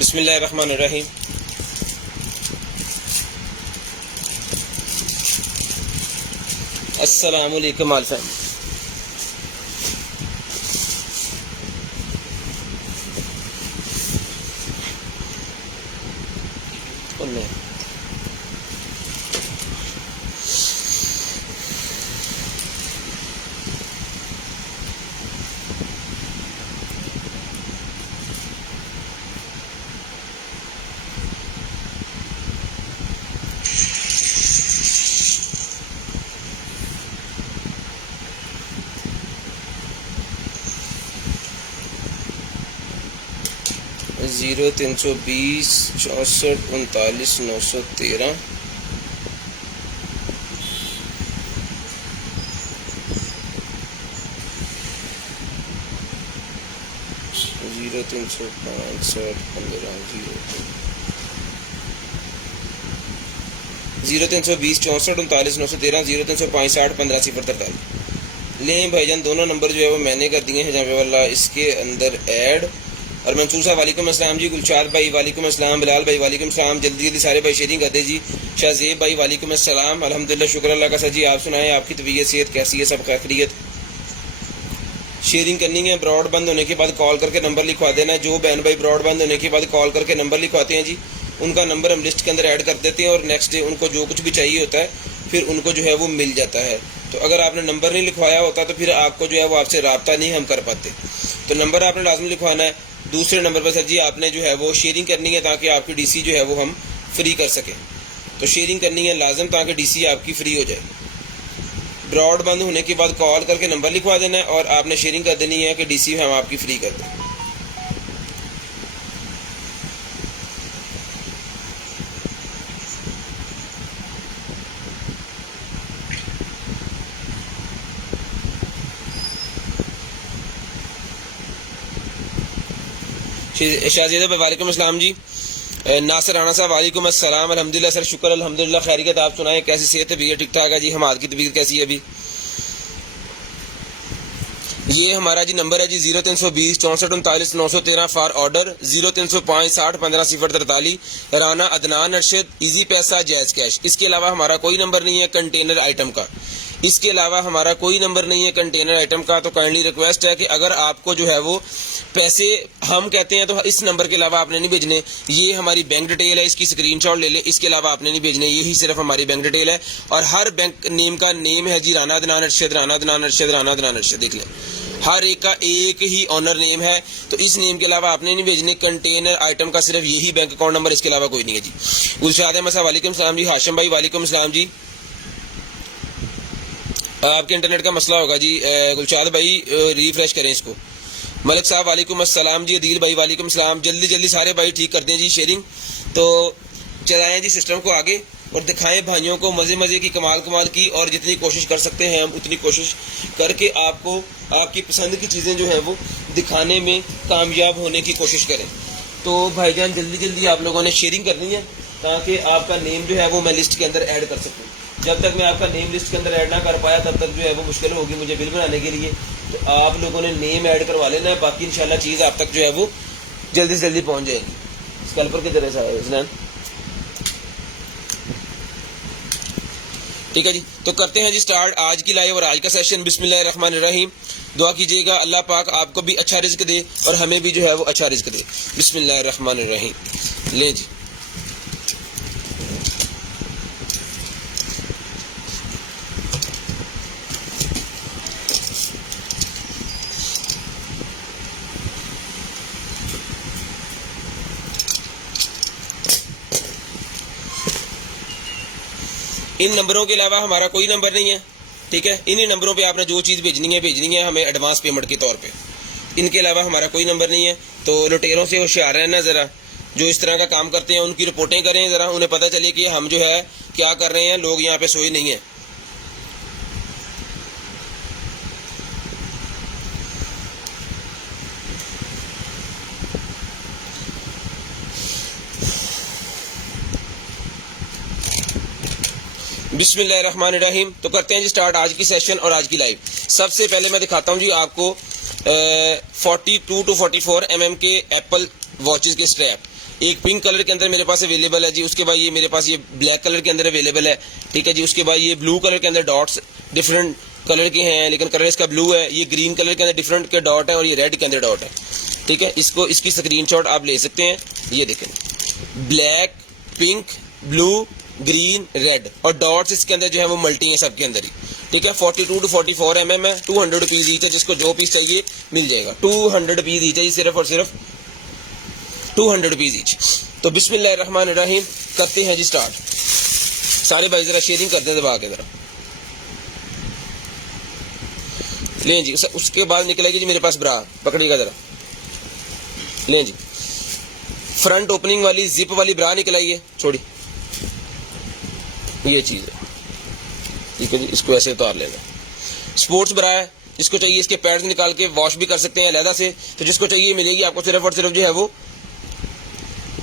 बिस्मिल्लाहिर्रहमानिर्रहीम। अस्सलामु अलैकुम all family. Zero 320 64 39 913 zero 305 60 15 zero 320 64 39 913 zero 305 60 15 043। लें भाईजान, दोनों नंबर जो है वो मैंने कर दिए हैं जहाँ वाला इसके अंदर ऐड। और मंसूर साहब वालेकुम अस्सलाम जी, गुलशाद भाई वालेकुम अस्सलाम, बिलाल भाई वालेकुम अस्सलाम, जल्दी जल्दी सारे भाई शेयरिंग कर दे जी। शाहजेब भाई वालेकुम अस्सलाम, अल्हम्दुलिल्लाह शुक्र अल्लाह का। सर जी आप सुनाएं, आपकी तबीयत सेहत कैसी है? सब खैरियत? शेयरिंग करनी है। ब्रॉड बंद होने के बाद कॉल करके नंबर लिखवा देना है। जो बहन भाई ब्रॉड बंद होने के बाद कॉल करके नंबर लिखवाते हैं जी, उनका नंबर हम लिस्ट के अंदर ऐड कर देते हैं और नेक्स्ट डे उनको जो कुछ भी चाहिए होता है फिर उनको जो है वो मिल जाता है। तो अगर आपने नंबर नहीं लिखवाया होता तो फिर आपको जो है वो आपसे रब्ता नहीं हम कर पाते। तो नंबर आपने लाजमी लिखवाना है। दूसरे नंबर पर सर जी आपने जो है वो शेयरिंग करनी है ताकि आपकी डीसी जो है वो हम फ्री कर सकें। तो शेयरिंग करनी है लाजम ताकि डीसी आपकी फ्री हो जाए। ब्रॉड बंद होने के बाद कॉल करके नंबर लिखवा देना है और आपने शेयरिंग कर देनी है कि डीसी हम आपकी फ्री कर दें। शाहजेदा भाई वालेकुम अस्सलाम जी। नासिर राना साहब वालेकुम अस्सलाम, अल्हम्दुलिल्लाह सर शुक्र अल्हम्दुलिल्लाह खैरियत। आप सुनाएं कैसी सेहत है? भैया ठीक ठाक है जी। हमाद की तबीयत कैसी है अभी? ये हमारा जी नंबर है जी 0320 64 39 913 for order, 0305 60 15 043। Rana Adnan Arshad, easy पैसा जैज कैश। इसके अलावा हमारा कोई नंबर नहीं है कंटेनर आइटम का। इसके अलावा हमारा कोई नंबर नहीं है कंटेनर आइटम का। तो काइंडली रिक्वेस्ट है कि अगर आपको जो है वो पैसे हम कहते हैं तो इस नंबर के अलावा आपने नहीं भेजने। ये हमारी बैंक डिटेल है, इसकी स्क्रीनशॉट ले लें। इसके अलावा आपने नहीं भेजने, यही सिर्फ हमारी बैंक डिटेल है। और हर बैंक नेम का नेम है जी राना अदनान अरशद, राना अदनान अरशद, राना अदनान अरशद। देख लें, हर एक का एक ही ऑनर नेम है। तो इस नेम के अलावा आपने नहीं भेजने। कंटेनर आइटम का सिर्फ यही बैंक अकाउंट नंबर, इसके अलावा कोई नहीं है जी। गुलशाद अहमद साहब वालेकुम सलाम जी। हाशिम भाई वालेकुम सलाम जी। आपके इंटरनेट का मसला होगा जी गुलशाद भाई, रिफ्रेश करें इसको। मलिक साहब वालेकुम अस्सलाम जी। अदील भाई वालेकुम सलाम। जल्दी जल्दी सारे भाई ठीक कर दें जी शेयरिंग। तो चलाएं जी सिस्टम को आगे और दिखाएं भाइयों को मज़े मज़े की, कमाल कमाल की। और जितनी कोशिश कर सकते हैं हम उतनी कोशिश करके आपको आपकी पसंद की चीज़ें जो हैं वो दिखाने में कामयाब होने की कोशिश करें। तो भाईजान जल्दी जल्दी आप लोगों ने शेयरिंग करनी है ताकि आपका नेम जो है वो मैं लिस्ट के अंदर ऐड कर सकूँ। जब तक मैं आपका नेम लिस्ट के अंदर ऐड ना कर पाया तब तक जो है वो मुश्किल होगी मुझे बिल बनाने के लिए। तो आप लोगों ने नेम ऐड करवा लेना है, बाकी इंशाल्लाह चीज़ आप तक जो है वो जल्दी से जल्दी पहुँच जाएगी। स्कैल्पर की तरह से ठीक है जी। तो करते हैं जी स्टार्ट आज की लाइव और आज का सेशन। बिस्मिल्लाहिर्रहमानिर्रहीम। दुआ कीजिएगा अल्लाह पाक आपको भी अच्छा रिज्क दे और हमें भी जो है वो अच्छा रिज्क दे। बिस्मिल्लाहिर्रहमानिर्रहीम। लें जी, इन नंबरों के अलावा हमारा कोई नंबर नहीं है। ठीक है, इन्हीं नंबरों पे आपने जो चीज़ भेजनी है हमें एडवांस पेमेंट के तौर पे। इनके अलावा हमारा कोई नंबर नहीं है। तो लुटेरों से होशियार रहना ज़रा, जो इस तरह का काम करते हैं उनकी रिपोर्टें करें ज़रा, उन्हें पता चले कि हम जो है क्या कर रहे हैं। लोग यहाँ पे सोए नहीं हैं। बिस्मिल्लाहिर्रहमानिर्रहीम। तो करते हैं जी स्टार्ट आज की सेशन और आज की लाइव। सबसे पहले मैं दिखाता हूँ जी आपको 42 to 44 mm के एप्पल वॉचेस के स्ट्रैप। एक पिंक कलर के अंदर मेरे पास अवेलेबल है जी, उसके बाद ये मेरे पास ये ब्लैक कलर के अंदर अवेलेबल है, ठीक है जी। उसके बाद ये ब्लू कलर के अंदर डॉट्स डिफरेंट कलर के हैं, लेकिन कलर इसका ब्लू है। ये ग्रीन कलर के अंदर डिफरेंट के डॉट है और ये रेड के अंदर डॉट है, ठीक है। इसकी स्क्रीनशॉट आप ले सकते हैं। ये देखें, black, pink, blue, green, red और डॉट्स इसके अंदर जो है वो मल्टी है सबके अंदर ही, ठीक है। 42 to 44 mm है, 200 रुपीज ईच है। जिसको जो पीस चाहिए मिल जाएगा। 200 रुपीज ईच है जी, सिर्फ और सिर्फ 200 रुपीज ईच। तो बिस्मिल्लाहिर्रहमानिर्रहीम करते हैं जी स्टार्ट। सारे भाई जरा शेयरिंग करते हैं दबा के जरा, लें जी। उसके बाद निकलेगी जी मेरे पास ब्रा, पकड़िएगा जरा, लें जी। फ्रंट ओपनिंग वाली जिप वाली ब्रा निकल आई है, छोड़ी, ये चीज है, ठीक है जी। इसको ऐसे उतार लेना। स्पोर्ट्स ब्रा है, जिसको चाहिए इसके पैड्स निकाल के वॉश भी कर सकते हैं अलहदा से। तो जिसको चाहिए मिलेगी आपको सिर्फ और सिर्फ जो है वो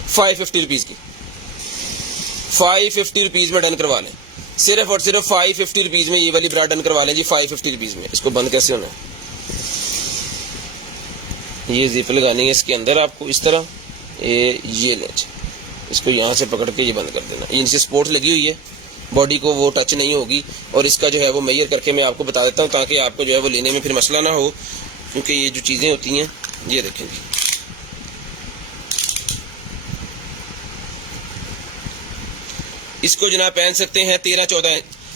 550 रुपीज की, 550 रुपीज में डन करवा लें। सिर्फ और सिर्फ 550 रुपीज में ये वाली ब्रा डन करवा लें जी, 550 रुपीज में। इसको बंद कैसे होना है, ये जिप लगानी है इसके अंदर आपको इस तरह, ये लें, इसको यहाँ से पकड़ के ये बंद कर देना। इनसे स्पोर्ट्स लगी हुई है, बॉडी को वो टच नहीं होगी। और इसका जो है वो मेजर करके मैं आपको बता देता हूँ, ताकि आपको जो है वो लेने में फिर मसला ना हो, क्योंकि ये जो चीज़ें होती हैं, ये देखेंगे, इसको जनाब पहन सकते हैं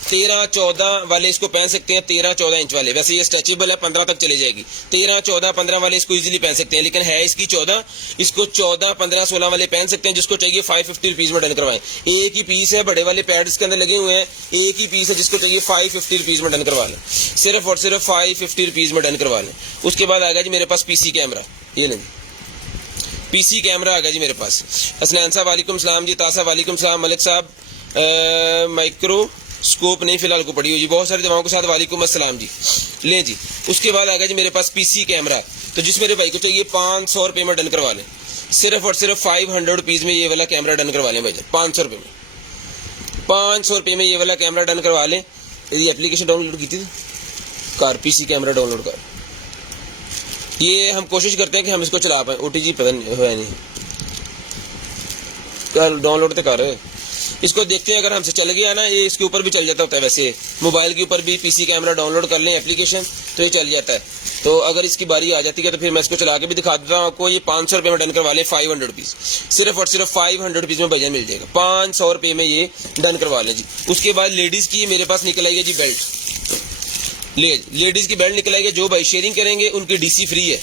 13-14 वाले इसको पहन सकते हैं, 13-14 इंच वाले। वैसे ये स्ट्रेचेबल है, 15 तक चले जाएगी। 13-14-15 वाले इसको इजीली पहन सकते हैं, लेकिन है इसकी 14। इसको 14-15-16 वाले पहन सकते हैं। जिसको चाहिए 550 रुपीज में डन करवाएं। एक ही पीस है, बड़े वाले पैड्स के अंदर लगे हुए हैं, एक ही पीस है। जिसको चाहिए 550 रुपीज में डन करवा लें, सिर्फ और सिर्फ 550 रुपीज में डन करवा लें। उसके बाद आ गया जी मेरे पास पीसी कैमरा, ये लें, पीसी कैमरा आ गया जी मेरे पास। हसनैन साहब वालेकुम सलाम जी, तासा वालेकुम सलाम, मलिक साहब माइक्रो स्कोप नहीं फिलहाल को पड़ी हुई जी, बहुत सारी दवाओं के साथ वालेकुम अस्सलाम जी, लें जी। उसके बाद आ गया जी मेरे पास पीसी कैमरा। तो जिस मेरे भाई को चाहिए 500 रुपये में डन करवा लें, सिर्फ और सिर्फ 500 रुपीज में ये वाला कैमरा डन करवा लें भाई, 500 रुपये में, 500 रुपये में ये वाला कैमरा डन करवा लें। ये एप्लीकेशन डाउनलोड की थी कार, पीसी कैमरा डाउनलोड कर, ये हम कोशिश करते हैं कि हम इसको चला पाए। OTG पता नहीं है, नहीं कर डाउनलोड तो कर, इसको देखते हैं। अगर हमसे चल गया ना, ये इसके ऊपर भी चल जाता होता है, वैसे मोबाइल के ऊपर भी पीसी कैमरा डाउनलोड कर लें एप्लीकेशन, तो ये चल जाता है। तो अगर इसकी बारी आ जाती है तो फिर मैं इसको चला के भी दिखा देता हूँ आपको। ये 500 रुपये में डन करवा लें, 500 रुपीज, सिर्फ और सिर्फ 500 रुपीज में भजन मिल जाएगा। 500 रुपये में ये डन करवा लें जी। उसके बाद लेडीज की मेरे पास निकल आई है जी बेल्ट, लेडीज की बेल्ट निकल आई है। जो भाई शेयरिंग करेंगे उनकी DC फ्री है।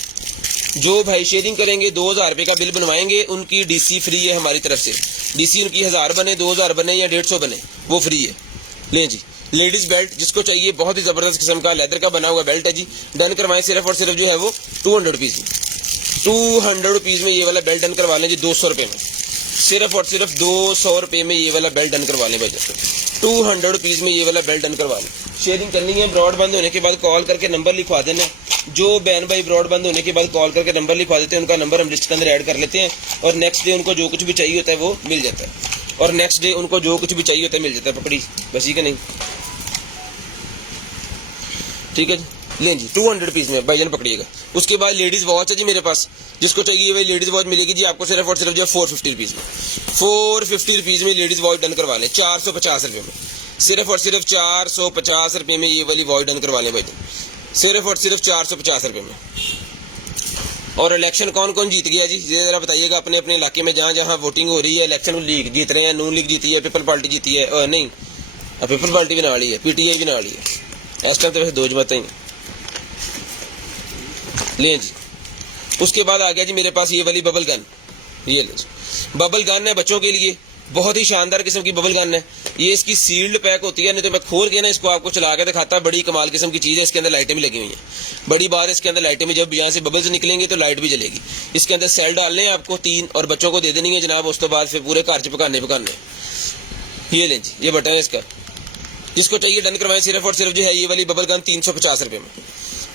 जो भाई शेयरिंग करेंगे 2000 रुपये का बिल बनवाएंगे, उनकी DC फ्री है हमारी तरफ से। DC उनकी 1000 बने, 2000 बने या 150 बने, वो फ्री है। लें जी, लेडीज बेल्ट जिसको चाहिए, बहुत ही जबरदस्त किस्म का लेदर का बना हुआ बेल्ट है जी, डन करवाएं। सिर्फ और सिर्फ जो है वो 200 रुपीज में, 200 रुपीज में ये वाला बेल्ट डन करवा लें जी, 200 रुपये में। सिर्फ और सिर्फ 200 रुपये में ये वाला बेल्ट डन करवा लें भाई, 200 रुपीज में ये वाला बेल्ट डन करवा लें। शेयरिंग करनी है, ब्रॉड बंद होने के बाद कॉल करके नंबर लिखवा देना। जो बहन भाई ब्रॉड बंद होने के बाद कॉल करके नंबर लिखवा देते हैं, उनका नंबर हम लिस्ट के अंदर ऐड कर लेते हैं, और नेक्स्ट डे उनको जो कुछ भी चाहिए होता है वो मिल जाता है, और नेक्स्ट डे उनको जो कुछ भी चाहिए होता है मिल जाता है। पकड़ी बस, ही का नहीं, ठीक है जी। लें जी, 200 रुपीज में भाईजान पकड़िएगा। उसके बाद लेडीज वॉच है जी मेरे पास, जिसको चाहिए भाई लेडीज वॉच मिलेगी जी आपको सिर्फ और सिर्फ जो 450 रुपीज में, 450 रुपीज में लेडीज वॉच डन करवा लें, 450 रुपये में। सिर्फ और सिर्फ 450 रुपये में ये वाली वॉच डन करवा लें भाईजान, सिर्फ और सिर्फ 450 रुपये में। और इलेक्शन कौन कौन जीत गया जी, ये जरा बताइएगा अपने अपने इलाके में, जहाँ जहाँ वोटिंग हो रही है। इलेक्शन लीग जीत रहे हैं, नून लीग जीती है, पीपल पार्टी जीती है, नहीं पीपल पार्टी भी नाली है, PTI भी नाली है। इस टाइम तो वैसे 2 जमातें ही लें जी। उसके बाद आ गया जी मेरे पास ये वाली बबल गन, ये ले, बबल गन है बच्चों के लिए, बहुत ही शानदार किस्म की बबल गन है। ये इसकी सील्ड पैक होती है, नहीं तो मैं खोल के ना इसको आपको चला के दिखाता। बड़ी कमाल किस्म की चीज़ है, इसके अंदर लाइटें भी लगी हुई हैं। बड़ी बात है इसके अंदर लाइटें भी, जब यहाँ से बबल्स निकलेंगे तो लाइट भी जलेगी। इसके अंदर सेल डालने हैं आपको 3, और बच्चों को दे देनी है जनाब। उस तो बाद फिर पूरे घर च पकाने। ये लें जी, ये बटन है इसका, जिसको चाहिए डन करवाएं। सिर्फ और सिर्फ जो है ये वाली बबल गन 350 रुपये में,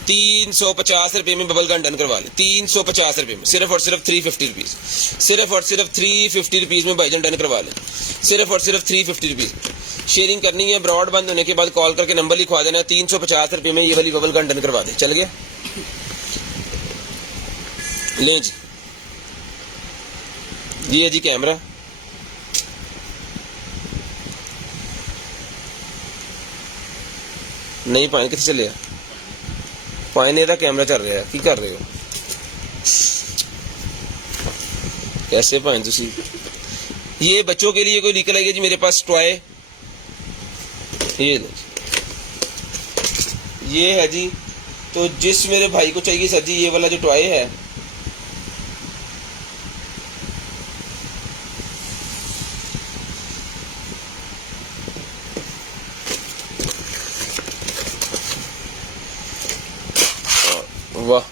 350 रुपये में बबल गन डन करवा लें, 350 रुपये में। सिर्फ और सिर्फ 350 रुपीज, सिर्फ और सिर्फ 350 रुपीज में भाईजान डन करवा लें, सिर्फ और सिर्फ 350 रुपीज। शेयरिंग करनी है, ब्रॉड बंद होने के बाद कॉल करके नंबर लिखवा देना, 350 रुपये में ये वाली बबल गन डन करवा दें। चल गया, लें जी, ये है जी कैमरा, नहीं पाए कितने चले पाए नहीं था कैमरा चल रहा है की कर रहे हो कैसे पाए तुसी। ये बच्चों के लिए कोई निकल आएगी जी मेरे पास टॉय, ये है जी। तो जिस मेरे भाई को चाहिए सर जी ये वाला जो टॉय है, वाह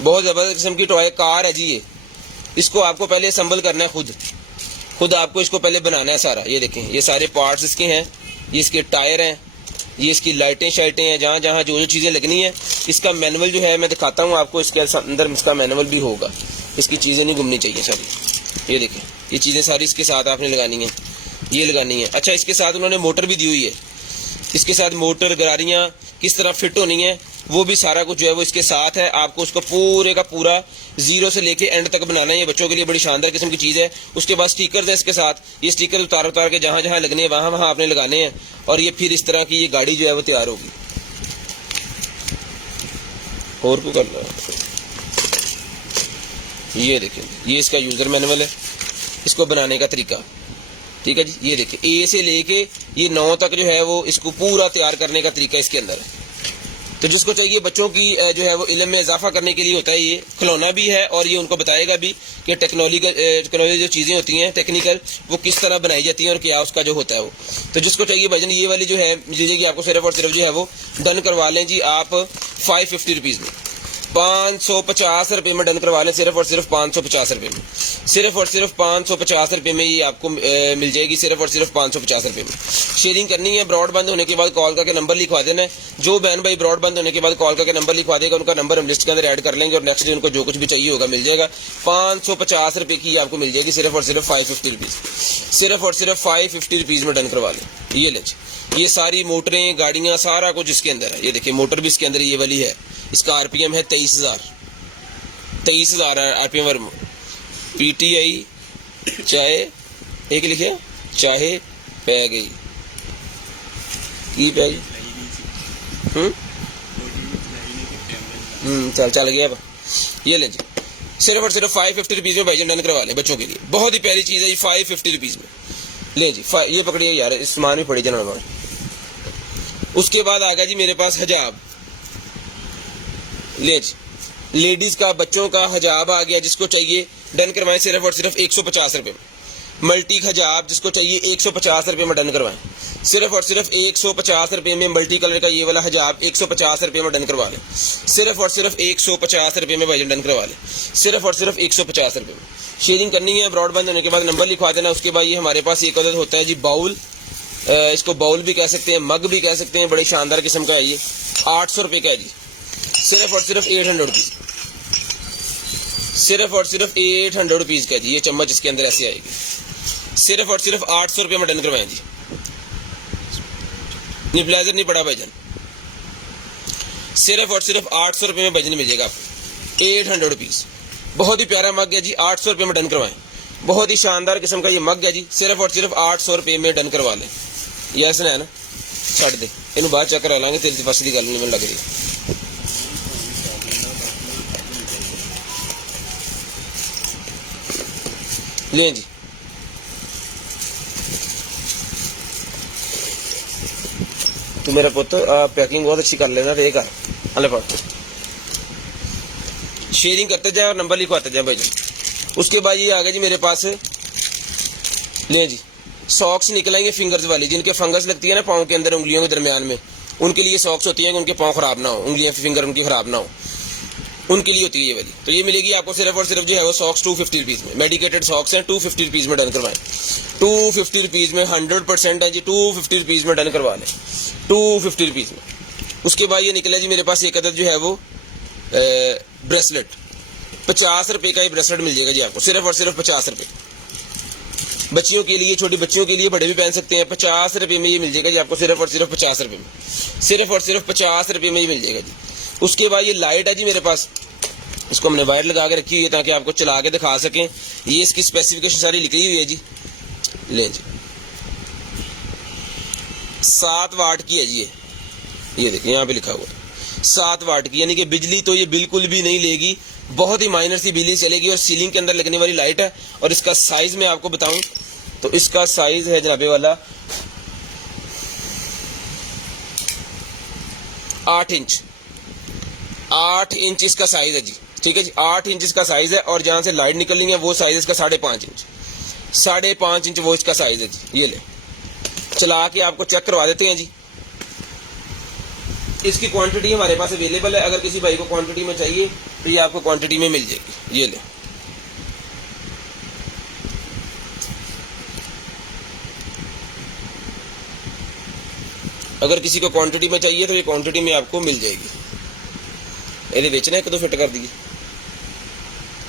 बहुत जबरदस्त किस्म की टॉय कार है जी ये। इसको आपको पहले असम्बल करना है, खुद आपको इसको पहले बनाना है सारा। ये देखें ये सारे पार्ट्स इसके हैं, ये इसके टायर हैं, ये इसकी लाइटें शाइटें हैं, जहाँ जहाँ जो जो चीज़ें लगनी है। इसका मैनुअल जो है मैं दिखाता हूँ आपको, इसके अंदर इसका मैनुअल भी होगा। इसकी चीज़ें नहीं घूमनी चाहिए सारी। ये देखें ये चीज़ें सारी इसके साथ आपने लगानी है, ये लगानी है। अच्छा इसके साथ उन्होंने मोटर भी दी हुई है, इसके साथ मोटर गरारियाँ किस तरह फिट होनी है वो भी सारा कुछ जो है वो इसके साथ है। आपको उसको पूरे का पूरा जीरो से लेके एंड तक बनाना है। ये बच्चों के लिए बड़ी शानदार किस्म की चीज़ है। उसके बाद स्टिकर्स है इसके साथ, ये स्टिकर उतार के जहाँ जहाँ लगने हैं वहाँ वहाँ आपने लगाने हैं, और ये फिर इस तरह की ये गाड़ी जो है वो तैयार होगी। और को करना है, ये देखें ये इसका यूज़र मैनुअल है, इसको बनाने का तरीका, ठीक है जी। ये देखें ए से लेके ये 9 तक जो है वो इसको पूरा तैयार करने का तरीका इसके अंदर है। तो जिसको चाहिए बच्चों की जो है वो इल्म में इजाफा करने के लिए होता है, ये खिलौना भी है और ये उनको बताएगा भी कि टेक्नोलॉजी जो चीज़ें होती हैं टेक्निकल वो किस तरह बनाई जाती हैं और क्या उसका जो होता है वो। तो जिसको चाहिए भाईजान ये वाली जो है मिलेगी आपको सिर्फ और सिर्फ जो है वो डन करवा लें जी आप 550 रुपीज़ में, 550 रुपये में डन करवा लें, सिर्फ और सिर्फ 550 रुपये में, सिर्फ और सिर्फ 550 रुपये में ये आपको मिल जाएगी, सिर्फ और सिर्फ 550 रुपये में। शेयरिंग करनी है, ब्रॉड बंद होने के बाद कॉल करके नंबर लिखवा देना है। जो बहन भाई ब्रॉड बंद होने के बाद कॉल करके नंबर लिखवा देगा उनका नंबर हम लिस्ट के अंदर ऐड कर लेंगे और नेक्स्ट डे उनको जो कुछ भी चाहिए होगा मिल जाएगा। 550 रुपये की आपको मिल जाएगी, सिर्फ और सिर्फ 550 रुपीज़, सिर्फ और सिर्फ 550 रुपीज़ में डन करवा लें। ये ले ये सारी मोटरें गाड़ियाँ सारा कुछ इसके अंदर है। ये देखिए मोटर भी इसके अंदर ये वाली है, इसका आरपीएम है 23,000 आरपीएम। पीटीआई चाहे एक लिखे चाहे पै गई की पै गई चल गया। ये ले जी सिर्फ और सिर्फ 550 रुपीज़ में भाईजान डन करवा लें बच्चों के लिए। बहुत ही प्यारी चीज़ है जी, 550 रुपीज़ में ले जी। ये पकड़िए यार, इस सामान भी पड़ी जाना। उसके बाद आ गया जी मेरे पास हिजाब, ले जी लेडीज का बच्चों का हिजाब आ गया। जिसको चाहिए डन करवाएं सिर्फ और सिर्फ 150 रुपये में। मल्टी हिजाब जिसको चाहिए 150 रुपये में डन करवाएं, सिर्फ और सिर्फ 150 रुपये में। मल्टी कलर का ये वाला हिजाब 150 रुपये में डन करवा लें, सिर्फ और सिर्फ 150 रुपये में भाईजान डन करवा लें, सिर्फ और सिर्फ 150 रुपये में। शेयरिंग करनी है, ब्रॉड बंद होने के बाद नंबर लिखवा देना। उसके बाद ये हमारे पास एक अदद होता है जी बाउल, इसको बाउल भी कह सकते हैं, मग भी कह सकते हैं, बड़ी शानदार किस्म का है ये। 800 रुपये का है जी, सिर्फ और सिर्फ 800 रुपीज़, सिर्फ और सिर्फ 800 रुपीज़ का जी। ये चम्मच इसके अंदर ऐसे आएगी, सिर्फ और सिर्फ 800 रुपये में डन करवाएं जी। निप्लाइजर नहीं पड़ा भाईजान, सिर्फ और सिर्फ 800 रुपये में भाईजान मिल जाएगा आपको 800 रुपीज़। बहुत ही प्यारा मग है जी, 800 रुपये में डन करवाएं। बहुत ही शानदार किस्म का ये मग है जी, सिर्फ और सिर्फ 800 रुपये में डन करवा लें। ये ऐसा है ना, छड़ दे इन बाद चेक करा लांगे, तेल पास की गल नहीं लग रही। ले जी तू मेरा पुत्र पैकिंग बहुत अच्छी कर लेना, तो कर अले पढ़ शेयरिंग करते जाए और नंबर लिखवाते जाए भाई जी। उसके बाद ये आ गया जी मेरे पास, ले जी सॉक्स निकल आएंगे फिंगर्स वाली, जिनके फंगस लगती है ना पाँव के अंदर उंगलियों के दरमियान में, उनके लिए सॉक्स होती हैं कि उनके पाँव खराब ना हो, उंगलियां फिंगर उनकी खराब ना हो, उनके लिए होती है ये वाली। तो ये मिलेगी आपको सिर्फ और सिर्फ जो है वो सॉक्स 250 रुपीज़ में। मेडिकेटेड सॉक्स हैं, 250 रुपीज़ में डन करवाएं, 250 रुपीज़ में 100% है जी, 250 रुपीज़ में डन करवा लें, 250 रुपीज़ में। उसके बाद ये निकला जी मेरे पास एक अदद जो है वो ब्रेसलेट, 50 रुपये का ये ब्रेसलेट मिल जाएगा जी आपको, सिर्फ और सिर्फ 50 रुपये। बच्चियों के लिए, छोटी बच्चियों के लिए, बड़े भी पहन सकते हैं। 50 रुपये में ये मिल जाएगा जी आपको, सिर्फ और सिर्फ 50 रुपये में, सिर्फ और सिर्फ 50 रुपये में ये मिल जाएगा जी। उसके बाद ये लाइट है जी मेरे पास, इसको हमने वायर लगा के रखी हुई है ताकि आपको चला के दिखा सकें। ये इसकी स्पेसिफिकेशन सारी लिखी हुई है जी। लें जी, 7 वाट की है जी। ये देखिए यहाँ पे लिखा हुआ है 7 वाट की, यानी कि बिजली तो ये बिल्कुल भी नहीं लेगी, बहुत ही माइनर सी बिजली चलेगी और सीलिंग के अंदर लगने वाली लाइट है। और इसका साइज मैं आपको बताऊं तो इसका साइज है जनाबे वाला 8 इंच। 8 इंच इसका साइज है जी, ठीक है जी। 8 इंच इसका साइज है और जहां से लाइट निकल रही है वो साइज इसका 5.5 इंच। 5.5 इंच वो इसका साइज है जी। ये ले चला के आपको चेक करवा देते हैं जी। इसकी क्वांटिटी हमारे पास अवेलेबल है, अगर किसी भाई को क्वांटिटी में चाहिए तो ये आपको क्वांटिटी में मिल जाएगी। ये ले, अगर किसी को क्वांटिटी में चाहिए तो ये क्वांटिटी में आपको मिल जाएगी। ये बेचना है कदों फिट कर दिए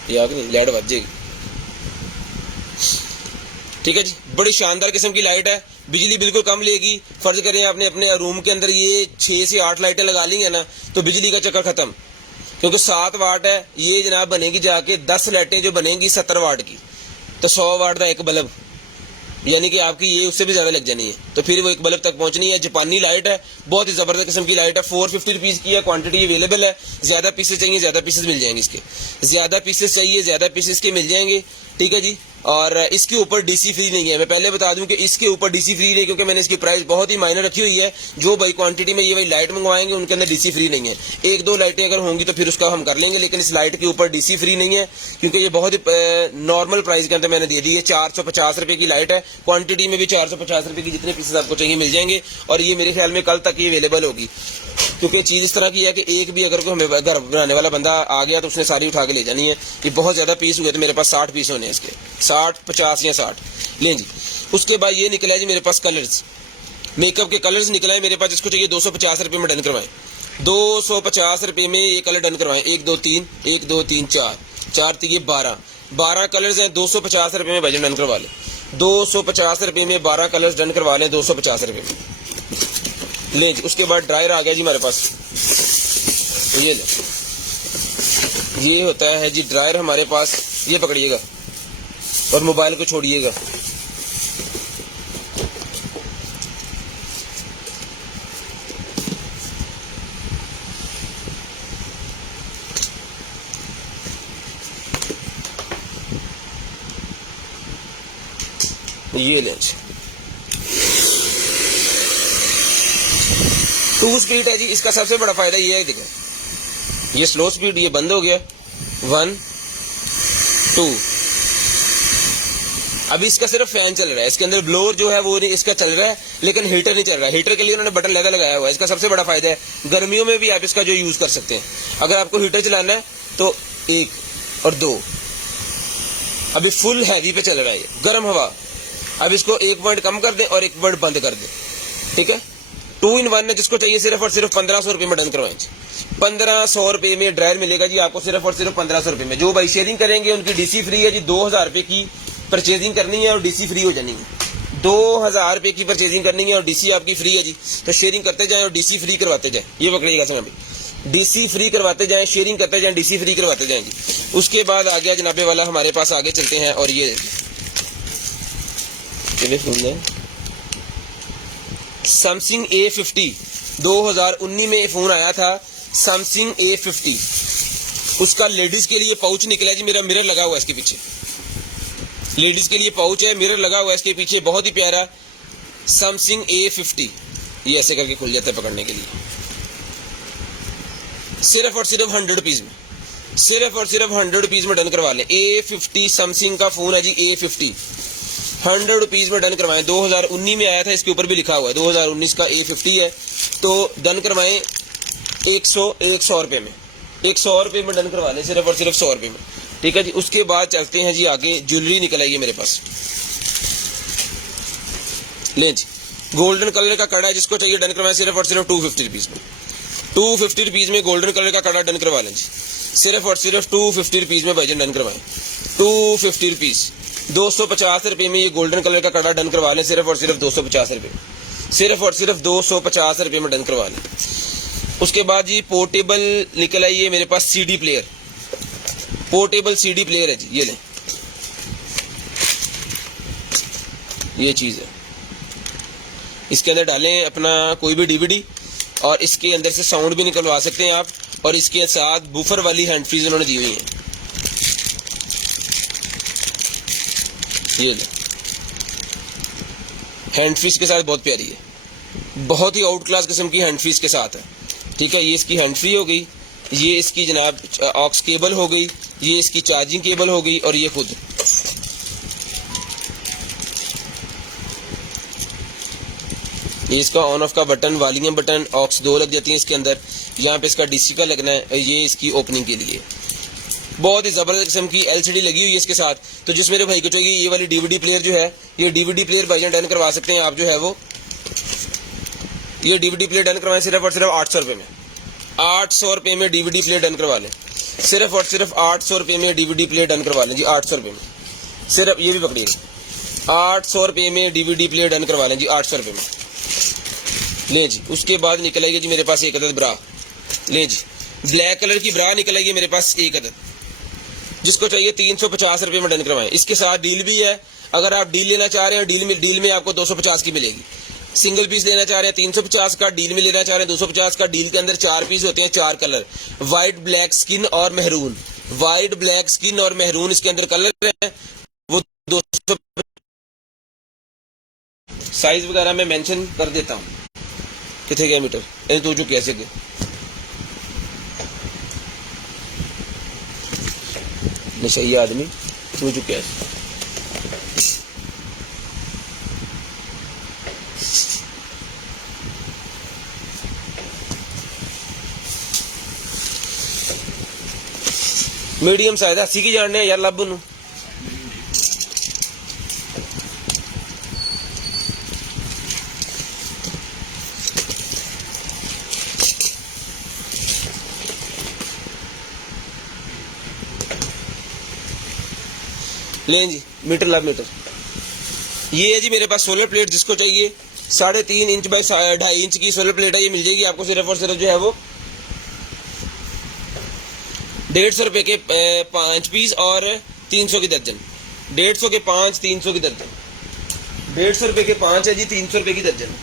याद नहीं, लाइट बच जाएगी, ठीक है जी। बड़ी शानदार किस्म की लाइट है, बिजली बिल्कुल कम लेगी। फर्ज करें आपने अपने रूम के अंदर ये 6 से 8 लाइटें लगा ली है ना, तो बिजली का चक्कर खत्म, क्योंकि 7 वाट है। ये जनाब बनेगी जाके 10 लाइटें जो बनेंगी 70 वाट की, तो 100 वाट का एक बल्ब, यानी कि आपकी ये उससे भी ज्यादा लग जानी है, तो फिर वो एक बल्ब तक पहुंचनी है। जापानी लाइट है, बहुत ही जबरदस्त किस्म की लाइट है। 450 रुपीज की है, क्वांटिटी अवेलेबल है। ज्यादा पीसेस चाहिए ज्यादा पीसेस मिल जाएंगे इसके, ज्यादा पीसेस चाहिए ज्यादा पीसेस के मिल जाएंगे, ठीक है जी। और इसके ऊपर डीसी फ्री नहीं है, मैं पहले बता दूं कि इसके ऊपर डीसी फ्री नहीं, क्योंकि मैंने इसकी प्राइस बहुत ही माइनर रखी हुई है। जो भाई क्वांटिटी में ये भाई लाइट मंगवाएंगे उनके अंदर डीसी फ्री नहीं है। 1-2 लाइटें अगर होंगी तो फिर उसका हम कर लेंगे, लेकिन इस लाइट के ऊपर डीसी फ्री नहीं है, क्योंकि ये बहुत ही नॉर्मल प्राइस के अंदर मैंने दे दी है। 450 रुपए की लाइट है, क्वांटिटी में भी 450 रुपए की जितने पीसेस आपको चाहिए मिल जाएंगे। और ये मेरे ख्याल में कल तक ये अवेलेबल होगी, क्योंकि चीज इस तरह की है कि एक भी अगर कोई हमें घर बनाने वाला बंदा आ गया तो उसने सारी उठा के ले जानी है। ये बहुत ज्यादा पीस हुए तो मेरे पास 60 पीस होने हैं इसके, 60, 50 या 60 लें जी। उसके बाद ये निकला है जी मेरे पास कलर्स, मेकअप के कलर्स निकला है मेरे पास। जिसको चाहिए 250 रुपए में डन करवाएं, 250 रुपए में ये कलर डन करवाएं। 1 2 3 1 2 3 4 4 3 12 कलर्स हैं। 250 रुपए में भजन डन करवा लें। 250 रुपए में 12 कलर्स डन करवा लें 250 रुपए में, ले जी। उसके बाद ड्रायर आ गया जी हमारे पास, ये ले, ये होता है जी ड्रायर हमारे पास। ये पकड़िएगा और मोबाइल को छोड़िएगा। ये लें, 2 स्पीड है जी। इसका सबसे बड़ा फायदा ये है, देखें ये स्लो स्पीड, ये बंद हो गया 1 2। अभी इसका सिर्फ फैन चल रहा है, इसके अंदर ब्लोअर जो है वो नहीं इसका चल रहा है, लेकिन हीटर नहीं चल रहा है। हीटर के लिए उन्होंने बटन लहदा लगाया हुआ है। इसका सबसे बड़ा फायदा है, गर्मियों में भी आप इसका जो यूज कर सकते हैं। अगर आपको हीटर चलाना है तो 1 और 2। अभी फुल हैवी पे चल रहा है, गर्म हवा। अब इसको 1 पॉइंट कम कर दें और 1 पॉइंट बंद कर दें, ठीक है। 2 in 1 है, जिसको चाहिए सिर्फ और सिर्फ 1500 रुपए में डन करवाएं। 1500 रुपए में ड्रायर मिलेगा जी आपको, सिर्फ और सिर्फ 1500 रुपए में। जो भाई शेयरिंग करेंगे उनकी डीसी फ्री है जी। 2000 रुपए की परचेजिंग करनी है और डीसी फ्री हो जानी है। 2000 रुपए की परचेजिंग करनी है और डीसी आपकी फ्री है जी। तो शेयरिंग करते जाएं और डीसी फ्री करवाते जाएं। ये पकड़िएगा समय में, डीसी फ्री करवाते जाएं, शेयरिंग करते जाएं, डीसी फ्री करवाते जाएं जी। उसके बाद आ गया जनाबे वाला हमारे पास, आगे चलते हैं। और ये सैमसंग A50, 2019 में ये फोन आया था सैमसंग A50। उसका लेडीज के लिए पाउच निकला जी। मेरा मिरर लगा हुआ है इसके पीछे, लेडीज के लिए पाउच है, मिरर लगा हुआ है इसके पीछे, बहुत ही प्यारा सैमसंग A50। ये ऐसे करके खुल जाता है पकड़ने के लिए। सिर्फ और सिर्फ 100 रुपीज में, सिर्फ और सिर्फ 100 रुपीज में डन करवा लें। A50 सैमसंग का फोन है जी, A50 100 रुपीज में डन करवाएं। 2019 में आया था, इसके ऊपर भी लिखा हुआ है 2019 का A50 है। तो डन करवाएं 100 रुपए में, 100 रुपए में डन करवा लें, सिर्फ और सिर्फ 100 रुपए में, ठीक है जी। उसके बाद चलते हैं जी आगे। ज्वेलरी निकल आई है मेरे पास, ले जी। गोल्डन कलर का कड़ा है, जिसको चाहिए डन करवाएं सिर्फ और सिर्फ 250 रुपीज में। 250 रुपीज में गोल्डन कलर का कड़ा डन करवा लें जी, सिर्फ और सिर्फ 250 रुपीज में भाईजान डन करवाएं। 250 रुपीज, 250 रुपए में ये गोल्डन कलर का कड़ा डन करवा लें, सिर्फ और सिर्फ 250 रुपए, सिर्फ और सिर्फ 250 रुपए में डन करवा लें। उसके बाद जी पोर्टेबल निकल आई है मेरे पास CD player, portable CD player है जी, ये लें, ये चीज़ है। इसके अंदर डालें अपना कोई भी डीवीडी और इसके अंदर से साउंड भी निकलवा सकते हैं आप, और इसके साथ बूफर वाली हैंड फ्रीज उन्होंने दी हुई है, ये लें। हैंड फ्रीज के साथ बहुत प्यारी है, बहुत ही आउट क्लास किस्म की हैंड फ्रीज के साथ है, ठीक है। ये इसकी हैंड फ्री हो गई, ये इसकी जनाब ऑक्स केबल हो गई, ये इसकी चार्जिंग केबल हो गई, और ये खुद ये इसका ऑन ऑफ का बटन, वॉल्यूम बटन, ऑक्स 2 लग जाती है इसके अंदर, यहाँ पे इसका डीसी का लगना है, ये इसकी ओपनिंग के लिए। बहुत ही ज़बरदस्त किस्म की एलसीडी लगी हुई है इसके साथ। तो जिस मेरे भाई को चाहिए ये वाली डीवीडी प्लेयर जो है, ये डीवीडी प्लेयर भाईजान डन करवा सकते हैं आप, जो है वो ये डीवीडी प्लेयर डन करवाएं सिर्फ और सिर्फ 800 रुपये में। 800 रुपये में डीवीडी प्लेयर डन करवा लें, सिर्फ और सिर्फ 800 रुपये में डीवीडी प्लेयर डन करवा लें जी, 800 रुपये में सिर्फ। ये भी पकड़िए, 800 रुपये में डीवीडी प्लेयर डन करवा लें जी, 800 रुपये में लें जी। उसके बाद निकल आएगी जी मेरे पास एक अदद ब्रा, लें जी, ब्लैक कलर की ब्रा निकल आएगी मेरे पास एक अदद, जिसको चाहिए 350 रुपये में डन करवाएं। इसके साथ डील भी है, अगर आप डील लेना चाह रहे हैं डील में आपको 250 की मिलेगी। सिंगल पीस लेना चाह रहे हैं 350 का, डील में लेना चाह रहे हैं 250 का। डील के अंदर 4 पीस होते हैं, 4 कलर, वाइट, ब्लैक स्किन और मेहरून। वाइट, ब्लैक स्किन और मेहरून इसके अंदर कलर है, वो 200। साइज वगैरह मैं मेंशन कर देता हूँ, कितने गया मीटर तो जो कैसे गए सही आदमी तू जो कैसे मीडियम साइज 80 की जानने यार लब नू लें जी, मीटर लब मीटर। ये है जी मेरे पास सोलर प्लेट, जिसको चाहिए 3.5 इंच बाय 2.5 इंच की सोलर प्लेट है, ये मिल जाएगी आपको सिर्फ और सिर्फ जो है वो 150 रुपये के 5 पीस और 300 की दर्जन। 150 के 5, 300 की दर्जन। 150 रुपये के 5 है जी, 300 रुपये की दर्जन।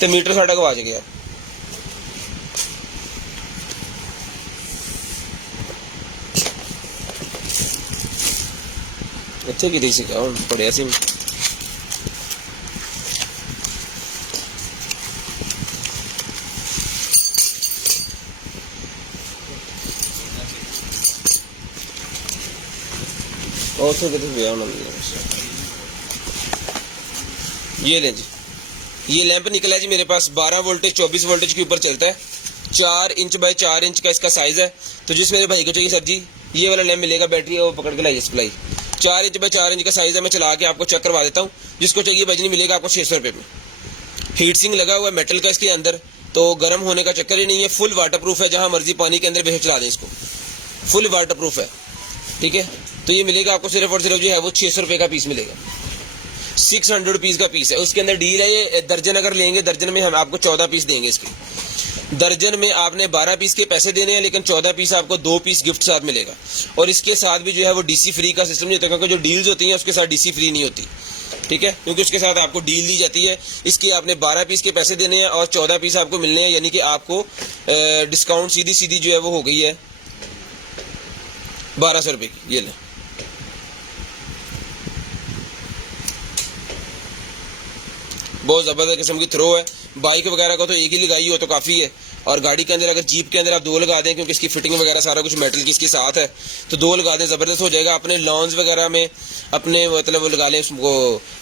तो मीटर साढ़ा को आ जाएगा। ਇੱਥੇ ਕੀ ਸੀ ਹੁਣ ਪੜਿਆ ਸੀ और तो कितने भैया होना ये लें जी, ये लैंप निकला है जी मेरे पास 12 वोल्टेज 24 वोल्टेज के ऊपर चलता है। 4 इंच बाय 4 इंच का इसका साइज है। तो जिस मेरे भाई को चाहिए सर जी ये वाला लैंप मिलेगा, बैटरी वो पकड़ के लाइए सप्लाई। 4 इंच बाय 4 इंच का साइज है, मैं चला के आपको चेक करवा देता हूँ। जिसको चाहिए बजनी मिलेगा आपको 600 रुपये में। हीट सिंग लगा हुआ है मेटल का इसके अंदर, तो गर्म होने का चक्कर ही नहीं है। फुल वाटर प्रूफ है, जहाँ मर्जी पानी के अंदर बेशक चला दें इसको, फुल वाटर प्रूफ है, ठीक है। तो ये मिलेगा आपको सिर्फ और सिर्फ जो है वो 600 रुपये का पीस मिलेगा। 600 रुपीज़ का पीस है। उसके अंदर डील है, ये दर्जन अगर लेंगे दर्जन में हम आपको 14 पीस देंगे इसके। दर्जन में आपने 12 पीस के पैसे देने हैं, लेकिन 14 पीस आपको 2 पीस गिफ्ट साथ मिलेगा। और इसके साथ भी जो है वो डीसी फ्री का सिस्टम नहीं होता, क्योंकि जो डील्स होती हैं उसके साथ डीसी फ्री नहीं होती, ठीक है, क्योंकि उसके साथ आपको डील दी जाती है। इसके आपने 12 पीस के पैसे देने हैं और 14 पीस आपको मिलने हैं, यानी कि आपको डिस्काउंट सीधी सीधी जो है वो हो गई है 1200 रुपये की। ये ले, बहुत ज़बरदस्त किस्म की थ्रो है। बाइक वगैरह को तो एक ही लगाई हो तो काफ़ी है, और गाड़ी के अंदर अगर जीप के अंदर आप 2 लगा दें, क्योंकि इसकी फिटिंग वगैरह सारा कुछ मेटल की इसके साथ है, तो 2 लगा दें, ज़बरदस्त हो जाएगा। अपने लॉन्स वगैरह में अपने मतलब वो लगा लें, उसको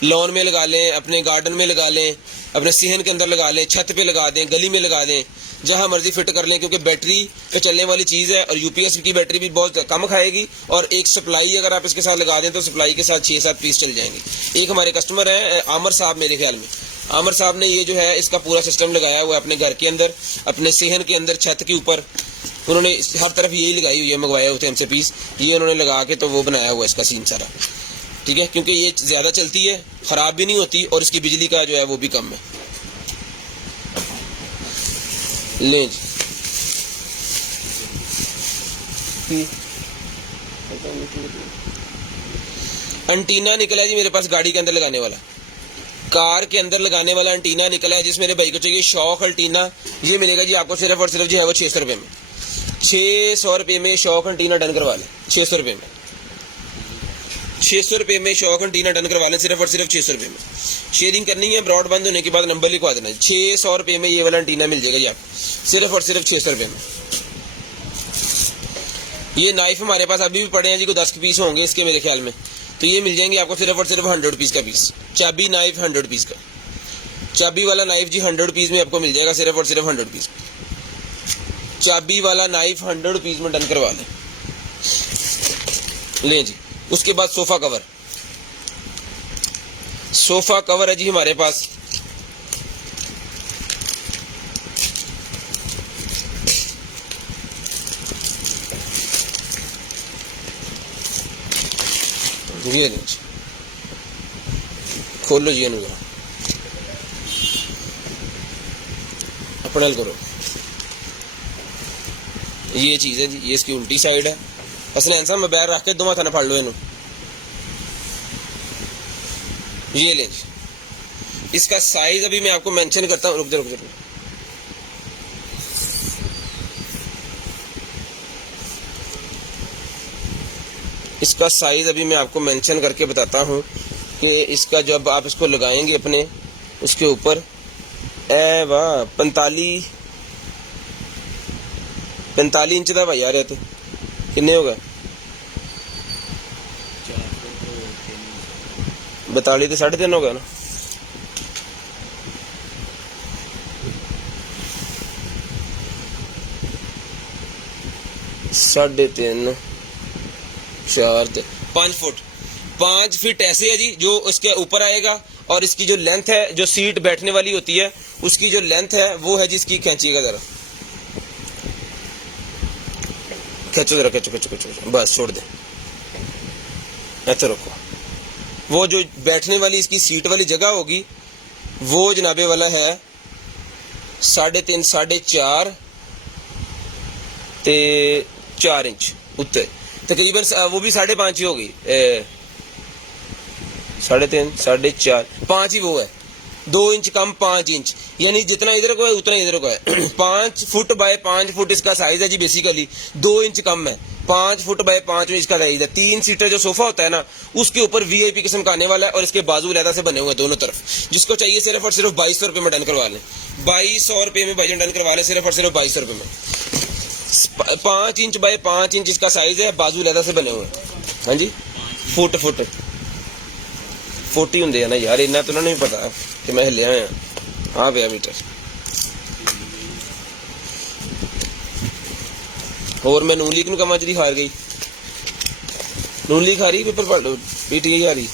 लॉन में लगा लें, अपने गार्डन में लगा लें, अपने सेहन के अंदर लगा लें, छत पे लगा दें, गली में लगा दें, जहाँ मर्जी फिट कर लें, क्योंकि बैटरी पे चलने वाली चीज़ है। और यूपीएस की बैटरी भी बहुत कम खाएगी, और एक सप्लाई अगर आप इसके साथ लगा दें तो सप्लाई के साथ 6-7 पीस चल जाएंगे। एक हमारे कस्टमर हैं आमर साहब, मेरे ख्याल में आमर साहब ने ये जो है इसका पूरा सिस्टम लगाया हुआ है अपने घर के अंदर, अपने सेहन के अंदर, छत के ऊपर। उन्होंने हर तरफ यही लगाई हुई है, मंगवाए होते हैं हमसे पीस, ये उन्होंने लगा के तो वो बनाया हुआ है इसका सीन सारा, ठीक है, क्योंकि ये ज़्यादा चलती है, ख़राब भी नहीं होती, और इसकी बिजली का जो है वो भी कम है। लें जी, एंटीना निकला है जी मेरे पास गाड़ी के अंदर लगाने वाला, कार के अंदर लगाने वाला एंटीना निकला है। जिस मेरे भाई को चाहिए शौक एंटीना, ये मिलेगा जी आपको सिर्फ और सिर्फ जो है वो 600 रुपये में। 600 रुपये में शौक एंटीना डन करवा लें, 600 रुपये में। 600 रुपये में शौक एंटीना डन करवा लें, सिर्फ और सिर्फ 600 रुपये में। शेयरिंग करनी है, ब्रॉड बंद होने के बाद नंबर लिखवा देना। 600 रुपये में ये वाला एंटीना मिल जाएगा जी आपको, सिर्फ और सिर्फ 600 रुपये में। ये नाइफ हमारे पास अभी भी पड़े हैं जी, को 10 पीस होंगे इसके मेरे ख्याल में, तो ये मिल जाएंगे आपको सिर्फ और सिर्फ 100 रुपीज़ का पीस। चाबी नाइफ 100 रुपीज़ का, चाबी वाला नाइफ जी 100 रुपीज़ में आपको मिल जाएगा, सिर्फ और सिर्फ 100 रुपीज़। चाबी वाला नाइफ 100 रुपीज़ में डन करवा लें। लें जी, उसके बाद सोफा कवर, सोफा कवर है जी हमारे पास, ये लें जी, खोलो जी इन्हें अपना करो। ये चीज़ है जी, ये इसकी उल्टी साइड है। असलन साहब मैं बैर रख के दो माथा ना फाड़ लो इन्हों। ये लें जी, इसका साइज अभी मैं आपको मेंशन करता हूँ, रुक दे। इसका साइज अभी मैं आपको मेंशन करके बताता हूँ कि इसका जब आप इसको लगाएंगे अपने उसके ऊपर, ए वाह 45 इंच का भाई यार, तो किन्ने होगा 42 तो 3.5 होगा ना। साढ़े 3 4 5 फुट 5 फीट ऐसे है जी, जो उसके ऊपर आएगा। और इसकी जो लेंथ है, जो सीट बैठने वाली होती है उसकी जो लेंथ है वो है जी, इसकी खींचिएगा जरा, खींचो जरा, खींचो, बस छोड़ दे, ऐसे रखो। वो जो बैठने वाली इसकी सीट वाली जगह होगी वो जनाबे वाला है 3.5 4.5 ते 4 इंच उत्ते, तकरीबन वो भी 5.5 ही होगी, 3.5 4.5 5 ही वो है, 2 इंच कम 5 इंच, यानी जितना इधर को है उतना इधर को है। 5 फुट बाय 5 फुट इसका साइज है जी, बेसिकली 2 इंच कम है, 5 फुट बाय 5 इंच का साइज है। 3 सीटर जो सोफा होता है ना, उसके ऊपर वीआईपी किस्म का आने वाला है, और इसके बाजू लहदा से बने हुए हैं दोनों तरफ। जिसको चाहिए सिर्फ और सिर्फ 2200 रुपये में डन करवा लें, 2200 रुपये में भाईजान डन करवा लें, सिर्फ और सिर्फ 2200 रुपये में। 5 इंच बाय 5 इंच इसका साइज है, बाजू लहदा से बने हुए हैं। हाँ जी, फुट 40 होंगे है ना यार, इन्ना तो उन्होंने भी पता कि मैं हिलिया है। हाँ भैया मीटर, और मैं नून लीग कमा जी हार गई, नून लीग हारी, पेपर पढ़ लो, पीटीआई हारी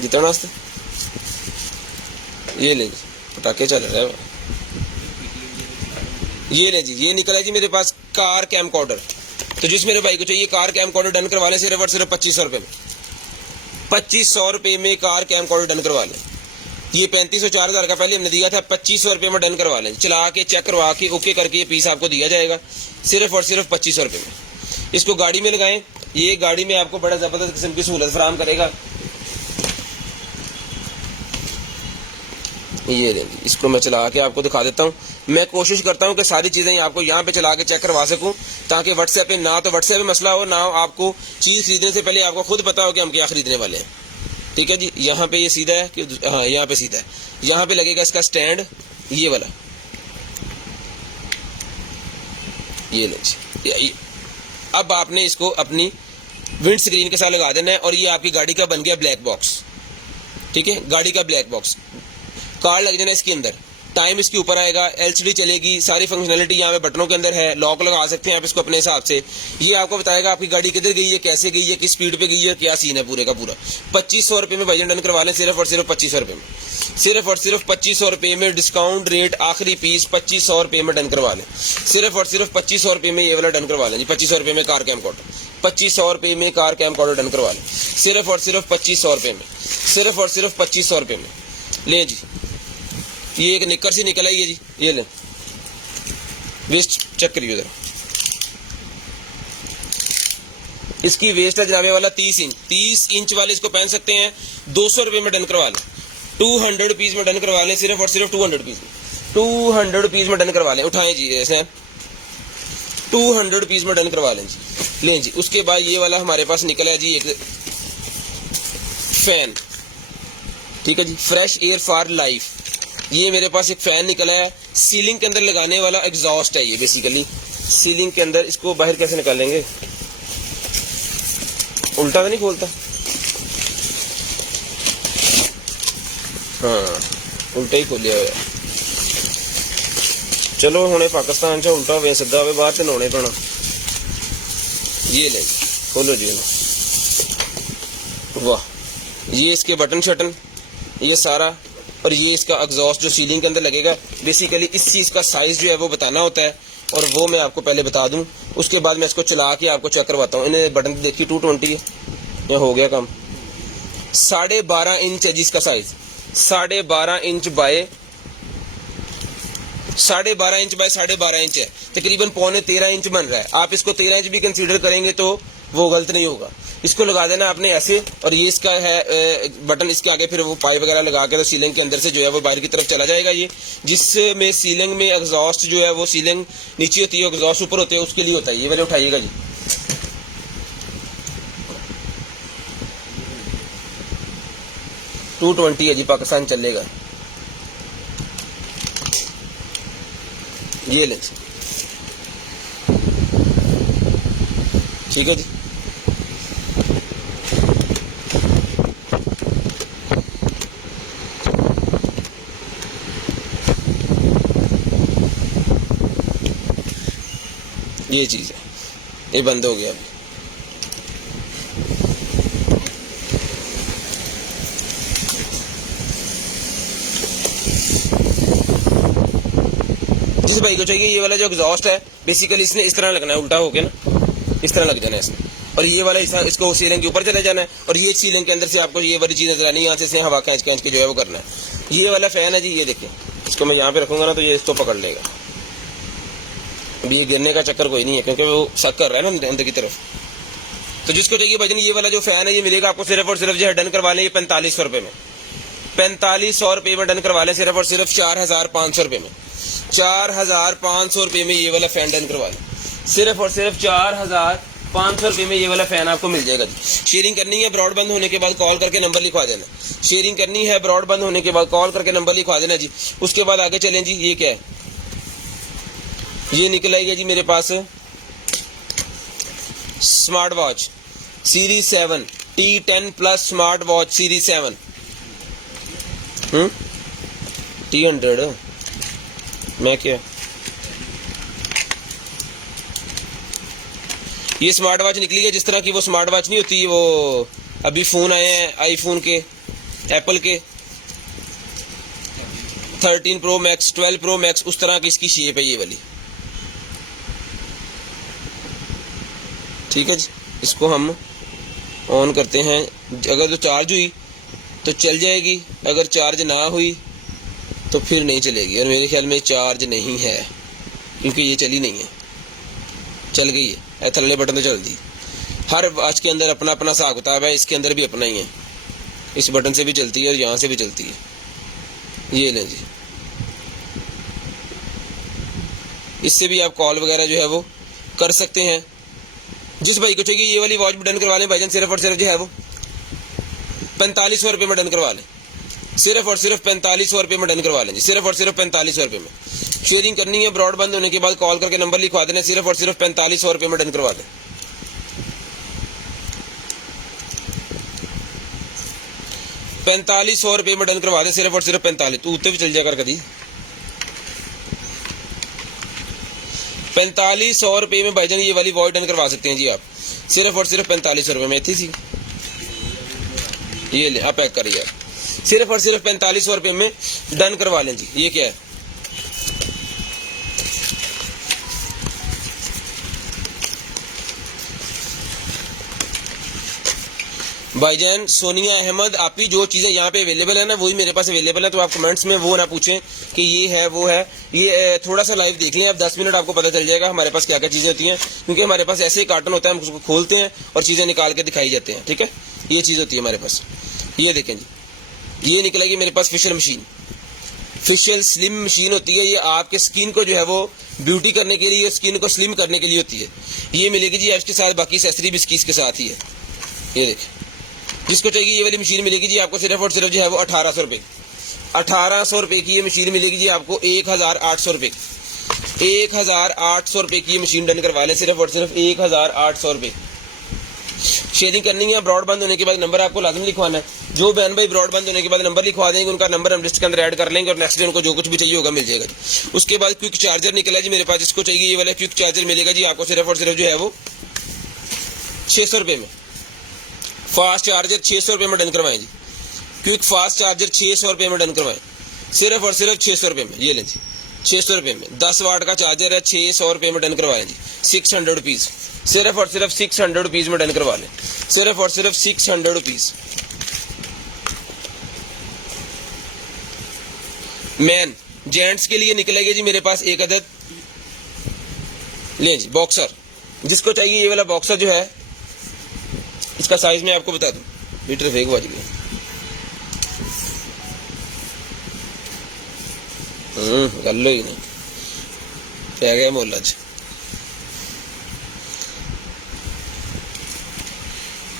जितने वास्ते। ये ले पटाखे चल रहे हैं, ये ले जी, ये निकला जी मेरे पास कार कैमकॉर्डर। तो जिस मेरे भाई को चाहिए कार कैमकॉर्डर डन करवा लें, सिर्फ और सिर्फ 2500 रुपये में। 2500 रुपये में कार कैमकॉर्डर डन करवा लें। ये 3500 4000 का पहले हमने दिया था, 2500 रुपये में डन करवा लें। चला के चेक करवा के ओके करके ये पीस आपको दिया जाएगा, सिर्फ और सिर्फ 2500 रुपये में। इसको गाड़ी में लगाएं, ये गाड़ी में आपको बड़ा जबरदस्त किस्म की सहूलत फराहम करेगा। ये लेंगे, इसको मैं चला के आपको दिखा देता हूँ। मैं कोशिश करता हूँ कि सारी चीज़ें आपको यहाँ पे चला के चेक करवा सकूँ, ताकि व्हाट्सएप पे ना तो व्हाट्सएप पे मसला हो, ना आपको चीज़ खरीदने से पहले आपको खुद पता हो कि हम क्या खरीदने वाले हैं। ठीक है जी, यहाँ पे ये सीधा है कि हाँ, यहाँ पे सीधा है। यहाँ पे लगेगा इसका स्टैंड, ये वाला, ये लें। अब आपने इसको अपनी विंड स्क्रीन के साथ लगा देना है, और ये आपकी गाड़ी का बन गया ब्लैक बॉक्स। ठीक है, गाड़ी का ब्लैक बॉक्स, कार्ड लग जाना इसके अंदर, टाइम इसके ऊपर आएगा, एलसीडी चलेगी, सारी फंक्शनैलिटी यहाँ पे बटनों के अंदर है, लॉक लगा सकते हैं आप इसको अपने हिसाब से। ये आपको बताएगा आपकी गाड़ी किधर गई है, कैसे गई है, किस स्पीड पे गई है, क्या सीन है पूरे का पूरा। 2500 रुपये में भाईजान डन करवा लें, सिर्फ और सिर्फ 2500 रुपये में। सिर्फ और सिर्फ 2500 रुपये में डिस्काउंट रेट, आखिरी पीस 2500 रुपये में डन करवा लें, सिर्फ और सिर्फ 2500 रुपये में ये वाला डन करवा लें जी। 2500 रुपये में कार कैमकॉर्डर, 2500 रुपये में कार कैमकॉर्डर डन करवा लें, सिर्फ और सिर्फ 2500 रुपये में, सिर्फ और सिर्फ 2500 रुपये में। लें जी, ये एक निक्कर से निकल आई है जी, ये लें, वेस्ट चेक करिए जरा, इसकी वेस्ट है जनाबे वाला 30 इंच। 30 इंच वाले इसको पहन सकते हैं, 200 रुपये में डन करवा लें, 200 रुपीज में डन करवा लें, सिर्फ और सिर्फ 200 रुपीज में, 200 रुपीज में डन करवा लें। उठाएं जी ऐसे 200 रुपीज में डन करवा लें जी। लें जी, उसके बाद ये वाला हमारे पास निकला जी एक फैन, ठीक है जी, फ्रेश एयर फॉर लाइफ। ये मेरे पास एक फैन निकला है, सीलिंग के अंदर लगाने वाला एग्जॉस्ट है ये बेसिकली। सीलिंग के अंदर इसको बाहर कैसे निकालेंगे, उल्टा तो नहीं खोलता, हाँ उल्टा ही खोलिया हुआ। चलो हुणे पाकिस्तान च उल्टा हो सीधा हो बाहर तो नौने पैना। ये ले खोलो जी, वाह, ये इसके बटन शटन ये सारा, और ये इसका एग्जॉस्ट जो सीलिंग के अंदर लगेगा। बेसिकली इस चीज़ का साइज़ जो है वो बताना होता है, और वो मैं आपको पहले बता दूं, उसके बाद मैं इसको चला के आपको चेक करवाता हूँ। इन्हें बटन देखिए 220 है, यह हो गया काम। 12.5 इंच है जिसका size, 12.5 inch by 12.5 inch by 12.5 inch है, तकरीबन 13.25 इंच बन रहा है। आप इसको 13 इंच भी कंसीडर करेंगे तो वो गलत नहीं होगा। इसको लगा देना आपने ऐसे, और ये इसका है बटन, इसके आगे फिर वो पाइप वगैरह लगा के तो सीलिंग के अंदर से जो है वो बाहर की तरफ चला जाएगा। ये जिसमें सीलिंग में एग्जॉस्ट जो है वो सीलिंग नीचे होती है, एग्जॉस्ट ऊपर होते हैं, उसके लिए होता है। ये वाले उठाइएगा जी, $220 है जी, पाकिस्तान चलेगा। ये लें, ठीक है जी। ये चीज़ है, ये बंद हो गया अभी। जिस भाई को चाहिए ये वाला जो एग्जॉस्ट है, बेसिकली इसने इस तरह लगना है, उल्टा होके ना इस तरह लग जाना है इसमें, और ये वाला इसको सीलिंग के ऊपर चले जाना है, और ये सीलिंग के अंदर से आपको ये वाली चीज़ नजर आनी है, यहाँ से इसने हवा खींच के जो है वो करना है। ये वाला फैन है जी, ये देखिए, इसको मैं यहाँ पे रखूंगा ना तो ये इसको पकड़ लेगा। अभी ये गिरने का चक्कर कोई नहीं है क्योंकि वो सक कर रहा है ना अंदर की तरफ। तो जिसको चाहिए भाईजान ये वाला जो फैन है ये मिलेगा आपको सिर्फ और सिर्फ जो है डन करवा लें, ये 4500 रुपये में, 4500 रुपये में डन करवा लें, सिर्फ और सिर्फ 4500 रुपये में, 4500 रुपये में ये वाला फैन डन करवा लें, सिर्फ और सिर्फ 4500 रुपये में ये वाला फैन आपको मिल जाएगा जी। शेयरिंग करनी है, ब्रॉड बंद होने के बाद कॉल करके नंबर लिखवा देना। शेयरिंग करनी है, ब्रॉड बंद होने के बाद कॉल करके नंबर लिखवा देना जी। उसके बाद आगे चलें जी। ये क्या है, ये निकल आई है जी मेरे पास smart watch series 7 T10 plus smart watch series 7 T100 मैं क्या, ये स्मार्ट वॉच निकली है। जिस तरह की वो स्मार्ट वॉच नहीं होती, वो अभी फोन आए हैं आईफोन के, एप्पल के 13 प्रो मैक्स 12 प्रो मैक्स, उस तरह की इसकी शेप है ये वाली, ठीक है जी। इसको हम ऑन करते हैं, अगर तो चार्ज हुई तो चल जाएगी, अगर चार्ज ना हुई तो फिर नहीं चलेगी, और मेरे ख्याल में चार्ज नहीं है क्योंकि ये चली नहीं है, चल गई है, थल्ले बटन तो चल दी। हर वॉच के अंदर अपना अपना हिसाब किताब है, इसके अंदर भी अपना ही है, इस बटन से भी चलती है और यहाँ से भी चलती है। ये लें जी, इससे भी आप कॉल वगैरह जो है वो कर सकते हैं। जिस भाई को चाहिए ये वाली वॉच भी डन करवा लें भाईजान, सिर्फ और सिर्फ जो है वो 4500 रुपये में डन करवा लें, सिर्फ और सिर्फ 4500 रुपये में डन करवा लें जी, सिर्फ और सिर्फ 4500 रुपये में। शेयरिंग करनी है, ब्रॉड बंद होने के बाद कॉल करके नंबर लिखवा देना, सिर्फ और सिर्फ 4500 रुपये में डन करवा दें। 4500 रुपये में डन करवा दें, सिर्फ और सिर्फ 45। तू उत्ते भी चल जाकर कभी 4500 रुपये में भाईजान ये वाली वॉच डन करवा सकते हैं जी आप, सिर्फ और सिर्फ 4500 रुपये में। थी सी ये ले आप पैक करिए, सिर्फ और सिर्फ 4500 रुपये में डन करवा लें जी। ये क्या है, भाईजान सोनिया अहमद, आपकी जो चीज़ें यहाँ पे अवेलेबल है ना वही मेरे पास अवेलेबल है, तो आप कमेंट्स में वो ना पूछें कि ये है वो है, ये थोड़ा सा लाइव देख लें आप, 10 मिनट आपको पता चल जाएगा हमारे पास क्या क्या चीज़ें होती हैं, क्योंकि हमारे पास ऐसे ही कार्टन होता है, हम उसको खोलते हैं और चीज़ें निकाल के दिखाई जाते हैं। ठीक है, ये चीज़ होती है हमारे पास। ये देखें जी, ये निकलेगी मेरे पास facial machine, facial slim machine होती है। ये आपके स्किन को जो है वो ब्यूटी करने के लिए, स्किन को स्लिम करने के लिए होती है। ये मिलेगी जी इसके साथ, बाकी एक्सेसरी भी इसकी इसके साथ ही है। ये देखें, जिसको चाहिए ये वाली मशीन मिलेगी जी आपको सिर्फ और सिर्फ जो है वो 1800 रुपये। 1800 रुपये की ये मशीन मिलेगी जी आपको 1800 रुपये। 1800 रुपये की ये मशीन डन करवा लें, सिर्फ और सिर्फ 1800 रुपये। शेयरिंग करनी है, ब्रॉडबैंड होने के बाद नंबर आपको लाजम लिखवाना है। जो बहन भाई ब्रॉडबैंड होने के बाद नंबर लिखवा देंगे, उनका नंबर हम लिस्ट के अंदर ऐड कर लेंगे और नेक्स्ट डे उनको जो कुछ भी चाहिए होगा मिल जाएगा जी। उसके बाद क्विक चार्जर निकला जी मेरे पास, जिसको चाहिए ये वाला क्विक चार्जर मिलेगा जी आपको सिर्फ और सिर्फ जो है वो 600 रुपये में। फास्ट चार्जर 600 रुपये में डन करवाएं जी। क्विक फास्ट चार्जर 600 रुपये में डन करवाएं, सिर्फ और सिर्फ 600 रुपये में। ये लें जी, 600 रुपये में 10 वाट का चार्जर है, 600 रुपये में डन करवाएं जी। 600 रुपीज़, सिर्फ और सिर्फ 600 रुपीज़ में डन करवा लें, सिर्फ और सिर्फ 600 रुपीज़। मैन जेंट्स के लिए निकलेगी जी मेरे पास एक अदद, ले जी बॉक्सर, जिसको चाहिए ये वाला बॉक्सर जो है, इसका साइज मैं आपको बता दूं, मीटर फेंक बज गया। गल ही नहीं पै गया मोला च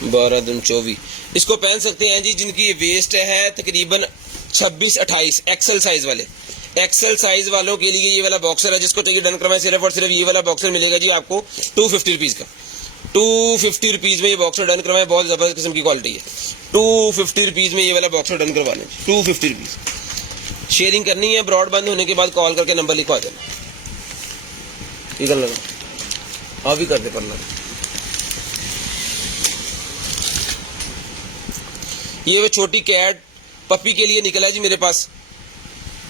12 दूनी 24। इसको पहन सकते हैं जी जिनकी वेस्ट है तकरीबन 26-28, एक्सल साइज वाले। एक्सल साइज वालों के लिए ये वाला बॉक्सर है, जिसको चाहिए डन करवाएं, सिर्फ और सिर्फ ये वाला बॉक्सर मिलेगा जी आपको 250 रुपीज़ का। 250 रुपीज़ में ये बॉक्सर डन करवाएं, बहुत ज़बरदस्त किस्म की क्वालिटी है। 250 रुपीज़ में ये वाला बॉक्सर डन करवा लें, 250 रुपीज़। शेयरिंग करनी है, ब्रॉडबैंड होने के बाद कॉल करके नंबर लिखवा देना। ठीक है, आप भी कर दे पढ़ना। ये वो छोटी कैट पपी के लिए निकला है जी मेरे पास।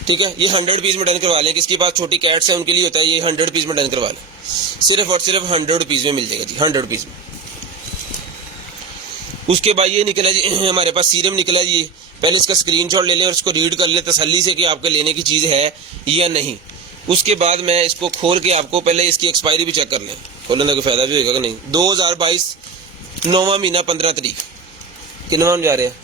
ठीक है, ये 100 रुपीज़ में डन करवा लें, किसके पास छोटी कैट्स हैं उनके लिए होता है, ये 100 रुपीज़ में डन करवा लें, सिर्फ और सिर्फ 100 रुपीज़ में मिल जाएगा जी, 100 रुपीज़ में। उसके बाद ये निकला जी हमारे पास सीरम निकला जी। पहले इसका स्क्रीनशॉट ले लें और इसको रीड कर लें तसल्ली से कि आपके लेने की चीज़ है या नहीं। उसके बाद मैं इसको खोल के आपको पहले इसकी एक्सपायरी भी चेक कर लें, खोलने का फ़ायदा भी होगा कि नहीं। 2022 9वां महीना 15 तारीख, कितना जा रहे हैं,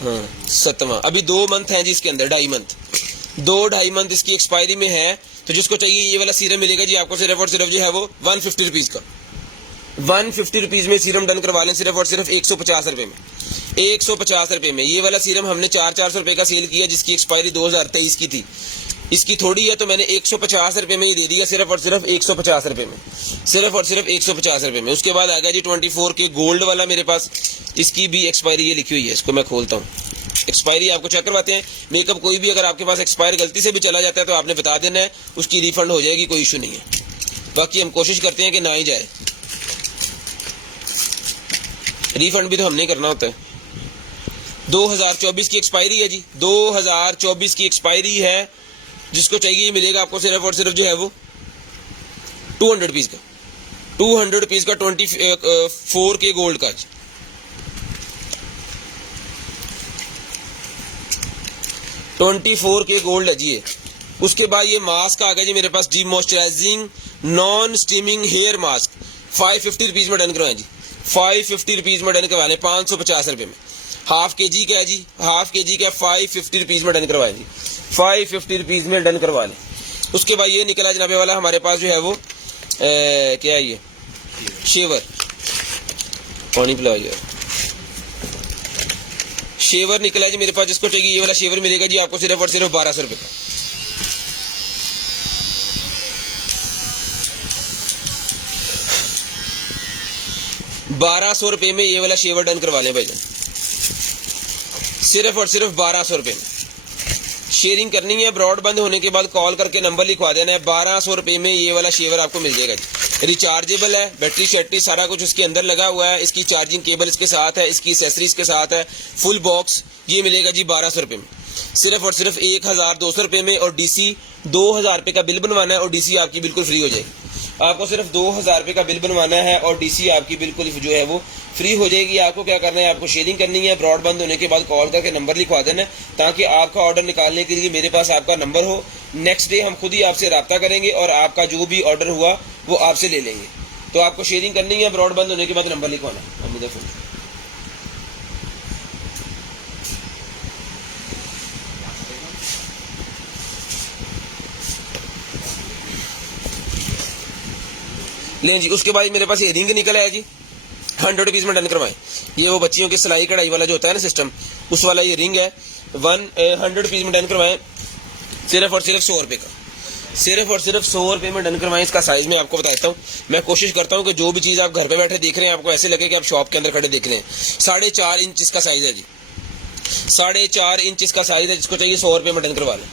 हाँ 7वां। अभी 2 मंथ हैं जी इसके अंदर, 2.5 मंथ, 2-2.5 मंथ इसकी एक्सपायरी में है। तो जिसको चाहिए ये वाला सीरम मिलेगा जी आपको सिर्फ और सिर्फ जो है वो 150 रुपीज़ का। 150 रुपीज़ में सीरम डन करवा लें, सिर्फ और सिर्फ 150 रुपये में। 150 रुपये में ये वाला सीरम हमने 400 रुपये का सेल किया, जिसकी एक्सपायरी 2023 की थी। इसकी थोड़ी है तो मैंने 150 रुपये में ही दे दिया, सिर्फ और सिर्फ 150 रुपये में, सिर्फ और सिर्फ 150 रुपये में। उसके बाद आ गया जी 24 के गोल्ड वाला मेरे पास, इसकी भी एक्सपायरी ये लिखी हुई है, इसको मैं खोलता हूँ, एक्सपायरी आपको चेक करवाते हैं। मेकअप कोई भी अगर आपके पास एक्सपायर गलती से भी चला जाता है तो आपने बता देना है, उसकी रिफंड हो जाएगी, कोई इशू नहीं है। बाकी हम कोशिश करते हैं कि ना ही जाए, रिफंड भी तो हमने करना होता है। 2024 की एक्सपायरी है जी, 2024 की एक्सपायरी है। जिसको चाहिए मिलेगा आपको सिर्फ और सिर्फ जो है वो 200 रुपीज़ का, 200 रुपीज़ का 24 के गोल्ड का, 24 के गोल्ड है जी ये। उसके बाद ये मास्क आ गया जी मेरे पास, जी moisturising non steaming hair mask, 550 rupees में डन करवाएं जी, 550 रुपीज़ में डन करवा लें, 550 रुपये में। हाफ के जी का है जी, हाफ के जी का 550 रुपीज़ में डन करवाएं जी, 550 रुपीज़ में डन करवा लें। उसके बाद ये निकला जनाबे वाला हमारे पास जो है वो क्या है, ये शेवर, पानी पिलाओ यार। शेवर निकला जी मेरे पास, जिसको चाहिए ये वाला शेवर मिलेगा जी आपको सिर्फ और सिर्फ 1200 रुपये का। ₹1200 में ये वाला शेवर डन करवा लें भाईजान, सिर्फ और सिर्फ 1200 रुपये में। शेयरिंग करनी है, ब्रॉडबैंड होने के बाद कॉल करके नंबर लिखवा देना है। 1200 रुपये में ये वाला शेवर आपको मिल जाएगा जी। रिचार्जेबल है, बैटरी शैटरी सारा कुछ इसके अंदर लगा हुआ है, इसकी चार्जिंग केबल इसके साथ है, इसकी एसेसरीज के साथ है, फुल बॉक्स। ये मिलेगा जी 1200 रुपये में, सिर्फ और सिर्फ 1200 रुपये में। और DC 2000 रुपये का बिल बनवाना है और DC आपकी बिल्कुल फ्री हो जाएगी। आपको सिर्फ 2000 रुपये का बिल बनवाना है और डीसी आपकी बिल्कुल जो है वो फ्री हो जाएगी। आपको क्या करना है, आपको शेयरिंग करनी है, ब्रॉड बंद होने के बाद कॉल करके नंबर लिखवा देना है ताकि आपका ऑर्डर निकालने के लिए मेरे पास आपका नंबर हो। नेक्स्ट डे हम खुद ही आपसे रब्ता करेंगे और आपका जो भी ऑर्डर हुआ वो आपसे ले लेंगे। तो आपको शेयरिंग करनी है, ब्रॉड बंद होने के बाद नंबर लिखवाना है। लें जी, उसके बाद मेरे पास ये रिंग निकला है जी, 100 रुपीज़ में डन करवाएं। ये वो बच्चियों के सिलाई कढ़ाई वाला जो होता है ना सिस्टम, उस वाला ये रिंग है। 100 रुपीज़ में डन करवाएं, सिर्फ और सिर्फ 100 रुपये का, सिर्फ और सिर्फ 100 रुपये में डन करवाएं। इसका साइज़ मैं आपको बताता हूँ। मैं कोशिश करता हूँ कि जो भी चीज़ आप घर पे बैठे देख रहे हैं आपको ऐसे लगे कि आप शॉप के अंदर खड़े देख रहे हैं। 4.5 इंच इसका साइज़ है जी, 4.5 इंच इसका साइज़ है। जिसको चाहिए 100 रुपये में डन करवा लें।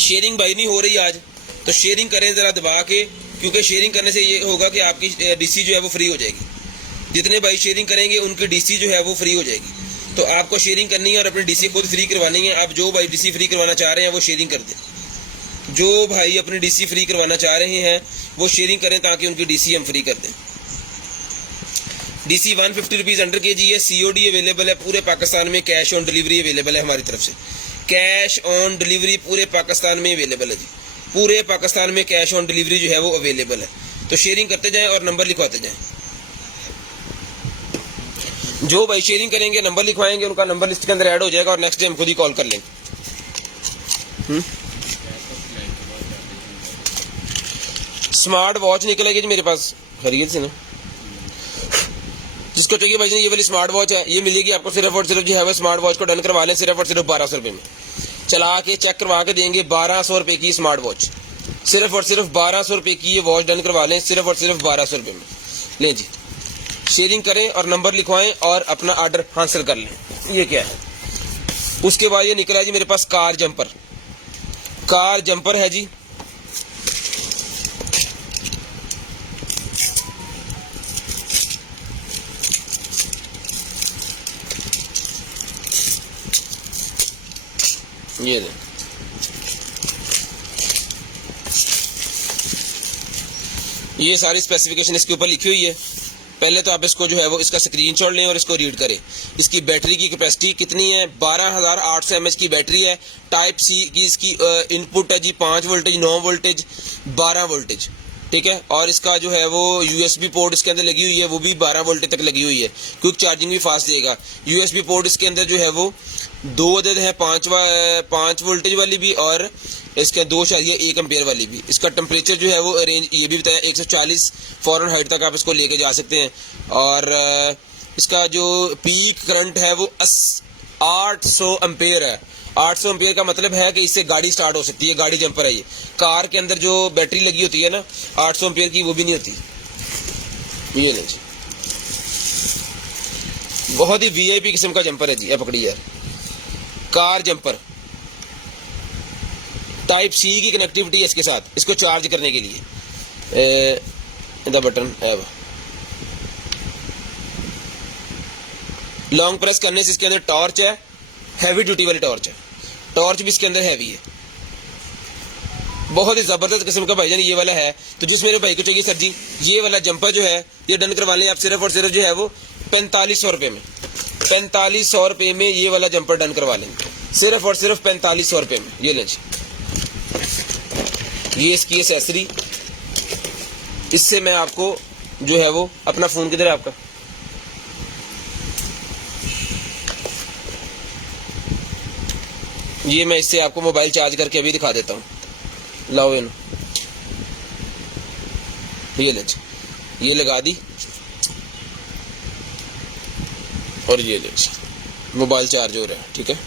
शेयरिंग भाई नहीं हो रही आज, तो शेयरिंग करें ज़रा दबा के, क्योंकि शेयरिंग करने से ये होगा कि आपकी डीसी जो है वो फ्री हो जाएगी। जितने भाई शेयरिंग करेंगे उनकी डीसी जो है वो फ्री हो जाएगी। तो आपको शेयरिंग करनी है और अपनी डीसी खुद फ्री करवानी है। आप जो भाई डीसी फ्री करवाना चाह रहे हैं वो शेयरिंग कर दें। जो भाई अपनी डीसी फ्री करवाना चाह रहे हैं वो शेयरिंग करें ताकि उनकी डीसी हम फ्री कर दें। डीसी 150 रुपीज़ अंडर केजी है। सीओडी अवेलेबल है पूरे पाकिस्तान में, कैश ऑन डिलीवरी अवेलेबल है हमारी तरफ से। कैश ऑन डिलीवरी पूरे पाकिस्तान में अवेलेबल है जी, पूरे पाकिस्तान में कैश ऑन डिलीवरी जो है वो अवेलेबल है। तो शेयरिंग करते जाएं और नंबर लिखवाते जाएं। जो भाई शेयरिंग करेंगे नंबर लिखवाएंगे उनका नंबर लिस्ट के अंदर ऐड हो जाएगा और नेक्स्ट डे हम खुद ही कॉल कर लेंगे। स्मार्ट वॉच निकलेगी जी मेरे पास, खरीद से ना, जिसको चाहिए भाई ये वाली स्मार्ट वॉच है, ये मिलेगी आपको सिर्फ और सिर्फ जो है वो स्मार्ट वॉच को डन करवा लें सिर्फ और सिर्फ 1200 रुपये में। चला के चेक करवा के देंगे 1200 रुपये की स्मार्ट वॉच, सिर्फ और सिर्फ 1200 रुपये की ये वॉच डन करवा लें सिर्फ और सिर्फ 1200 रुपये में। लें जी, शेयरिंग करें और नंबर लिखवाएं और अपना ऑर्डर हासिल कर लें। ये क्या है, उसके बाद ये निकला जी मेरे पास कार जंपर। कार जंपर है जी, ये ले, ये सारी स्पेसिफिकेशन इसके ऊपर लिखी हुई है। पहले तो आप इसको जो है वो इसका स्क्रीनशॉट लें और इसको रीड करें। इसकी बैटरी की कैपेसिटी कितनी है, 12800 mAh की बैटरी है। टाइप सी की इसकी इनपुट है जी 5 वोल्टेज, 9 वोल्टेज, 12 वोल्टेज, ठीक है। और इसका जो है वो यूएसबी पोर्ट इसके अंदर लगी हुई है, वो भी 12 वोल्टेज तक लगी हुई है। क्विक चार्जिंग भी फास्ट देगा। यूएसबी पोर्ट इसके अंदर जो है वो 2 अदद है, 5 वोल्टेज वाली भी और इसके 2.1 एम्पेयर वाली भी। इसका टेम्परेचर जो है वो रेंज ये भी बताया 140 फ़ारेनहाइट तक आप इसको लेके जा सकते हैं। और इसका जो पीक करंट है वो 800 एम्पेयर है। 800 एम्पेयर का मतलब है कि इससे गाड़ी स्टार्ट हो सकती है। गाड़ी जंपर है ये। कार के अंदर जो बैटरी लगी होती है ना 800 एम्पेयर की, वो भी नहीं होती। ये नहीं, बहुत ही वीआईपी किस्म का जंपर है जी। पकड़ी यार, कार जंपर टाइप सी की कनेक्टिविटी है इसके साथ, इसको चार्ज करने के लिए द बटन है। लॉन्ग प्रेस करने से इसके अंदर टॉर्च है, हैवी ड्यूटी वाली टॉर्च है। टॉर्च भी इसके अंदर हैवी है। बहुत ही जबरदस्त किस्म का भाईजान ये वाला है। तो जिस मेरे भाई को चाहिए सर जी ये वाला जंपर जो है ये डन करवा लें आप सिर्फ और सिर्फ जो है वो 4500 रुपये में। 4500 रुपये में ये वाला जंपर डन करवा लेंगे सिर्फ और सिर्फ 4500 रुपये में। ये लें जी, ये इसकी एसेसरी। इससे मैं आपको जो है वो अपना फ़ोन किधर है आपका, ये मैं इससे आपको मोबाइल चार्ज करके अभी दिखा देता हूँ। लाओ इन, ये ले, ये लगा दी और ये ले, मोबाइल चार्ज हो रहा है, ठीक है।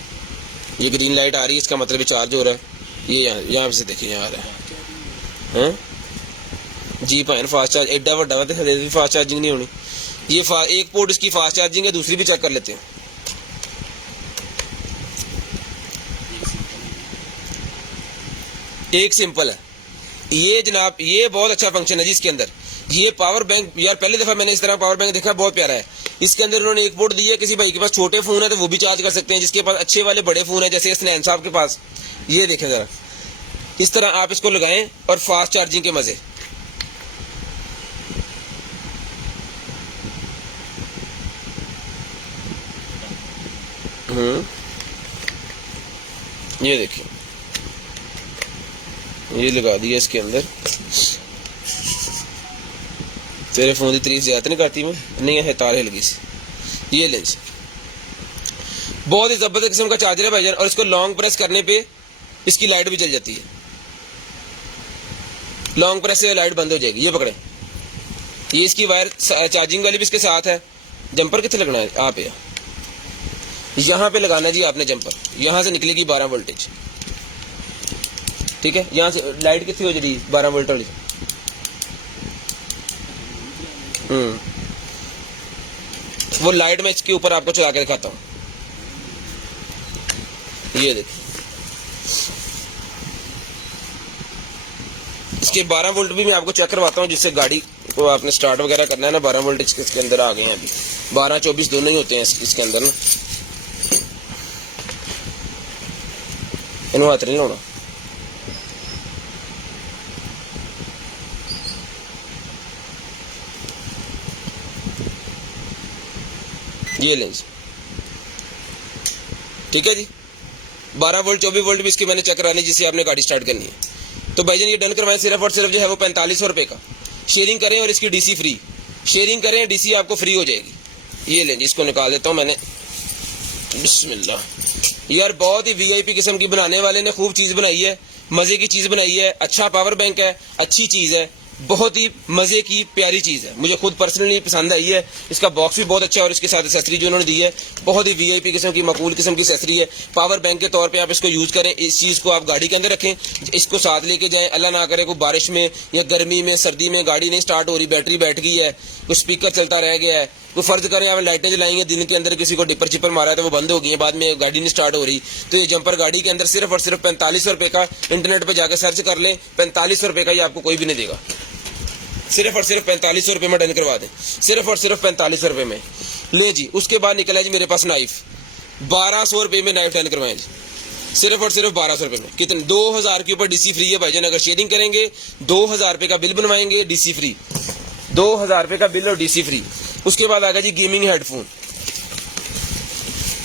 ये ग्रीन लाइट आ रही है, इसका मतलब ये चार्ज हो रहा है। ये यहाँ से देखिए यहाँ आ रहा है जी। भाई फास्ट चार्ज एडा वड्डा वा तो फास्ट चार्जिंग नहीं होनी। ये एक पोर्ट इसकी फास्ट चार्जिंग है, दूसरी भी चेक कर लेते हैं। एक सिंपल है ये जनाब, ये बहुत अच्छा फंक्शन है जी इसके अंदर। ये पावर बैंक यार पहली दफ़ा मैंने इस तरह पावर बैंक देखा, बहुत प्यारा है। इसके अंदर उन्होंने एक पोर्ट दी है, किसी भाई के पास छोटे फ़ोन है तो वो भी चार्ज कर सकते हैं, जिसके पास अच्छे वाले बड़े फ़ोन है जैसे हसनैन साहब के पास। ये देखें ज़रा, इस तरह आप इसको लगाएं और फास्ट चार्जिंग के मजे। ये देखिए, ये लगा दिया इसके अंदर। तेरे फोन की तारीफ ज्यादा नहीं करती मैं, नहीं है तार हिल गई सी। ये लेंस बहुत ही जबरदस्त किस्म का चार्जर है भाईजान, और इसको लॉन्ग प्रेस करने पे इसकी लाइट भी जल जाती है। लॉन्ग प्रेस से लाइट बंद हो जाएगी। ये पकड़े, ये इसकी वायर चार्जिंग वाली भी इसके साथ है। जंपर कितने लगना है? आप यहाँ पे लगाना जी आपने जंपर, यहाँ से निकलेगी 12 वोल्टेज, ठीक है। यहाँ से लाइट कितनी हो जाएगी? 12 वोल्ट वाली। वो लाइट मैं इसके ऊपर आपको चला के दिखाता हूँ। ये देखिए, इसके 12 वोल्ट भी मैं आपको चेक करवाता हूँ, जिससे गाड़ी को आपने स्टार्ट वगैरह करना है ना। 12 वोल्ट इसके अंदर आ गए हैं अभी, 12-24 दोनों ही होते हैं इसके अंदर ना। इन्हों हाथ नहीं लाना। ये लेंस, ठीक है जी। 12 वोल्ट 24 वोल्ट भी इसके मैंने चेक कराने, जिससे आपने गाड़ी स्टार्ट करनी है। तो भाईजान ये डन करवाएं, सिर्फ और सिर्फ जो है वो 4500 रुपये का। शेयरिंग करें और इसकी डीसी फ्री। शेयरिंग करें, डीसी आपको फ्री हो जाएगी। ये लें, इसको निकाल देता हूँ मैंने। बिस्मिल्लाह। यार बहुत ही वीआईपी किस्म की बनाने वाले ने खूब चीज़ बनाई है, मज़े की चीज़ बनाई है। अच्छा पावर बैंक है, अच्छी चीज़ है, बहुत ही मज़े की प्यारी चीज़ है। मुझे खुद पर्सनली पसंद आई है। इसका बॉक्स भी बहुत अच्छा है, और इसके साथ एक्सेसरी जो उन्होंने दी है बहुत ही वीआईपी किस्म की, मकबूल किस्म की एक्सेसरी है। पावर बैंक के तौर पे आप इसको यूज़ करें। इस चीज़ को आप गाड़ी के अंदर रखें, इसको साथ लेके जाएं। अल्लाह ना करे कोई बारिश में या गर्मी में सर्दी में गाड़ी नहीं स्टार्ट हो रही, बैटरी बैठ गई है, कोई स्पीकर चलता रह गया है, तो फर्ज करें आप लाइटें जलाएंगे दिन के अंदर, किसी को डिपर चिपर मारा है तो वो बंद हो गई है, बाद में गाड़ी नहीं स्टार्ट हो रही, तो ये जंपर गाड़ी के अंदर सिर्फ और सिर्फ 4500 रुपये का। इंटरनेट पर जाकर सर्च कर लें, 4500 रुपये का ये आपको कोई भी नहीं देगा। सिर्फ और सिर्फ 4500 रुपये में डन करवा दें, सिर्फ और सिर्फ 4500 रुपये में। ले जी, उसके बाद निकला जी मेरे पास नाइफ। 1200 रुपये में नाइफ डन करवाएं जी, सिर्फ और सिर्फ 1200 रुपये में। कितने? 2000 के ऊपर डीसी फ्री है भाईजान। अगर शेयरिंग करेंगे 2000 रुपये का बिल बनवाएंगे, डीसी फ्री। 2000 रुपये का बिल और डीसी फ्री। उसके बाद आएगा जी गेमिंग हेडफोन,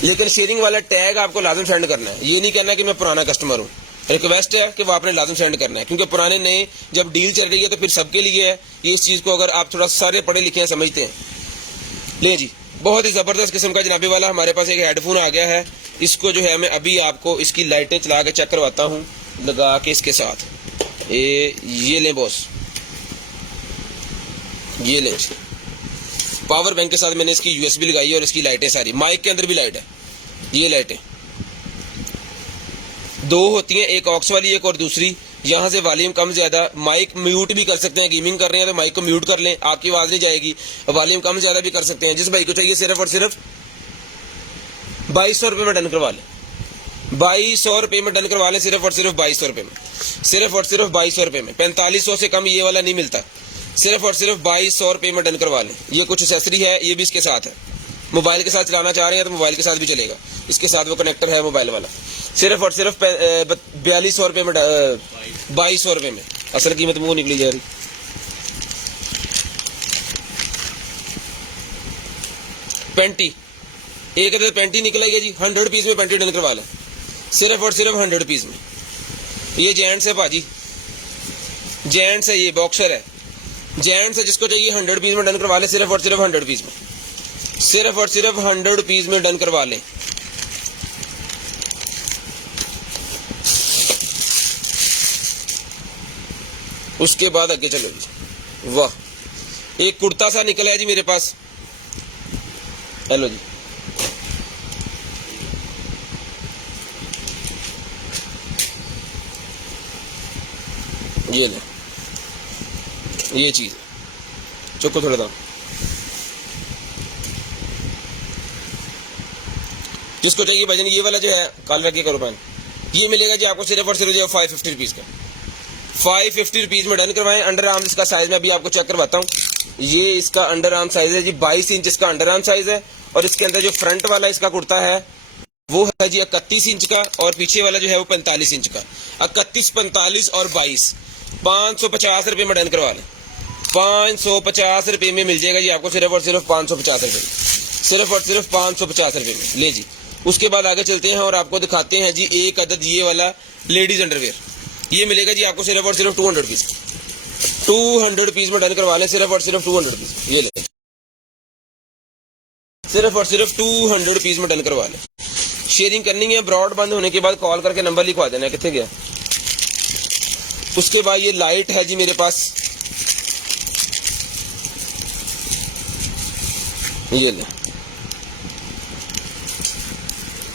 लेकिन शेयरिंग वाला टैग आपको लाजम सेंड करना है। ये नहीं कहना कि मैं पुराना कस्टमर हूँ, रिक्वेस्ट है कि वो आपने लाजम सेंड करना है, क्योंकि पुराने नए जब डील चल रही है तो फिर सबके लिए है ये। इस चीज़ को अगर आप थोड़ा सारे पढ़े लिखे हैं, समझते हैं। ले जी, बहुत ही ज़बरदस्त किस्म का जनाबे वाला हमारे पास एक हेडफोन आ गया है। इसको जो है मैं अभी आपको इसकी लाइटें चला के चेक करवाता हूँ, लगा के इसके साथ। ये लें बॉस, ये लें। पावर बैंक के साथ मैंने इसकी यूएसबी लगाई है, और इसकी लाइटें सारी, माइक के अंदर भी लाइट है। ये लाइटें दो होती हैं, एक ऑक्स वाली, एक और दूसरी। यहाँ से वॉल्यूम कम ज्यादा, माइक म्यूट भी कर सकते हैं। गेमिंग कर रहे हैं तो माइक को म्यूट कर लें, आपकी आवाज नहीं जाएगी। वॉल्यूम कम ज्यादा भी कर सकते हैं। जिस भाई को चाहिए सिर्फ और सिर्फ 2200 रुपये में डन करवा लें। 2200 रुपये में डन करवा लें, सिर्फ और सिर्फ 2200 रुपये में, सिर्फ और सिर्फ 2200 रुपये में। 4500 से कम ये वाला नहीं मिलता। सिर्फ और सिर्फ 2200 रुपये में डन करवा लें। ये कुछ एक्सेसरी है, ये भी इसके साथ है। मोबाइल के साथ चलाना चाह रहे हैं तो मोबाइल के साथ भी चलेगा, इसके साथ वो कनेक्टर है मोबाइल वाला। सिर्फ और सिर्फ 4200 रुपये में, 2200 रुपये में। असल कीमत मुंह निकली जा रही। पेंटी, एक अदर पेंटी निकला गया जी, 100 पीस में पेंटी डन करवा लें, सिर्फ और सिर्फ 100 पीस में। ये जेंट्स है भाजी, जेंट्स है, ये बॉक्सर है, जेंट्स है। जिसको चाहिए 100 पीस में डन करवा लें, सिर्फ और सिर्फ 100 पीस में, सिर्फ और सिर्फ 100 पीस में डन करवा लें। उसके बाद आगे चलो जी। वाह, एक कुर्ता सा निकला है जी मेरे पास। हेलो जी, ये ले, ये चीज चुको थोड़ा सा। जिसको चाहिए भाईजान ये वाला जो है काल रखिए करो पैन, ये मिलेगा जी आपको सिर्फ और सिर्फ 550 रुपीज़ का। 550 रुपीज़ में डन करवाएं। अंडर आर्म इसका साइज में अभी आपको चेक करवाता हूँ। ये इसका अंडर आर्म साइज है जी, 22 इंच इसका अंडर आर्म साइज है। और इसके अंदर जो फ्रंट वाला इसका कुर्ता है वो है जी 31 इंच का, और पीछे वाला जो है वो 45 इंच का। 31, 45 और 22 550 रुपये में डन करवा लें। 550 रुपये में मिल जाएगा जी आपको, सिर्फ और सिर्फ 550 रुपये, सिर्फ और सिर्फ 550 रुपये में। ले जी, उसके बाद आगे चलते हैं और आपको दिखाते हैं जी एक अदद ये वाला लेडीज अंडरवेयर। ये मिलेगा जी आपको सिर्फ और सिर्फ 200 पीस, 200 पीस में डन करवा लें, सिर्फ और सिर्फ 200 पीस। ये ले, सिर्फ और सिर्फ 200 पीस में डन करवा लें। शेयरिंग करनी है, ब्रॉड बंद होने के बाद कॉल करके नंबर लिखवा देना है। कितने गया? उसके बाद ये लाइट है जी मेरे पास, ये ले,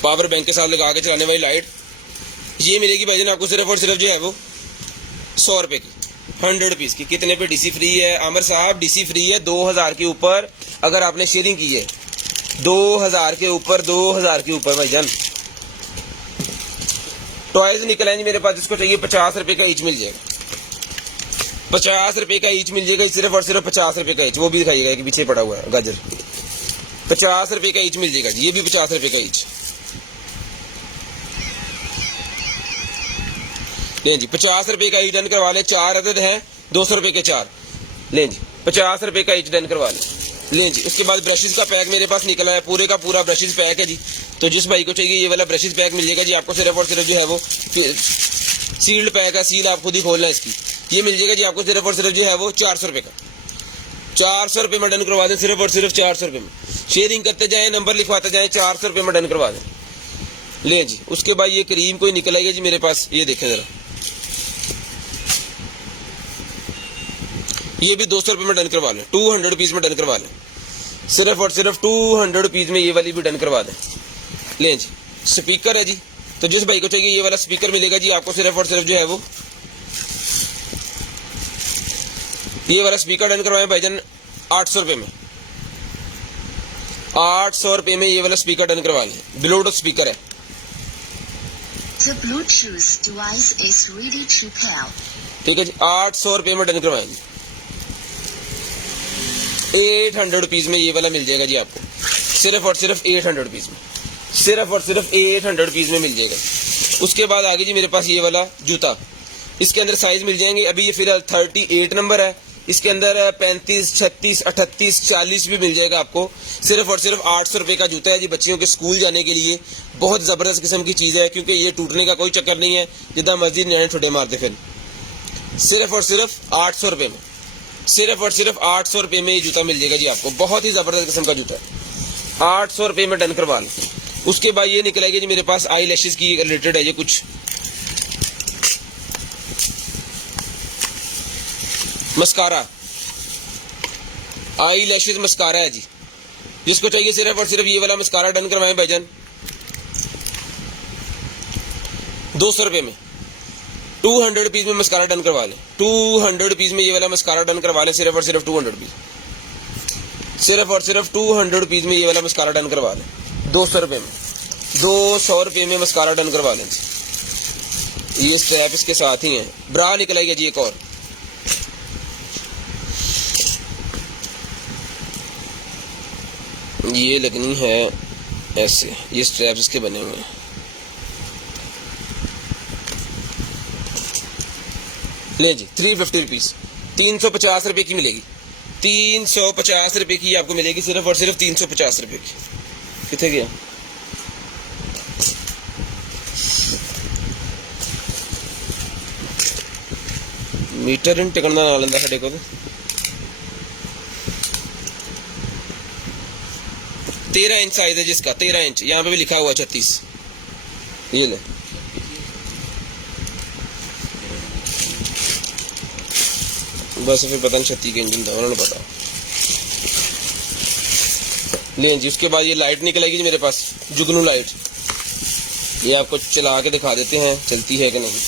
पावर बैंक के साथ लगा के चलाने वाली लाइट। ये मिलेगी भाईजान आपको सिर्फ और सिर्फ जो है वो 100 रुपए की, 100 पीस की। कितने पे डीसी फ्री है आमिर साहब? डीसी फ्री है 2000 के ऊपर अगर आपने शेयरिंग की है, 2000 के ऊपर, 2000 के ऊपर भाईजान। टॉयज निकल आएंगे मेरे पास, जिसको चाहिए 50 रुपए का ईच मिल जाएगा, 50 रुपए का ईच मिल जाएगा, सिर्फ और सिर्फ 50 रुपए का ईच। वो भी दिखाइएगा कि पीछे पड़ा हुआ है गाजर, 50 रुपए का ईच मिल जाएगा जी, ये भी 50 रुपए का ईच। लें जी 50 रुपए का ईच डन करवा ले, 4 अदद है, 200 रुपए के 4। लें जी 50 रुपए का ईच डन करवा ले। लें जी, उसके बाद ब्रशेज का पैक मेरे पास निकला है, पूरे का पूरा ब्रशेज पैक है जी। तो जिस भाई को चाहिए ये वाला ब्रशेज पैक मिल जाएगा जी आपको, सिर्फ और सिर्फ जो है वो सील्ड पैक है, सील आप खुद ही खोलना है इसकी। ये मिल जाएगा जी आपको सिर्फ और सिर्फ जो है वो 400 रुपए का, 400 रुपए में डन करवा दें, सिर्फ और सिर्फ 400 रुपए में। शेयरिंग करते जाएं, नंबर लिखवाते जाएं, 400 रुपए में डन करवा दें। लें जी, उसके बाद ये क्रीम कोई निकल आएगी जी मेरे पास, ये देखें जरा, ये भी 200 रुपए में डन करवा लें, 200 पीस में डन करवा लें, सिर्फ और सिर्फ 200 पीस में ये वाली भी डन करवा दें। लें जी, स्पीकर है जी, तो जिस भाई को चाहिए ये वाला स्पीकर मिलेगा जी आपको, सिर्फ और सिर्फ जो है वो ये वाला स्पीकर डन करवाएं भाईजान 800 रुपए में, 800 रुपए में ये वाला स्पीकर डन करवा लें। ब्लूटूथ स्पीकर है, The Bluetooth device is ready to pair. ठीक है जी, 800 रुपए में डन करवाएंगे। 800 रुपीज में ये वाला मिल जाएगा जी आपको, सिर्फ और सिर्फ 800 रुपीज में, सिर्फ और सिर्फ 800 रुपीज में मिल जाएगा। उसके बाद आगे जी मेरे पास ये वाला जूता, इसके अंदर साइज मिल जाएंगे, अभी ये फिलहाल 38 नंबर है, इसके अंदर 35, 36, 38, 40 भी मिल जाएगा आपको। सिर्फ और सिर्फ 800 रुपए का जूता है जी, बच्चियों के स्कूल जाने के लिए बहुत ज़बरदस्त किस्म की चीज़ है, क्योंकि ये टूटने का कोई चक्कर नहीं है, जितना मस्जिद न्याणे छुट्टे मारते फिर। सिर्फ और सिर्फ 800 रुपये में, सिर्फ और सिर्फ 800 रुपये में ये जूता मिल जाएगा जी आपको, बहुत ही ज़बरदस्त किस्म का जूता है, 800 रुपये में डन करवा लें। उसके बाद ये निकलेगी जी मेरे पास आई लैशेज़ की रिलेटेड है ये कुछ मस्कारा, आई लैशेज़ मस्कारा है जी, जिसको चाहिए सिर्फ और सिर्फ ये वाला मस्कारा डन करवाएं भाईजान 200 रुपये में, 200 पीस में मस्कारा डन करवा लें, 200 पीस में ये वाला मस्कारा डन करवा लें, सिर्फ और सिर्फ 200 पीस, सिर्फ और सिर्फ 200 पीस में ये वाला मस्कारा डन करवा लें 200 रुपये में, 200 रुपये में मस्कारा डन करवा लें जी। ये स्ट्रैप इसके साथ ही है। ब्रा निकलेगा जी एक और, ये लगनी है ऐसे, ये स्ट्रैप्स इसके बने हुए हैं। ले जी 350 रुपीज़, 350 रुपये की मिलेगी, 350 रुपये की आपको मिलेगी, सिर्फ और सिर्फ 350 रुपये की। कितने गया? मीटर इन टिकना ना लेंदा साडे को 13 इंच साइज है जिसका, 13 इंच, यहाँ पे भी लिखा हुआ 36। ये ले, बस फिर पता नहीं 36 का इंजन था, उन्होंने पता। लें जी, उसके बाद ये लाइट निकलेगी जी मेरे पास, जुगनू लाइट, ये आपको चला के दिखा देते हैं चलती है कि नहीं।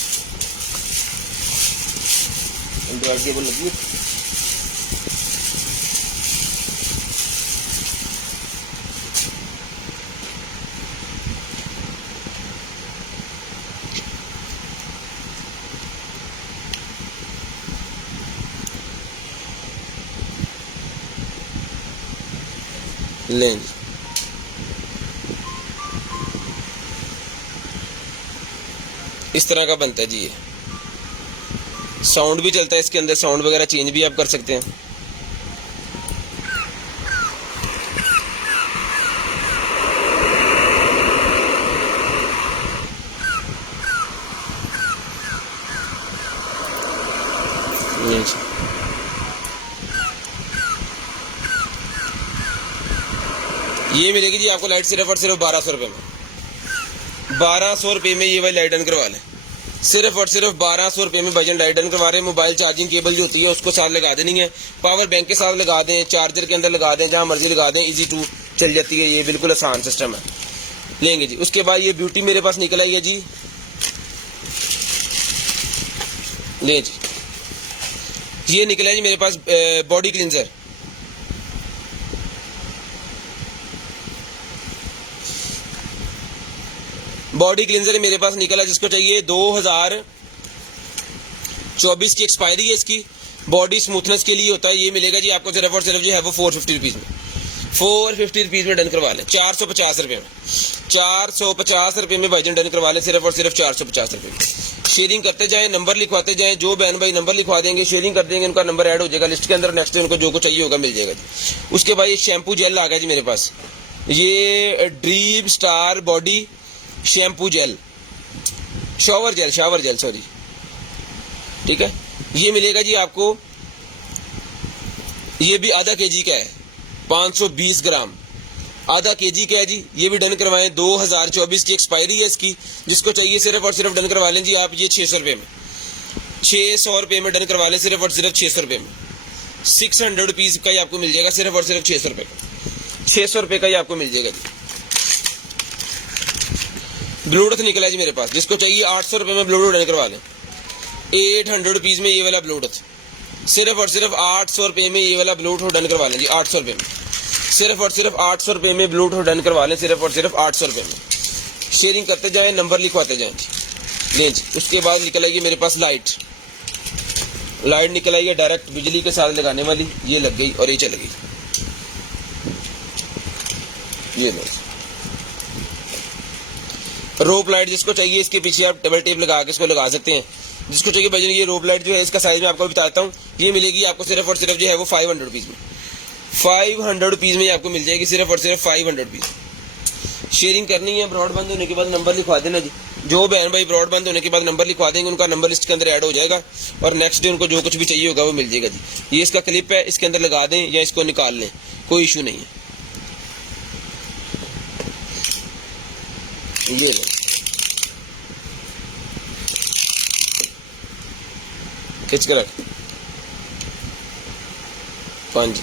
एंड्रॉइड केबल लगी है, लें इस तरह का बनता है जी। ये साउंड भी चलता है इसके अंदर, साउंड वगैरह चेंज भी आप कर सकते हैं। ये मिलेगी जी आपको लाइट सिर्फ और सिर्फ 1200 रुपये में। 1200 रुपये में ये वाली लाइट डन करवा लें। सिर्फ और सिर्फ 1200 रुपये में भाईजान लाइट डन करवा रहे हैं। मोबाइल चार्जिंग केबल जो होती है उसको साथ लगा देनी है, पावर बैंक के साथ लगा दें, चार्जर के अंदर लगा दें, जहाँ मर्जी लगा दें, इजी टू चल जाती है। ये बिल्कुल आसान सिस्टम है। लेंगे जी। उसके बाद ये ब्यूटी मेरे पास निकल आई है जी। ले जी, ये निकला है जी मेरे पास बॉडी क्लींजर। बॉडी क्लींजर मेरे पास निकला, जिसको चाहिए 2024 की एक्सपायरी है इसकी। बॉडी स्मूथनेस के लिए होता है। ये मिलेगा जी आपको सिर्फ और सिर्फ जो है वो 450 रुपीज़ में। 450 रुपीज़ में डन करवा लें। 450 रुपये में, 450 रुपये में भाईजान डन करवा लें। सिर्फ और सिर्फ 450 रुपये में। शेयरिंग करते जाएं, नंबर लिखवाते जाएं। जो बहन भाई नंबर लिखवा देंगे, शेयरिंग कर देंगे, उनका नंबर ऐड हो जाएगा लिस्ट के अंदर। नेक्स्ट डे उनको जो कुछ चाहिए होगा मिल जाएगा जी। उसके बाद ये शैम्पू जेल आ गया जी मेरे पास। ये Dream Star body shampoo gel, shower gel sorry, ठीक है। ये मिलेगा जी आपको, ये भी आधा केजी का है, 520 ग्राम, आधा केजी का है जी। ये भी डन करवाएं। 2024 की एक्सपायरी है इसकी। जिसको चाहिए सिर्फ और सिर्फ डन करवा लें जी आप। ये 600 रुपये में, 600 रुपये में डन करवा लें। सिर्फ और सिर्फ 600 रुपये में, 600 रुपीज़ का ही आपको मिल जाएगा। सिर्फ और सिर्फ 600 रुपये का, 600 रुपये का ही आपको मिल जाएगा जी। ब्लूटूथ निकला है जी मेरे पास। जिसको चाहिए 800 रुपये में ब्लूटूथ डन करवा लें। 800 रुपीज़ में ये वाला ब्लूटूथ। सिर्फ और सिर्फ 800 रुपये में ये वाला ब्लूटूथ डन करवा लें जी। 800 रुपये में, सिर्फ और सिर्फ 800 रुपये में ब्लूटूथ डन करवा लें। सिर्फ और सिर्फ 800 रुपये में। शेयरिंग करते जाएं, नंबर लिखवाते जाएं जी। लें जी। उसके बाद निकल आएगी मेरे पास लाइट निकल आई है डायरेक्ट बिजली के साथ लगाने वाली। ये लग गई और ये चल गई। ये लो रोप लाइट। जिसको चाहिए इसके पीछे आप डबल टेप लगा के इसको लगा सकते हैं। जिसको चाहिए भाई ये रोप लाइट जो है, इसका साइज मैं आपको बताता हूँ। ये मिलेगी आपको सिर्फ और सिर्फ जो है वो 500 रुपीज़ में। 500 रुपीज़ में आपको मिल जाएगी। सिर्फ और सिर्फ 500 रुपीज़। शेयरिंग करनी है, ब्रॉडबैंड होने के बाद नंबर लिखवा देना जी। जो बहन भाई ब्रॉडबैंड होने के बाद नंबर लिखवा देंगे, उनका नंबर लिस्ट के अंदर ऐड हो जाएगा और नेक्स्ट डे उनको जो कुछ भी चाहिए होगा वो मिल जाएगा जी। ये इसका क्लिप है, इसके अंदर लगा दें या इसको निकाल लें, कोई इशू नहीं है। ये लो, खिंच के रख। 5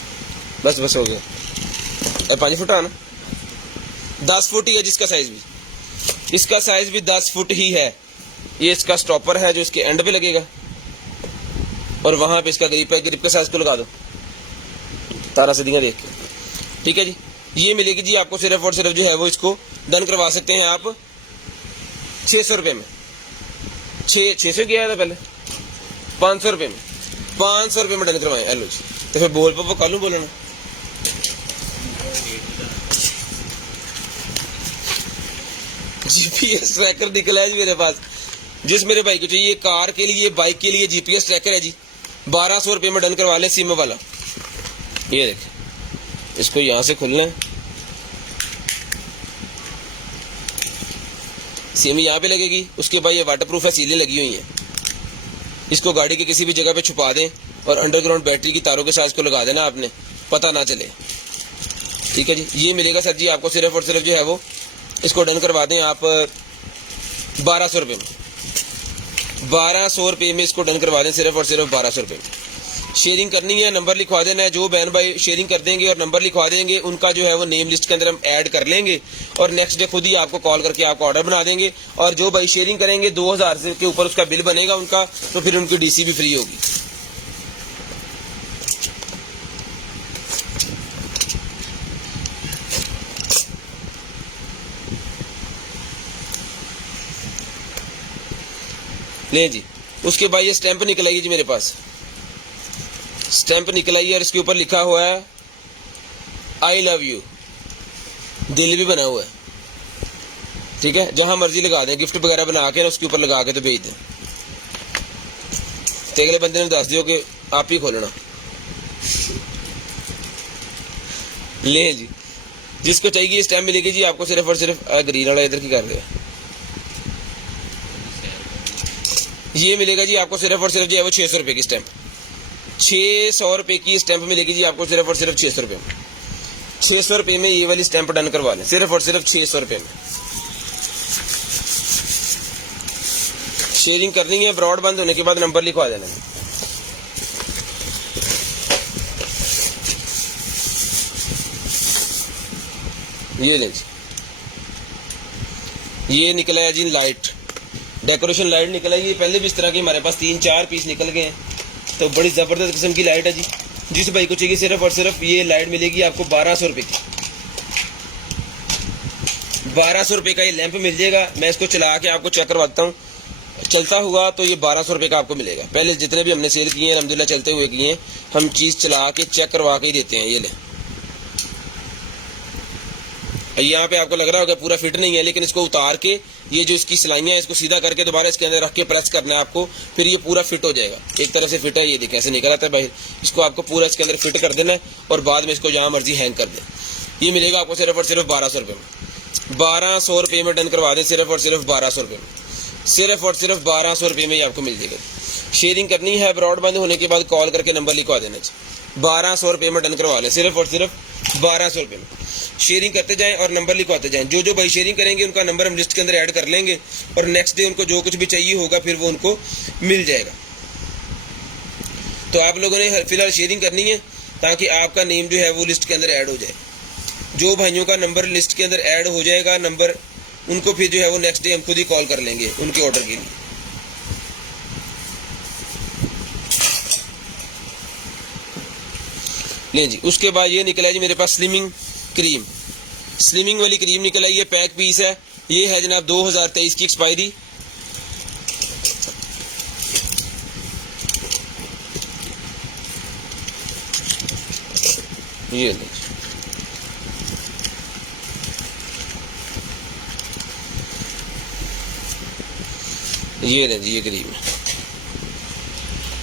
बस हो गया। 5 फुट आना, 10 फुट ही है जिसका साइज भी। इसका साइज भी 10 फुट ही है। ये इसका स्टॉपर है जो इसके एंड पे लगेगा और वहां पे इसका ग्रिप है। ग्रिप के साइज को लगा दो तारा सीधियां देख के, ठीक है जी। ये मिलेगी जी आपको सिर्फ और सिर्फ जो है वो इसको डन करवा सकते हैं आप 600 रुपये में। 600 किया था पहले, 500 रुपये में। 500 रुपये में डन करवाएं। हेलो जी। तो फिर बोल पापा कल बोलना। जीपीएस ट्रैकर निकला है जी मेरे पास। जिस मेरे भाई को चाहिए, कार के लिए, बाइक के लिए जीपीएस ट्रैकर है जी। 1200 रुपये में डन करवा लें। सिम वाला ये देखें, इसको यहां से खोलना है, सिम यहाँ पे लगेगी। उसके बाद ये वाटरप्रूफ है, सीलें लगी हुई हैं। इसको गाड़ी के किसी भी जगह पे छुपा दें और अंडरग्राउंड बैटरी की तारों के साथ इसको लगा देना आपने, पता ना चले, ठीक है जी। ये मिलेगा सर जी आपको सिर्फ और सिर्फ जो है वो इसको डन करवा दें आप 1200 रुपये में। 1200 रुपये में इसको डन करवा दें। सिर्फ और सिर्फ 1200 रुपये में। शेयरिंग करनी है, नंबर लिखवा देना है। जो बहन भाई शेयरिंग कर देंगे और नंबर लिखवा देंगे, उनका जो है वो नेम लिस्ट के अंदर हम ऐड कर लेंगे और नेक्स्ट डे खुद ही आपको कॉल करके आपको ऑर्डर बना देंगे। और जो भाई शेयरिंग करेंगे 2000 से के ऊपर उसका बिल बनेगा उनका, तो फिर उनकी डीसी भी फ्री होगी। ले जी। उसके बाद ये स्टैंप निकल आई जी मेरे पास। स्टैंप निकल आई है और इसके ऊपर लिखा हुआ है आई लव यू, दिल भी बना हुआ है, ठीक है, जहां मर्जी लगा दें, गिफ्ट वगैरह बना के उसके ऊपर लगा के तो भेज दें, तो अगले बंदे ने दस दियो कि आप ही खोलना। ले जी, जिसको चाहिए स्टैम्प मिलेगी जी आपको सिर्फ और सिर्फ ग्रीन वाला इधर की कर दे, ये मिलेगा जी आपको सिर्फ और सिर्फ जो है वो 600 रुपये की स्टैम्प, 600 रुपये की स्टैम्प मिलेगी जी आपको सिर्फ और सिर्फ 600 रुपये में। 600 रुपये में ये वाली स्टैम्प डन करवा लें, सिर्फ और सिर्फ 600 रुपये में। शेयरिंग करनी है, ब्रॉड बंद होने के बाद नंबर लिखवा देना है। ये ले, ये निकला है जी लाइट, डेकोरेशन लाइट निकला है। ये पहले भी इस तरह के हमारे पास 3-4 पीस निकल गए हैं, तो बड़ी ज़बरदस्त किस्म की लाइट है जी। जिस भाई को चाहिए सिर्फ और सिर्फ ये लाइट मिलेगी आपको 1200 रुपये की, 1200 रुपये का ये लैंप मिल जाएगा। मैं इसको चला के आपको चेक करवाता हूँ, चलता हुआ तो ये 1200 रुपये का आपको मिलेगा। पहले जितने भी हमने सेल किए हैं अल्हम्दुलिल्लाह चलते हुए किए हैं, हम चीज़ चला के चेक करवा के ही देते हैं। ये ले, यहाँ पे आपको लग रहा होगा पूरा फिट नहीं है, लेकिन इसको उतार के ये जो इसकी सिलाइयाँ हैं इसको सीधा करके दोबारा इसके अंदर रख के प्रेस करना है आपको, फिर ये पूरा फिट हो जाएगा। एक तरह से फिट है, ये देखिए ऐसे निकल आता है भाई। इसको आपको पूरा इसके अंदर फिट कर देना है और बाद में इसको जहाँ मर्जी हैंग कर दें। ये मिलेगा आपको सिर्फ और सिर्फ 1200 रुपये में। 1200 रुपये में डन करवा दें, सिर्फ और सिर्फ 1200 रुपये में, सिर्फ और सिर्फ 1200 रुपये में ये आपको मिल जाएगा। शेयरिंग करनी है, ब्रॉड बंद होने के बाद कॉल करके नंबर लिखवा देना चाहिए। 1200 रुपये में डन करवा लें, सिर्फ और सिर्फ 1200 रुपये में। शेयरिंग करते जाएं और नंबर लिखवाते जाएं। जो जो भाई शेयरिंग करेंगे उनका नंबर हम लिस्ट के अंदर ऐड कर लेंगे और नेक्स्ट डे उनको जो कुछ भी चाहिए होगा फिर वो उनको मिल जाएगा। तो आप लोगों ने फिलहाल शेयरिंग करनी है ताकि आपका नेम जो है वो लिस्ट के अंदर ऐड हो जाए। जो भाइयों का नंबर लिस्ट के अंदर ऐड हो जाएगा नंबर, उनको फिर जो है वो नेक्स्ट डे हम खुद ही कॉल कर लेंगे उनके ऑर्डर के लिए। ले जी, उसके बाद ये निकला है जी मेरे पास स्लिमिंग क्रीम, स्लिमिंग वाली क्रीम निकला है। ये पैक पीस है, ये है जनाब 2023 की एक्सपायरी। ये ले, ये ले जी, ये क्रीम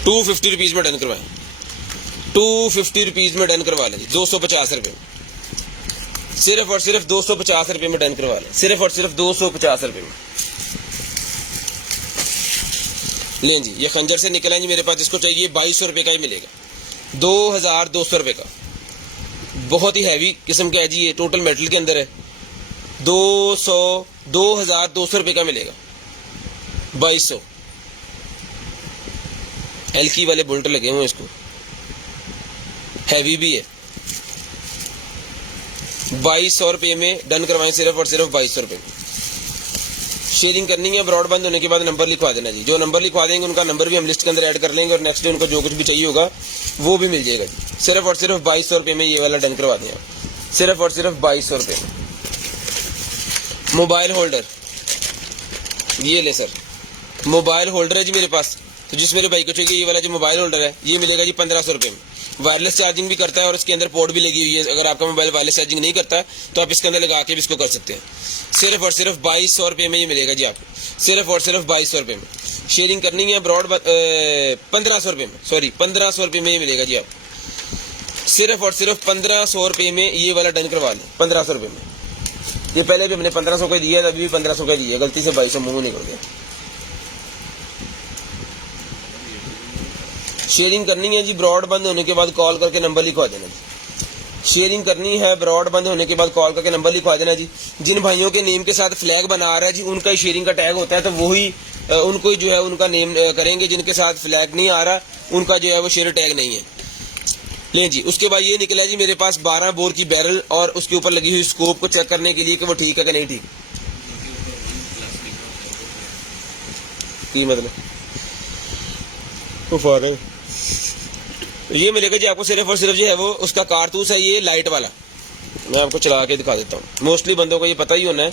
250 रुपीज़ में डन करवाएं, 250 रुपीज़ में डन करवा लें जी, 250 रुपये में, सिर्फ और सिर्फ 250 रुपये में डन करवा लें, सिर्फ और सिर्फ 250 रुपये में। लें जी, ये खंजर से निकला जी मेरे पास, जिसको चाहिए 2200 रुपये का ही मिलेगा, 2200 रुपये का। बहुत ही हैवी किस्म का है जी, ये टोटल मेटल के अंदर है। 2200 रुपये का मिलेगा, 2200। एलकी वाले बोल्ट लगे हुए हैं इसको, हैवी भी है। 2200 रुपये में डन करवाएं, सिर्फ और सिर्फ 2200 रुपये में। शेयरिंग करनी है, ब्रॉड बंद होने के बाद नंबर लिखवा देना जी। जो नंबर लिखवा देंगे उनका नंबर भी हम लिस्ट के अंदर ऐड कर लेंगे और नेक्स्ट डे उनको जो कुछ भी चाहिए होगा वो भी मिल जाएगा जी। सिर्फ और सिर्फ 2200 रुपये में ये वाला डन करवा दें आप, सिर्फ और सिर्फ 2200 रुपये में। मोबाइल होल्डर, ये ले सर, मोबाइल होल्डर है जी मेरे पास। तो जिस मेरे भाई को चाहिए ये वाला जो मोबाइल होल्डर है ये मिलेगा जी 1500 रुपये में। वायरलेस चार्जिंग भी करता है और इसके अंदर पोर्ट भी लगी हुई है। अगर आपका मोबाइल वायरलेस चार्जिंग नहीं करता है तो आप इसके अंदर लगा के भी इसको कर सकते हैं। सिर्फ और सिर्फ 2200 रुपये में ये मिलेगा जी आपको, सिर्फ और सिर्फ 2200 रुपये में। शेयरिंग करनी है, ब्रॉड 1500 रुपये में, सॉरी 1500 रुपये में ये मिलेगा जी आपको, सिर्फ और सिर्फ 1500 रुपये में ये वाला डन करवा लें, 1500 रुपये में। ये पहले भी हमने 1500 का दिया था, अभी भी 1500 का दिया, गलती से 2200 मुँह निकल गया। शेयरिंग करनी है जी, ब्रॉड बंद होने के बाद कॉल करके नंबर लिखवा देना जी। शेयरिंग करनी है, ब्रॉड बंद होने के बाद कॉल करके नंबर लिखवा देना जी। जिन भाइयों के नेम के साथ फ्लैग बना रहा है जी उनका ही शेयरिंग का टैग होता है, तो वही उनको ही जो है उनका नेम करेंगे। जिनके साथ फ्लैग नहीं आ रहा उनका जो है वो शेयर टैग नहीं है। ले जी, उसके बाद ये निकला जी मेरे पास 12 बोर की बैरल और उसके ऊपर लगी हुई स्कोप को चेक करने के लिए कि वो ठीक है कि नहीं ठीक। मतलब ये मिलेगा जी आपको सिर्फ और सिर्फ जो है वो उसका कारतूस है, ये लाइट वाला। मैं आपको चला के दिखा देता हूँ। मोस्टली बंदों को ये पता ही होना है,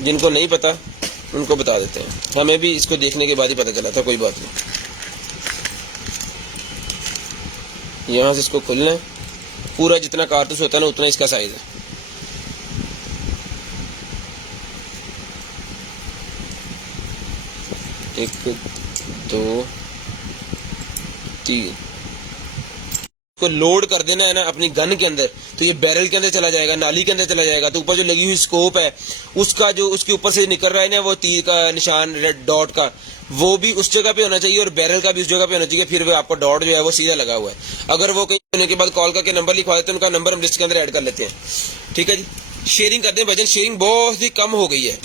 जिनको नहीं पता उनको बता देते हैं। हमें भी इसको देखने के बाद ही पता चला था, कोई बात नहीं। यहाँ से इसको खोलना है, पूरा जितना कारतूस होता है ना उतना इसका साइज है। 1 2 3 को लोड कर देना है ना अपनी गन के अंदर, तो ये बैरल के अंदर चला जाएगा, नाली के अंदर चला जाएगा। तो ऊपर जो लगी हुई स्कोप है उसका जो उसके ऊपर से निकल रहा है ना वो तीर का निशान रेड डॉट का, वो भी उस जगह पे होना चाहिए और बैरल का भी उस जगह पे होना चाहिए। फिर वो आपका डॉट जो है वो सीधा लगा हुआ है। अगर वो कहीं होने के बाद कॉल करके नंबर लिखवा देते हैं, उनका नंबर हम लिस्ट के अंदर ऐड कर लेते हैं। ठीक है जी, शेयरिंग कर दें भाईजान, शेयरिंग बहुत ही कम हो गई है।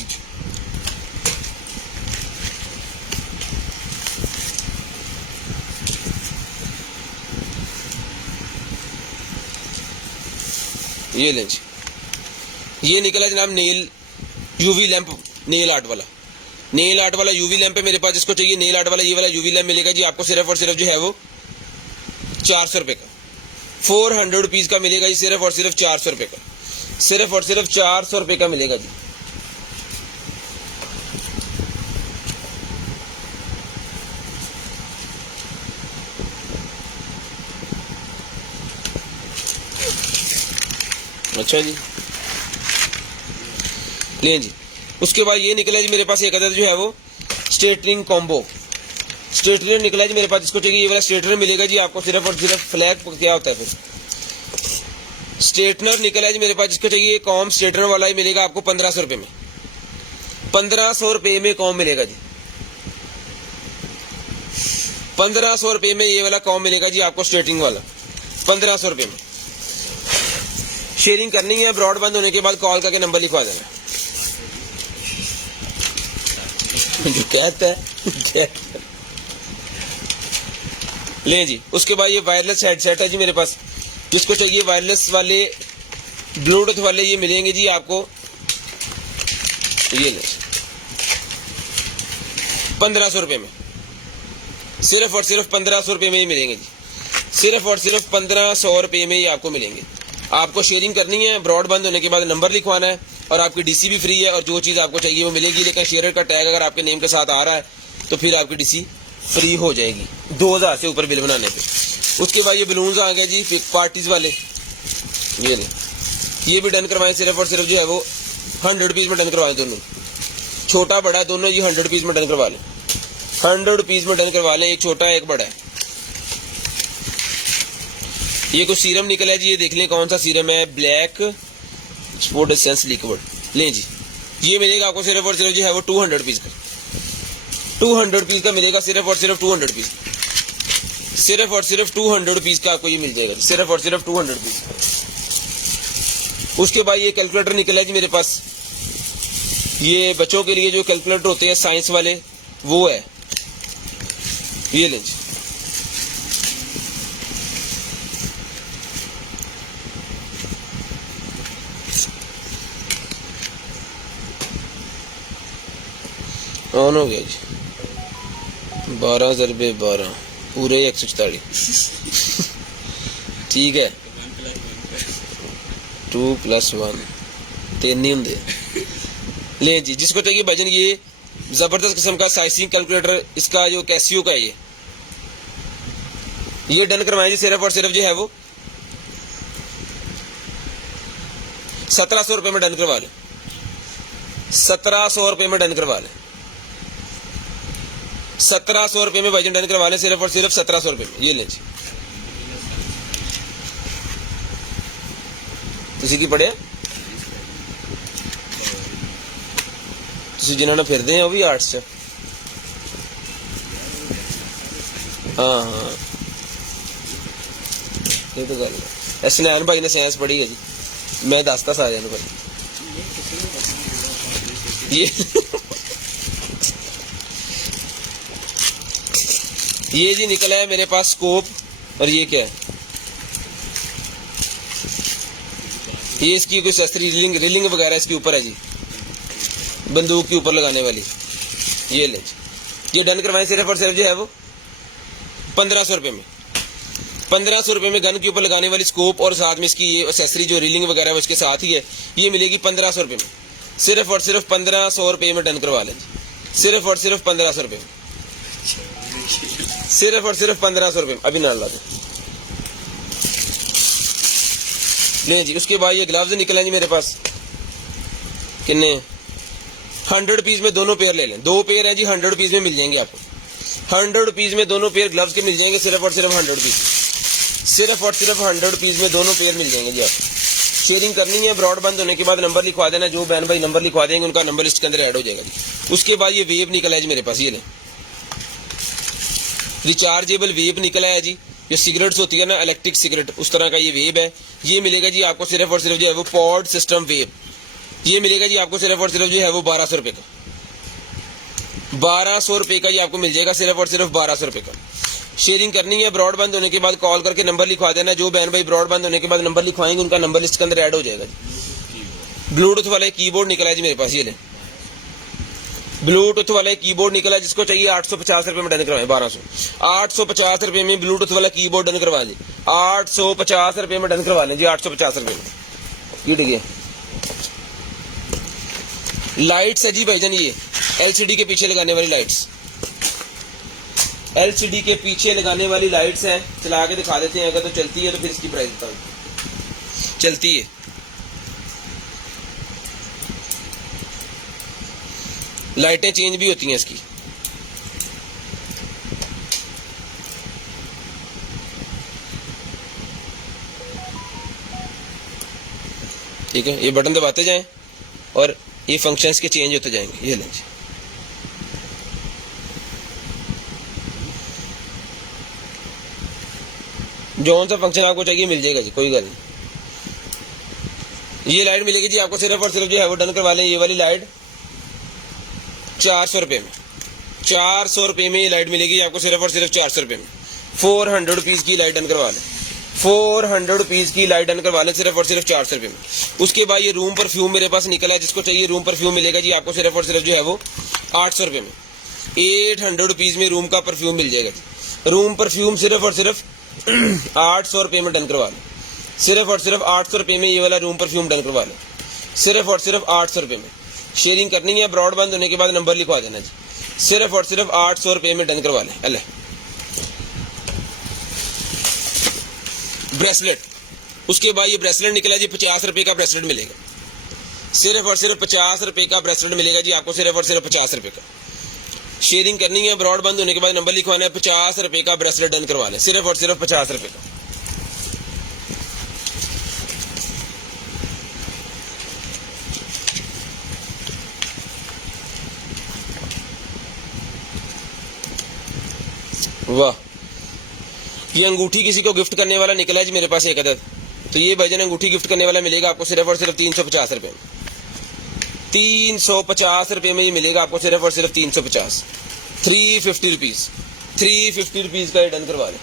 ये लें जी, ये निकला जनाब nail UV lamp, nail art वाला, नेल आर्ट वाला यूवी लैंप है मेरे पास। जिसको चाहिए नेल आर्ट वाला ये वाला यूवी लैंप मिलेगा जी आपको सिर्फ और सिर्फ जो है वो 400 रुपए का, 400 रुपीज का मिलेगा जी, सिर्फ और सिर्फ 400 रुपए का, सिर्फ और सिर्फ 400 रुपए का मिलेगा जी। अच्छा जी, ले जी। उसके बाद ये निकला जी मेरे पास एक अदर जो है वो स्ट्रेटनिंग कॉम्बो, स्ट्रेटनर निकला जी मेरे पास। जिसको चाहिए ये वाला स्ट्रेटनर मिलेगा जी आपको सिर्फ और सिर्फ फ्लैग क्या होता है फिर स्ट्रेटनर निकला है जी मेरे पास। जिसको चाहिए कॉम स्ट्रेटनर वाला ही मिलेगा आपको 1500 रुपए में, 1500 रुपए में कॉम मिलेगा जी, 1500 रुपए में ये वाला कॉम मिलेगा जी आपको स्ट्रेटनिंग वाला, 1500 रुपए में। शेयरिंग करनी है, ब्रॉडबैंड होने के बाद कॉल करके नंबर लिखवा देना। जो कहता है ले जी। उसके बाद ये वायरलेस हेडसेट है जी मेरे पास। जिसको चाहिए वायरलेस वाले ब्लूटूथ वाले ये मिलेंगे जी आपको, ये ले 1500 रुपए में, सिर्फ और सिर्फ 1500 रुपए में ही मिलेंगे जी, सिर्फ और सिर्फ 1500 रुपए में ही आपको मिलेंगे। आपको शेयरिंग करनी है, ब्रॉडबैंड होने के बाद नंबर लिखवाना है और आपकी डीसी भी फ्री है और जो चीज़ आपको चाहिए वो मिलेगी। लेकिन शेयर का टैग अगर आपके नेम के साथ आ रहा है तो फिर आपकी डीसी फ्री हो जाएगी 2000 से ऊपर बिल बनाने पे। उसके बाद ये बलून्स आ गए जी पार्टीज वाले, ये ले, ये भी डन करवाएं सिर्फ और सिर्फ जो है वो 100 रुपीज़ में डन करवाएं, दोनों छोटा बड़ा दोनों जी 100 रुपीज़ में डन करवा लें, 100 रुपीज़ में डन करवा लें, एक छोटा एक बड़ा है। ये कुछ सीरम निकला है जी, ये देख लें कौन सा सीरम है, ब्लैक स्पोर्ट एसेंस लिक्विड, लें जी। ये मिलेगा आपको सिर्फ और सिर्फ जो है वो 200 रुपीज़ का, 200 रुपीज़ का मिलेगा, सिर्फ और सिर्फ 200 रुपीज़, सिर्फ और सिर्फ 200 रुपीज़ का आपको ये मिल जाएगा, सिर्फ और सिर्फ 200 रुपीज़। उसके बाद ये कैलकुलेटर निकला है जी मेरे पास, ये बच्चों के लिए जो कैलकुलेटर होते हैं साइंस वाले वो है, ये लें जी। ऑन हो गया जी, 12 ज़रबे 12 पूरे 144 ठीक है, 2 + 1 3 नहीं होंगे ले जी। जिसको चाहिए भाईजान ये जबरदस्त किस्म का साइसिंग कैलकुलेटर, इसका जो कैसियो का ये डन करवाएं जी, सिर्फ और सिर्फ जो है वो 1700 रुपए में डन करवा लें, 1700 रुपए में डन करवा लें, 1700 रुपए में भाईजान डन करवा लें, सिर्फ और सिर्फ 1700 रुपए में। ये लें जी, तुसी की पढ़े जिन्होंने फिरते हैं वो भी आर्ट्स च, हाँ हाँ ये तो गल है। स्नैन भाई ने साइंस पढ़ी है जी, मैं दसता सारे भाई ये जी निकला है मेरे पास स्कोप, और ये क्या है, ये इसकी कोई सस्ती रिलिंग वगैरह इसके ऊपर है जी, बंदूक के ऊपर लगाने वाली, ये ले जी। ये डन करवाएं सिर्फ और सिर्फ जो है वो 1500 रुपए में, 1500 रुपए में गन के ऊपर लगाने वाली स्कोप और साथ में इसकी ये एक्सेसरी जो रिलिंग वगैरह है वो इसके साथ ही है, ये मिलेगी 1500 रुपए में, सिर्फ और सिर्फ 1500 रुपए में डन करवा लें, सिर्फ और सिर्फ 1500 रुपए में, सिर्फ और सिर्फ 1500 रुपए में। अभी ना ला दें ले जी। उसके बाद ये ग्लव्स निकले जी मेरे पास, कितने 100 रुपीज में दोनों पेयर ले लें, 2 पेयर हैं जी 100 रुपीज में मिल जाएंगे आपको। 100 रुपीज में दोनों पेयर ग्लव्स के मिल जाएंगे, सिर्फ और सिर्फ 100 रुपीज, सिर्फ और सिर्फ 100 रुपीज में दोनों पेयर मिल जाएंगे जी आपको। शेयरिंग करनी है, ब्रॉड बंद होने के बाद नंबर लिखवा देना, जो बहन भाई नंबर लिखवा देंगे उनका नंबर लिस्ट के अंदर ऐड हो जाएगा जी। उसके बाद ये वेब निकला है जी मेरे पास, ये लें रिचार्जेबल वेब निकला है जी, जो सिगरेट्स होती है ना इलेक्ट्रिक सिगरेट, उस तरह का ये वेब है। ये मिलेगा जी आपको सिर्फ और सिर्फ जो है वो पॉड सिस्टम वेब, ये मिलेगा जी आपको सिर्फ और सिर्फ जो है वो 1200 रुपये का, 1200 रुपये का ये आपको मिल जाएगा, सिर्फ और सिर्फ 1200 रुपये का। शेयरिंग करनी है, ब्रॉड बंद होने के बाद कॉल करके नंबर लिखवा देना, जो बहन भाई ब्रॉड बंद होने के बाद नंबर लिखवाएंगे उनका नंबर लिस्ट के अंदर ऐड हो जाएगा जी। ब्लूटूथ वाला कीबोर्ड निकला है जी मेरे पास, ये ले ब्लूटूथ वाला कीबोर्ड निकला है, जिसको चाहिए 850 रुपये में डन करवाएं, 1200 850 रुपये में ब्लूटूथ वाला कीबोर्ड डन करवा लें, 850 रुपये में डन करवा लें जी, 850 रुपये में। ये ठीक है। लाइट्स है जी भाईजान, ये एलसीडी के पीछे लगाने वाली लाइट्स, एलसीडी के पीछे लगाने वाली लाइट्स हैं, चला के दिखा देते हैं, अगर तो चलती है तो फिर इसकी प्राइस बताऊं। चलती है, लाइटें चेंज भी होती हैं इसकी। ठीक है, ये बटन दबाते जाएं और ये फंक्शंस के चेंज होते जाएंगे। ये लें जी, जो सा फंक्शन आपको चाहिए मिल जाएगा जी, कोई गल नहीं। ये लाइट मिलेगी जी आपको सिर्फ और सिर्फ जो है वो डन करवा लें, ये वाली लाइट 400 रुपये में, 400 रुपये में ये लाइट मिलेगी आपको सिर्फ और सिर्फ 400 रुपये में। 400 रुपीज़ की लाइट डन करवा लें, 400 रुपीज़ की लाइट डन करवा लें सिर्फ और सिर्फ 400 रुपये में। उसके बाद ये रूम परफ्यूम मेरे पास निकला है, जिसको चाहिए रूम परफ्यूम मिलेगा जी आपको सिर्फ और सिर्फ जो है वो 800 रुपये में। 800 रुपीज़ में रूम का परफ्यूम मिल जाएगा जी। रूम परफ्यूम सिर्फ और सिर्फ 800 रुपये में डन करवा लें, सिर्फ और सिर्फ 800 रुपये में ये वाला रूम परफ्यूम डन करवा लें, सिर्फ और सिर्फ 800 रुपये में। शेयरिंग करनी है, ब्रॉड बंद होने के बाद नंबर लिखवा देना जी, सिर्फ और सिर्फ 800 रुपये में डन करवा लें। अल्लाह ब्रेसलेट, उसके बाद ये ब्रेसलेट निकला जी 50 रुपये का ब्रेसलेट मिलेगा, सिर्फ और सिर्फ 50 रुपये का ब्रेसलेट मिलेगा जी आपको, सिर्फ और सिर्फ 50 रुपये का। शेयरिंग करनी है, ब्रॉड बंद होने के बाद नंबर लिखवाना है, 50 रुपये का ब्रेसलेट डन करवा लें, सिर्फ और सिर्फ 50 रुपये का। वाह, ये अंगूठी किसी को गिफ्ट करने वाला निकला है जी मेरे पास एक अदद, तो ये भाईजान अंगूठी गिफ्ट करने वाला मिलेगा आपको सिर्फ और सिर्फ 350 रुपये में। 350 रुपये में ये मिलेगा आपको सिर्फ और सिर्फ 350, 350 रुपीज़, 350 रुपीज़ का ये डन करवा लें।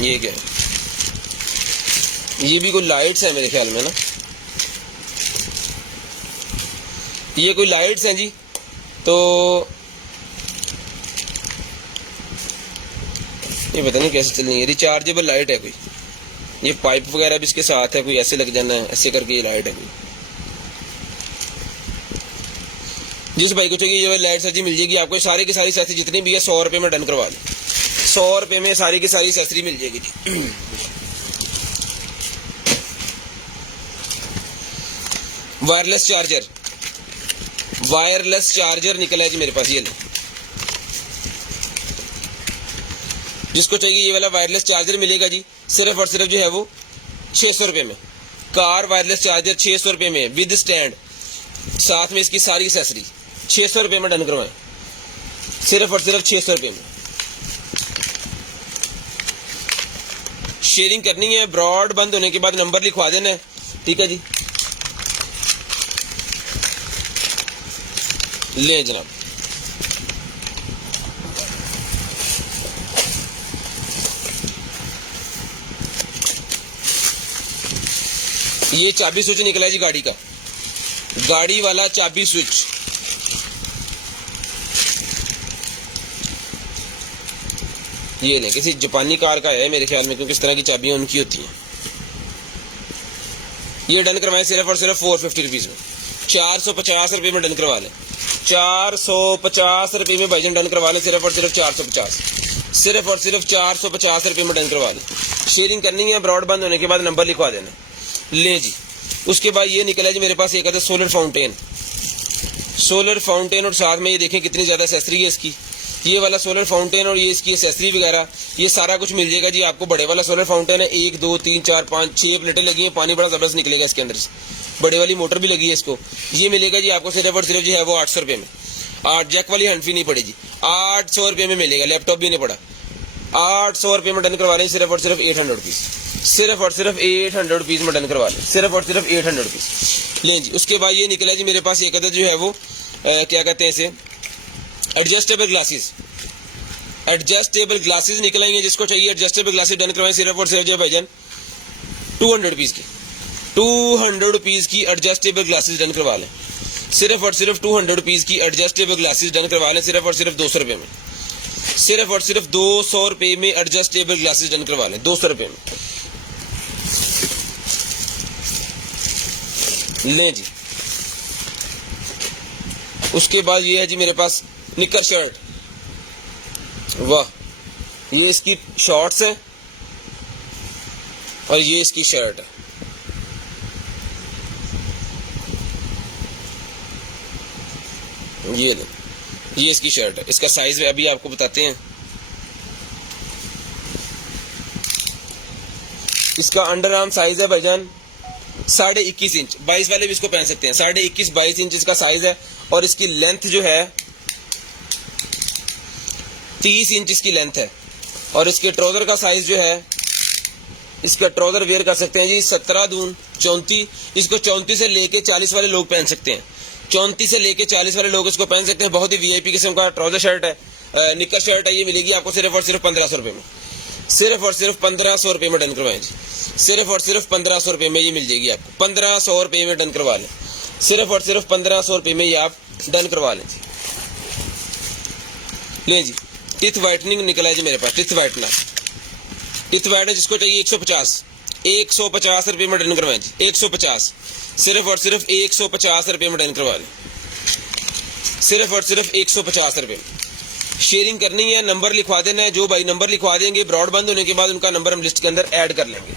ये क्या है, ये भी कोई लाइट्स है मेरे ख्याल में ना, ये कोई लाइट्स हैं जी, तो ये पता नहीं कैसे चलनी है। रिचार्जेबल लाइट है कोई, ये पाइप वगैरह भी इसके साथ है, कोई ऐसे लग जाना है, ऐसे करके ये लाइट है कोई। जिस भाई को चाहिए ये वाली लाइट सजी मिल जाएगी आपको, सारी की सारी एक्सेसरी जितनी भी है 100 रुपये में डन करवा लें, 100 रुपये में सारी की सारी एक्सेसरी मिल जाएगी जी। वायरलेस चार्जर, वायरलेस चार्जर निकला है जी मेरे पास, ये ले जिसको चाहिए ये वाला वायरलेस चार्जर मिलेगा जी सिर्फ और सिर्फ जो है वो 600 रुपये में। कार वायरलेस चार्जर 600 रुपये में विद स्टैंड, साथ में इसकी सारी एक्सेसरी, 600 रुपये में डन करवाएं, सिर्फ और सिर्फ 600 रुपये में। शेयरिंग करनी है, ब्रॉड बंद होने के बाद नंबर लिखवा देना है, ठीक है जी। ले जनाब, ये चाबी स्विच निकला है जी गाड़ी का, गाड़ी वाला चाबी स्विच। ये नहीं, किसी जापानी कार का है मेरे ख्याल में, क्योंकि इस तरह की चाबियां उनकी होती हैं। ये डन करवाएं सिर्फ और सिर्फ 450 रुपीज़ में, 450 रुपये में डन करवा लें, 450 रुपये में भाईजान डन करवा लें, सिर्फ और सिर्फ 450, सिर्फ और सिर्फ 450 रुपये में डन करवा लें। शेयरिंग करनी है, ब्रॉड बंद होने के बाद नंबर लिखवा देना। ले जी, उसके बाद ये निकला जी मेरे पास एक आता है सोलर फाउंटेन, और साथ में ये देखें कितनी ज़्यादा एसेसरी है इसकी। ये वाला सोलर फाउंटेन और ये इसकी एसेसरी वगैरह ये सारा कुछ मिल जाएगा जी आपको। बड़े वाला सोलर फाउंटेन है, 1 2 3 4 5 6 प्लेटें लगी हैं, पानी बड़ा ज़बरदस्त निकलेगा इसके अंदर से। बड़े वाली मोटर भी लगी है इसको। ये मिलेगा जी आपको सिर्फ और सिर्फ जो है वो 800 रुपये में। 8 जैक वाली हैंडफी नहीं पड़ेगी, 800 रुपये में मिलेगा। लैपटॉप भी नहीं पड़ा, 800 रुपये में डन करवा लें, सिर्फ और सिर्फ 800 रुपीज़, सिर्फ और सिर्फ 800 रुपीज़ में डन करवा लें, सिर्फ और सिर्फ 800 रुपीज़ लें जी। उसके बाद ये निकला जी मेरे पास एक अदद जो है वो क्या कहते हैं इसे, एडजस्टेबल ग्लासेस निकलेंगे। जिसको चाहिए एडजस्टेबल ग्लासेस डन करवाएं, सिर्फ और सिर्फ जो भाईजान 200 रुपीज़ की, 200 रुपीज़ की एडजस्टेबल ग्लासेस डन करवा लें, सिर्फ और सिर्फ 200 रुपीज़ की एडजस्टेबल ग्लासेस डन करवा लें, सिर्फ और सिर्फ 200 रुपये में, सिर्फ और सिर्फ 200 रुपये में एडजस्टेबल ग्लासेस डन करवा लें, 200 रुपये में लें जी। उसके बाद ये है जी मेरे पास निकर शर्ट, वाह, ये इसकी शॉर्ट्स है और ये इसकी शर्ट है। ये इसकी शर्ट है, इसका साइज अभी आपको बताते हैं। इसका अंडर आर्म साइज है भाईजान 21.5 इंच, 22 वाले भी इसको पहन सकते हैं। 21.5 22 इंच इसका साइज है और इसकी लेंथ जो है 30 इंच इसकी लेंथ है। और इसके ट्राउजर का साइज जो है, इसका ट्राउजर वेयर कर सकते हैं जी 17 दून 34। इसको 34 से लेके 40 वाले लोग पहन सकते हैं, 34 से लेके 40 वाले लोग इसको पहन सकते हैं। बहुत ही वीआईपी किस्म का ट्राउजर शर्ट है, निकर शर्ट है। ये मिलेगी आपको सिर्फ और सिर्फ 1500 रुपये में, सिर्फ और सिर्फ 1500 रुपये में डन करवाएं जी, सिर्फ और सिर्फ 1500 रुपये में ये मिल जाएगी आपको। 1500 रुपये में डन करवा लें, सिर्फ और सिर्फ 1500 रुपये में ये आप डन करवा लें जी। ले जी, टिथ वाइटनिंग निकला है जी मेरे पास, टिथ वाइटनर जिसको चाहिए 150 रुपये में डन करवाएं जी, 150, सिर्फ और सिर्फ 150 रुपये में डन करवा लें, सिर्फ और सिर्फ 150 रुपये में। शेयरिंग करनी है, नंबर लिखवा देना है। जो भाई नंबर लिखवा देंगे ब्रॉड बंद होने के बाद उनका नंबर हम लिस्ट के अंदर ऐड कर लेंगे।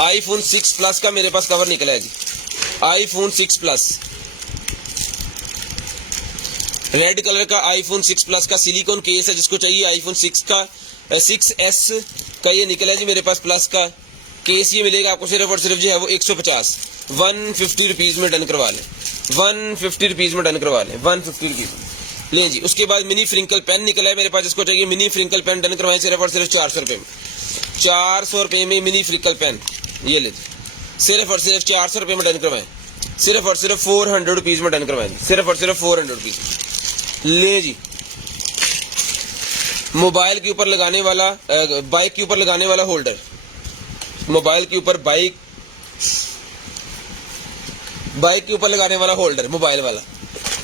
आईफोन 6 प्लस का मेरे पास कवर निकला है जी, आईफोन 6 प्लस, रेड कलर का आईफोन 6 प्लस का सिलिकॉन केस है। जिसको चाहिए आईफोन 6 का 6s का ये निकला है जी मेरे पास प्लस का केस। ये मिलेगा आपको सिर्फ और सिर्फ जो है वो 150 150 रुपीज़ में डन करवा लें, 150 रुपीज़ में डन करवा लें, 150 रुपीज़ ले जी। उसके बाद मिनी फ्रिंकल पेन निकला है मेरे पास। जिसको चाहिए मिनी फ्रिंकल पेन डन करवाएं, सिर्फ और सिर्फ 400 रुपये में, 400 रुपये में मिनी फ्रिंकल पेन ये ले जी, सिर्फ और सिर्फ 400 रुपये में डन करवाएं, सिर्फ और सिर्फ 400 रुपीज़ में डन करवाएं, सिर्फ और सिर्फ 400 रुपीज़ ले जी। मोबाइल के ऊपर लगाने वाला, बाइक के ऊपर लगाने वाला होल्डर, मोबाइल के ऊपर बाइक के ऊपर लगाने वाला होल्डर, मोबाइल वाला,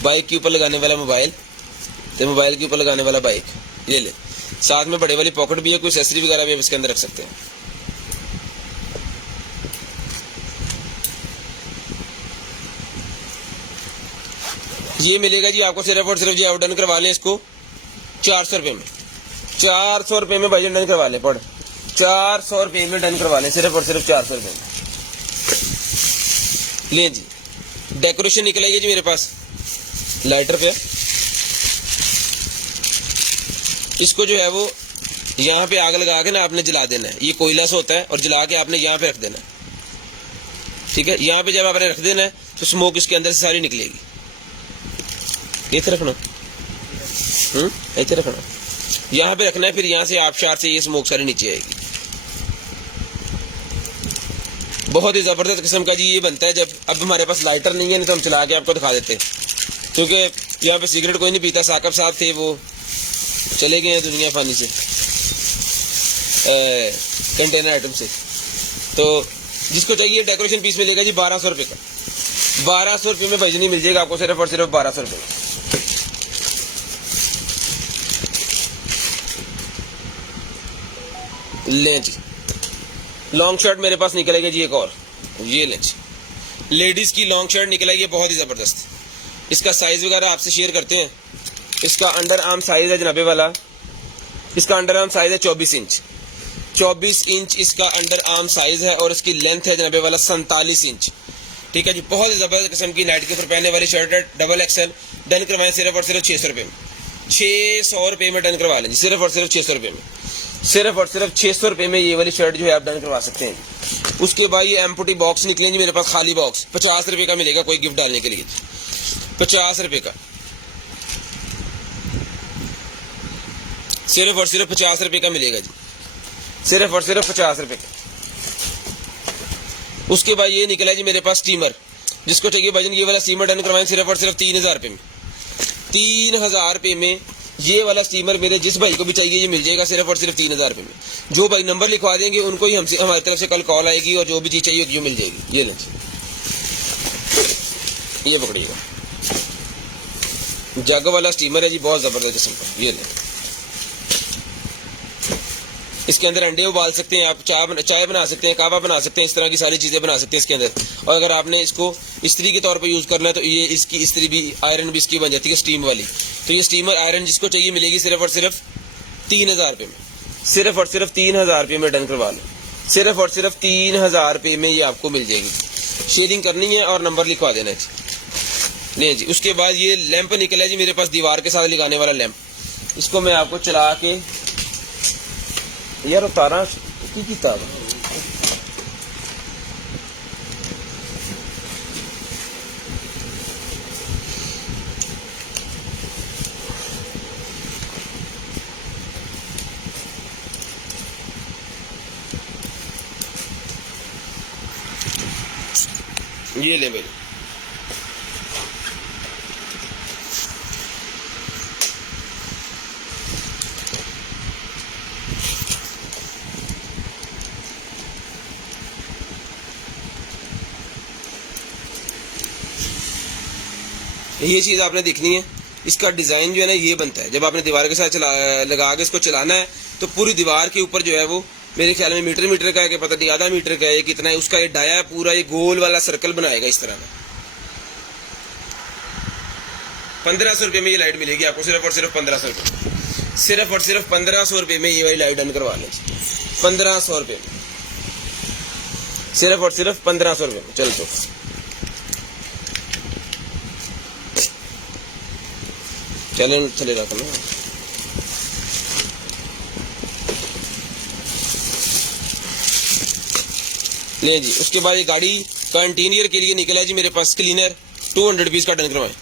बाइक के ऊपर लगाने वाला मोबाइल, तो मोबाइल के ऊपर लगाने वाला बाइक ये ले। साथ में बड़े वाली पॉकेट भी है, कोई एक्सेसरी वगैरह भी आप इसके अंदर रख सकते हैं। ये मिलेगा जी आपको सिर्फ और सिर्फ जी आप डन करवा लें इसको 400 रुपये में, 400 रुपये में भाई डन करवा लें, पढ़ 400 रुपये में डन करवा लें, सिर्फ और सिर्फ 400 रुपये में लें जी। डेकोरेशन निकलेगी जी मेरे पास लाइटर पे, इसको जो है वो यहाँ पे आग लगा के ना आपने जला देना है। ये कोयला से होता है और जला के आपने यहाँ पे रख देना है, ठीक है। यहाँ पे जब आपने रख देना है तो स्मोक इसके अंदर से सारी निकलेगी। इधर रखना, इधर रखना, यहाँ पे रखना है, फिर यहाँ से आबशार से ये स्मोक सारी नीचे आएगी। बहुत ही जबरदस्त किस्म का जी ये बनता है। जब अब हमारे पास लाइटर नहीं है, नहीं तो हम चला के आपको दिखा देते, क्योंकि यहाँ पे सिगरेट कोई नहीं पीता। साकब साहब थे, वो चले गए हैं दुनिया फानी से, कंटेनर आइटम से। तो जिसको चाहिए डेकोरेशन पीस मिलेगा जी 1200 रुपये का, 1200 रुपये में भजनी मिल जाएगा आपको, सिर्फ और सिर्फ 1200 रुपये में लें जी। लॉन्ग शर्ट मेरे पास निकलेगा जी एक और, ये लें जी, लेडीज की लॉन्ग शर्ट निकलेगी, बहुत ही जबरदस्त। इसका साइज वगैरह आपसे शेयर करते हैं। इसका अंडर आर्म साइज है जनाबे वाला, इसका अंडर आर्म साइज है 24 इंच, 24 इंच इसका अंडर आर्म साइज है और इसकी लेंथ है जनाबे वाला 47 इंच। ठीक है जी, बहुत ही जबरदस्त किस्म की नाइट के ऊपर पहनने वाली शर्ट है, डबल एक्सल। डन करवाएं सिर्फ और सिर्फ 600 रुपये में, 600 रुपये में डन करवा लें जी, सिर्फ और सिर्फ 600 रुपये में, सिर्फ और सिर्फ 600 रुपये में ये वाली शर्ट जो है आप डन करवा सकते हैं। उसके बाद ये एम्पुटी बॉक्स निकले जी मेरे पास, खाली बॉक्स 50 रुपये का मिलेगा कोई गिफ्ट डालने के लिए, 50 रुपये का, सिर्फ और सिर्फ 50 रुपये का मिलेगा जी, सिर्फ और सिर्फ 50 रुपये का। उसके बाद ये निकला जी मेरे पास स्टीमर, जिसको चाहिए भाईजान ये वाला स्टीमर डन करवाएं सिर्फ और सिर्फ 3000 रुपये में, 3000 रुपये में ये वाला स्टीमर मेरे जिस भाई को भी चाहिए ये मिल जाएगा सिर्फ और सिर्फ 3000 रुपये में। जो भाई नंबर लिखवा देंगे उनको ही हमसे हमारी तरफ से कल कॉल आएगी और जो भी चीज़ चाहिए जो मिल जाएगी। ये लें, ये पकड़िएगा, जग वाला स्टीमर है जी, बहुत ज़बरदस्त किस्म का। ये लें, इसके अंदर अंडे उबाल सकते हैं आप, चाय बना सकते हैं, कावा बना सकते हैं, इस तरह की सारी चीज़ें बना सकते हैं इसके अंदर। और अगर आपने इसको इस्त्री के तौर पे यूज़ करना है तो ये इसकी इस्त्री भी आयरन भी इसकी बन जाती है स्टीम वाली। तो ये स्टीमर आयरन जिसको चाहिए मिलेगी सिर्फ और सिर्फ 3000 रुपये में, सिर्फ और सिर्फ 3000 रुपये में डन करवा लो, सिर्फ और सिर्फ 3000 रुपये में ये आपको मिल जाएगी। शेयरिंग करनी है और नंबर लिखवा देना है जी। नहीं जी, उसके बाद ये लैंप निकला है जी मेरे पास, दीवार के साथ लगाने वाला लैंप। इसको मैं आपको चला के यार उतारा की किताब ये ले मेरे, ये चीज़ आपने देखनी है। इसका डिज़ाइन जो है ना ये बनता है, जब आपने दीवार के साथ लगा के इसको चलाना है तो पूरी दीवार के ऊपर जो है वो मेरे ख्याल में मीटर का है कि पता नहीं आधा मीटर का है, कितना है उसका ये डाया पूरा ये गोल वाला सर्कल बनाएगा इस तरह का। 1500 रुपये में ये लाइट मिलेगी आपको, सिर्फ और सिर्फ 1500 रुपये, सिर्फ और सिर्फ 1500 रुपये में ये वाली लाइट डन करवा लें, 1500 रुपये में, सिर्फ और सिर्फ 1500 रुपये में। चल तो चले रहा था ना। ले जी, उसके बाद ये गाड़ी का इंटीरियर के लिए निकला है जी मेरे पास क्लीनर, 200 रुपीज का डन करवाएं,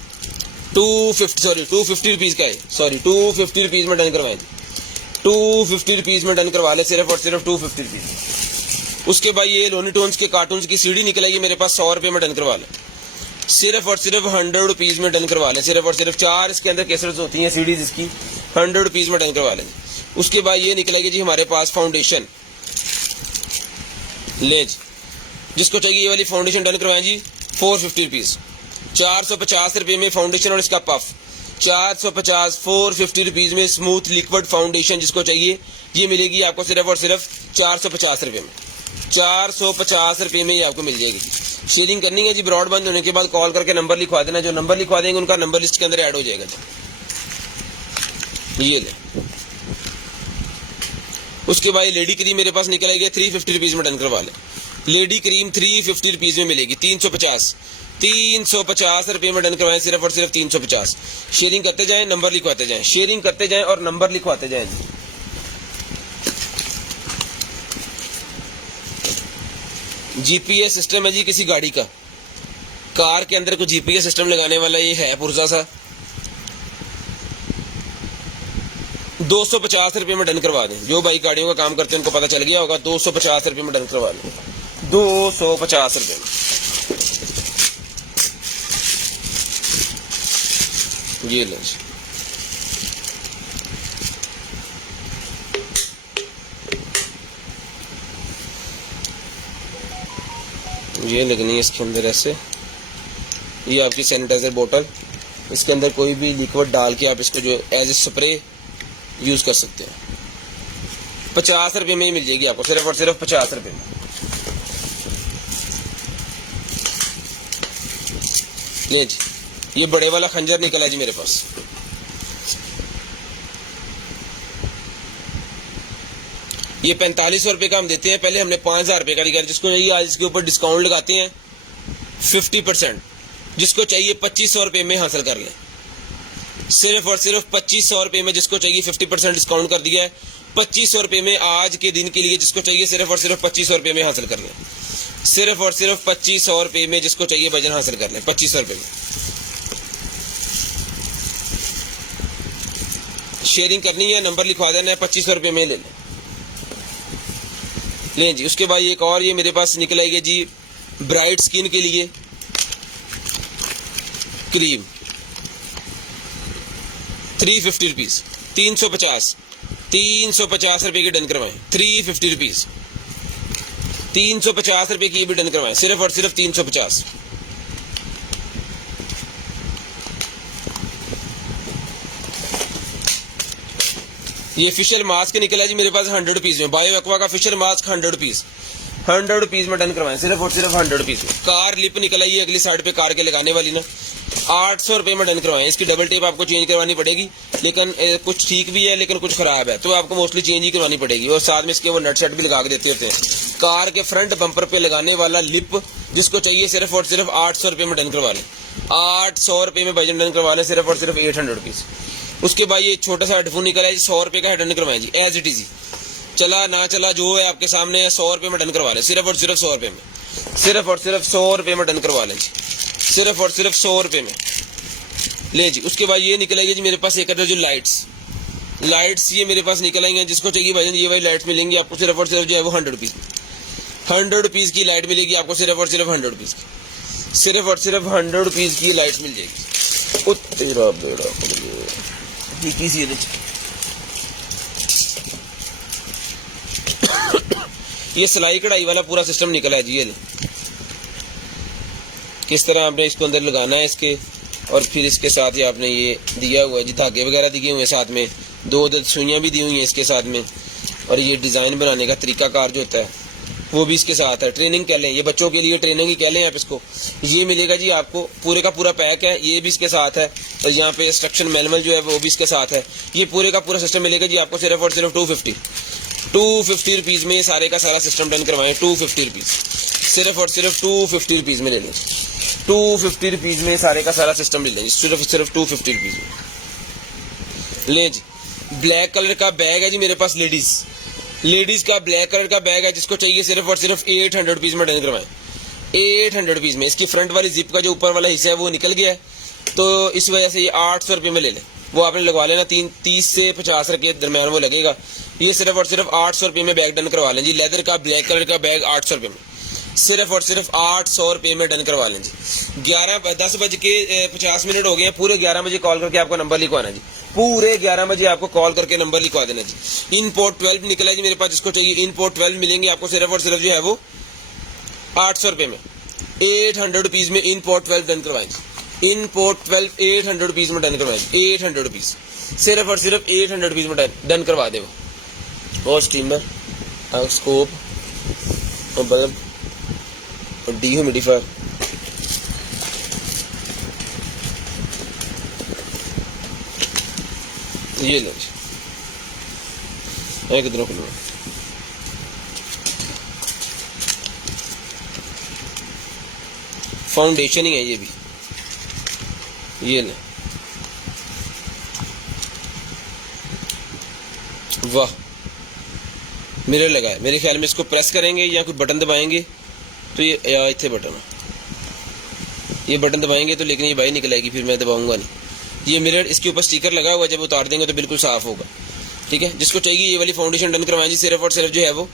250 रुपीज का है, सॉरी 250 रुपीज में डन करवाएं, 250 रुपीज में डन करवा ले, सिर्फ और सिर्फ 250 रुपीज। उसके बाद ये लोनी टोन्स के कार्टून की सीडी निकलेगी मेरे पास, 100 रुपये में डन करवा ले, सिर्फ और सिर्फ 100 रुपीज में डन करवा लें, सिर्फ और सिर्फ 4 इसके अंदर केसरस होती हैं सीडीज इसकी, 100 रुपीज में डन करवा लें। उसके बाद ये निकलेगी जी हमारे पास फाउंडेशन, ले जी, जिसको चाहिए ये वाली फाउंडेशन डन करवाएं जी, 450 रुपीज, 450 रुपये में फाउंडेशन और इसका पफ, 450 450 रुपीज में स्मूथ लिक्विड फाउंडेशन जिसको चाहिए ये मिलेगी आपको सिर्फ और सिर्फ 450 रुपये में, 450 रुपये में ये आपको मिल जाएगी। शेयरिंग करनी है जी, ब्रॉडबैंड होने के बाद कॉल करके नंबर लिखवा देना, जो नंबर लिखवा देंगे उनका नंबर लिस्ट के अंदर ऐड हो जाएगा जी। ये ले, उसके बाद लेडी क्रीम मेरे पास निकल आएगी 350 रुपीज में डन करवा ले, लेडी क्रीम 350 रुपीज में मिलेगी, 350 रुपये में डन करवाएं, सिर्फ और सिर्फ 350। शेयरिंग करते जाएं, नंबर लिखवाते जाएं, शेयरिंग करते जाएं और नंबर लिखवाते जाएं जी। जीपीएस सिस्टम है जी किसी गाड़ी का, कार के अंदर कोई जीपीएस सिस्टम लगाने वाला ये है पुर्जा सा, 250 रुपये में डन करवा दें। जो भाई गाड़ियों का काम करते हैं उनको पता चल गया होगा, 250 रुपये में डन करवा दें, 250 रुपये में। ये लें, ये लगनी है इसके अंदर ऐसे, ये आपकी सैनिटाइजर बोतल, इसके अंदर कोई भी लिक्विड डाल के आप इसको जो एज ए स्प्रे यूज कर सकते हैं। 50 रुपये में ही मिल जाएगी आपको, सिर्फ और सिर्फ 50 रुपये में। ये जी, ये बड़े वाला खंजर निकला जी मेरे पास, ये 4500 रुपये का हम देते हैं, पहले हमने 5000 रुपये का दिया। जिसको चाहिए आज इसके ऊपर डिस्काउंट लगाते हैं 50%, जिसको चाहिए 2500 रुपये में हासिल कर लें। सिर्फ और सिर्फ 2500 रुपये में जिसको चाहिए 50% डिस्काउंट कर दिया है। 2500 रुपये में आज के दिन के लिए जिसको चाहिए सिर्फ और सिर्फ 2500 रुपये में हासिल कर लें। सिर्फ और सिर्फ 2500 रुपये में जिसको चाहिए वजन हासिल कर लें, 2500 रुपये में। शेयरिंग करनी है, नंबर लिखवा देना है, 2500 रुपये में ले लें जी। उसके बाद एक और ये मेरे पास निकल आएगी जी ब्राइट स्किन के लिए क्रीम, 350 रुपीज, 350 रुपये की डन करवाएं। 350 रुपीज, 350 रुपये की ये भी डन करवाएं, सिर्फ और सिर्फ 350। ये फेशियल मास्क निकला जी मेरे पास 100 रुपीज में, बायो एक्वा का फेशियल मास्क 100 रुपीज, 100 रुपीज में डन करवाएं, सिर्फ और सिर्फ 100 रुपीज में। कार लिप निकला ये अगली साइड पे कार के लगाने वाली ना, 800 रुपये में डन करवाएं। इसकी डबल टेप आपको चेंज करवानी पड़ेगी, लेकिन कुछ ठीक भी है लेकिन कुछ खराब है, तो आपको मोस्टली चेंज ही करवानी पड़ेगी। और साथ में इसके वो नट सेट भी लगा के देते होते हैं। कार के फ्रंट बम्पर पे लगाने वाला लिप जिसको चाहिए सिर्फ और सिर्फ 800 रुपये में डन करवा लें, 800 रुपये में वजन डन करवा लें, सिर्फ और सिर्फ 800 रुपीज। उसके बाद ये छोटा सा हेडफोन निकला है 100 रुपये का, हेड डन करवाएं जी, एज इट इज, चला ना चला जो है आपके सामने है, 100 रुपये में डन करवा लें, सिर्फ और सिर्फ 100 रुपये में, सिर्फ और सिर्फ 100 रुपये में डन करवा लें जी, सिर्फ और सिर्फ 100 रुपये में ले जी। उसके बाद ये निकलेगी जी मेरे पास एक जो लाइट्स ये मेरे पास निकल आएंगे, जिसको चाहिए भाईजान ये वाली लाइट्स मिलेंगी आपको सिर्फ और सिर्फ जो है वो 100 रुपीज में, 100 रुपीज की लाइट मिलेगी आपको, सिर्फ और सिर्फ 100 रुपीज की, सिर्फ और सिर्फ 100 रुपीज की लाइट मिल जाएगी। ओ तेरा बेड़ा ये सिलाई कढ़ाई वाला पूरा सिस्टम निकला है जी। ये किस तरह आपने इसको अंदर लगाना है इसके, और फिर इसके साथ ही आपने ये दिया हुआ है जी, धागे वगैरह दिए हुए हैं साथ में, 2 सुइयां भी दी हुई हैं इसके साथ में, और ये डिज़ाइन बनाने का तरीकाकार जो होता है वो भी इसके साथ है। ट्रेनिंग कह लें, ये बच्चों के लिए ट्रेनिंग ही कह लें आप इसको। ये मिलेगा जी आपको, पूरे का पूरा पैक है, ये भी इसके साथ है, और यहाँ पे इंस्ट्रक्शन मैनुअल जो है वो भी इसके साथ है। ये पूरे का पूरा सिस्टम मिलेगा जी आपको सिर्फ और सिर्फ 250 रुपीज़ में सारे का सारा सिस्टम डन करवाएं, 250 रुपीज़, सिर्फ और सिर्फ 250 रुपीज़ में ले लें, 250 रुपीज़ में सारे का सारा सिस्टम ले लें, सिर्फ 250 रुपीज़ में ले जी। ब्लैक कलर का बैग है जी मेरे पास, लेडीज़ का ब्लैक कलर का बैग है, जिसको चाहिए सिर्फ और सिर्फ 800 रुपीज़ में डन करवाएं, 800 रुपीज़ में। इसकी फ्रंट वाली जिप का जो ऊपर वाला हिस्सा है वो निकल गया है, तो इस वजह से ये 800 रुपये में ले लें, वो आपने लगवा लेना, 30 से 50 के दरमियान वो लगेगा। ये सिर्फ और सिर्फ 800 रुपये में बैग डन करवा लें जी। लेदर का ब्लैक कलर का बैग 800 रुपये में, सिर्फ और सिर्फ 800 रुपये में डन करवा लें जी। 10:50 हो गए हैं, पूरे 11 बजे कॉल करके आपको नंबर लिखवाना जी, पूरे 11 बजे आपको कॉल करके नंबर लिखवा देना जी। इनपोर्ट 12 निकला है जी मेरे पास, जिसको चाहिए इनपोर्ट 12 मिलेंगे आपको सिर्फ और सिर्फ जो है वो 800 रुपये में, 800 रुपीज़ में इनपोर्ट 12 डन करवाएं जी। इनपोर्ट 12 800 रुपीज़ में डन करवाएं, 800 रुपीज़, सिर्फ और सिर्फ 800 रुपीज़ में डन करवा दे वो स्टीमर, स्कोप और बल्ब और डिह्यूमिडिफायर। ये लो जी, एक कितना खुलवा, फाउंडेशन ही है ये भी, ये ले, वाह मिरर लगा है। मेरे ख्याल में इसको प्रेस करेंगे या कोई बटन दबाएंगे तो ये इतने बटन है, ये बटन दबाएंगे तो, लेकिन ये बाहर निकल आएगी, फिर मैं दबाऊंगा नहीं। ये मिरर इसके ऊपर स्टिकर लगा हुआ, जब उतार देंगे तो बिल्कुल साफ होगा, ठीक है। जिसको चाहिए ये वाली फाउंडेशन डन करवाएं जी, सिर्फ और सिर्फ जो है वो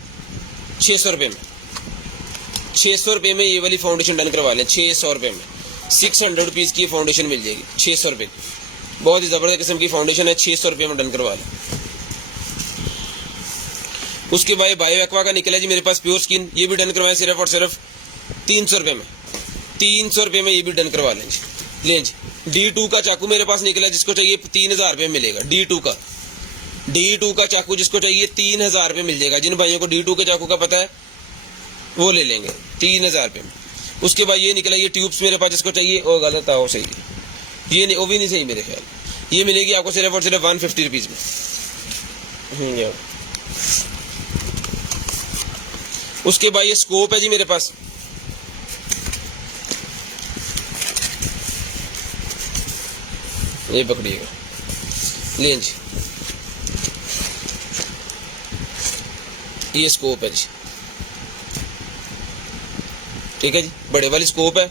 600 रुपये में, 600 रुपये में ये वाली फाउंडेशन डन करवा लें, 600 रुपये में 600 रुपीज़ की फाउंडेशन मिल जाएगी, 600 रुपये, बहुत ही ज़बरदस्त किस्म की फाउंडेशन है, 600 रुपये में डन करवा लें। उसके बाद बायो एक्वा का निकला जी मेरे पास प्योर स्किन, ये भी डन करवाएं सिर्फ और सिर्फ 300 रुपये में, 300 रुपये में ये भी डन करवा लें जी। लें जी, D2 का चाकू मेरे पास निकला, जिसको चाहिए 3000 रुपये मिलेगा। D2 का चाकू जिसको चाहिए 3000 रुपये मिल जाएगा। जिन भाइयों को D2 के चाकू का पता है वो ले लेंगे 3000 रुपये में। उसके बाद ये निकला, ये ट्यूब्स मेरे पास जिसको चाहिए, वो गलत था, वो सही है, ये नहीं, वो भी नहीं सही मेरे ख्याल, ये मिलेगी आपको सिर्फ और सिर्फ 150 रुपीज़ में। उसके बाद ये स्कोप है जी मेरे पास, ये पकड़िएगा, लें जी, ये स्कोप है जी, ठीक है जी, बड़े वाली स्कोप है,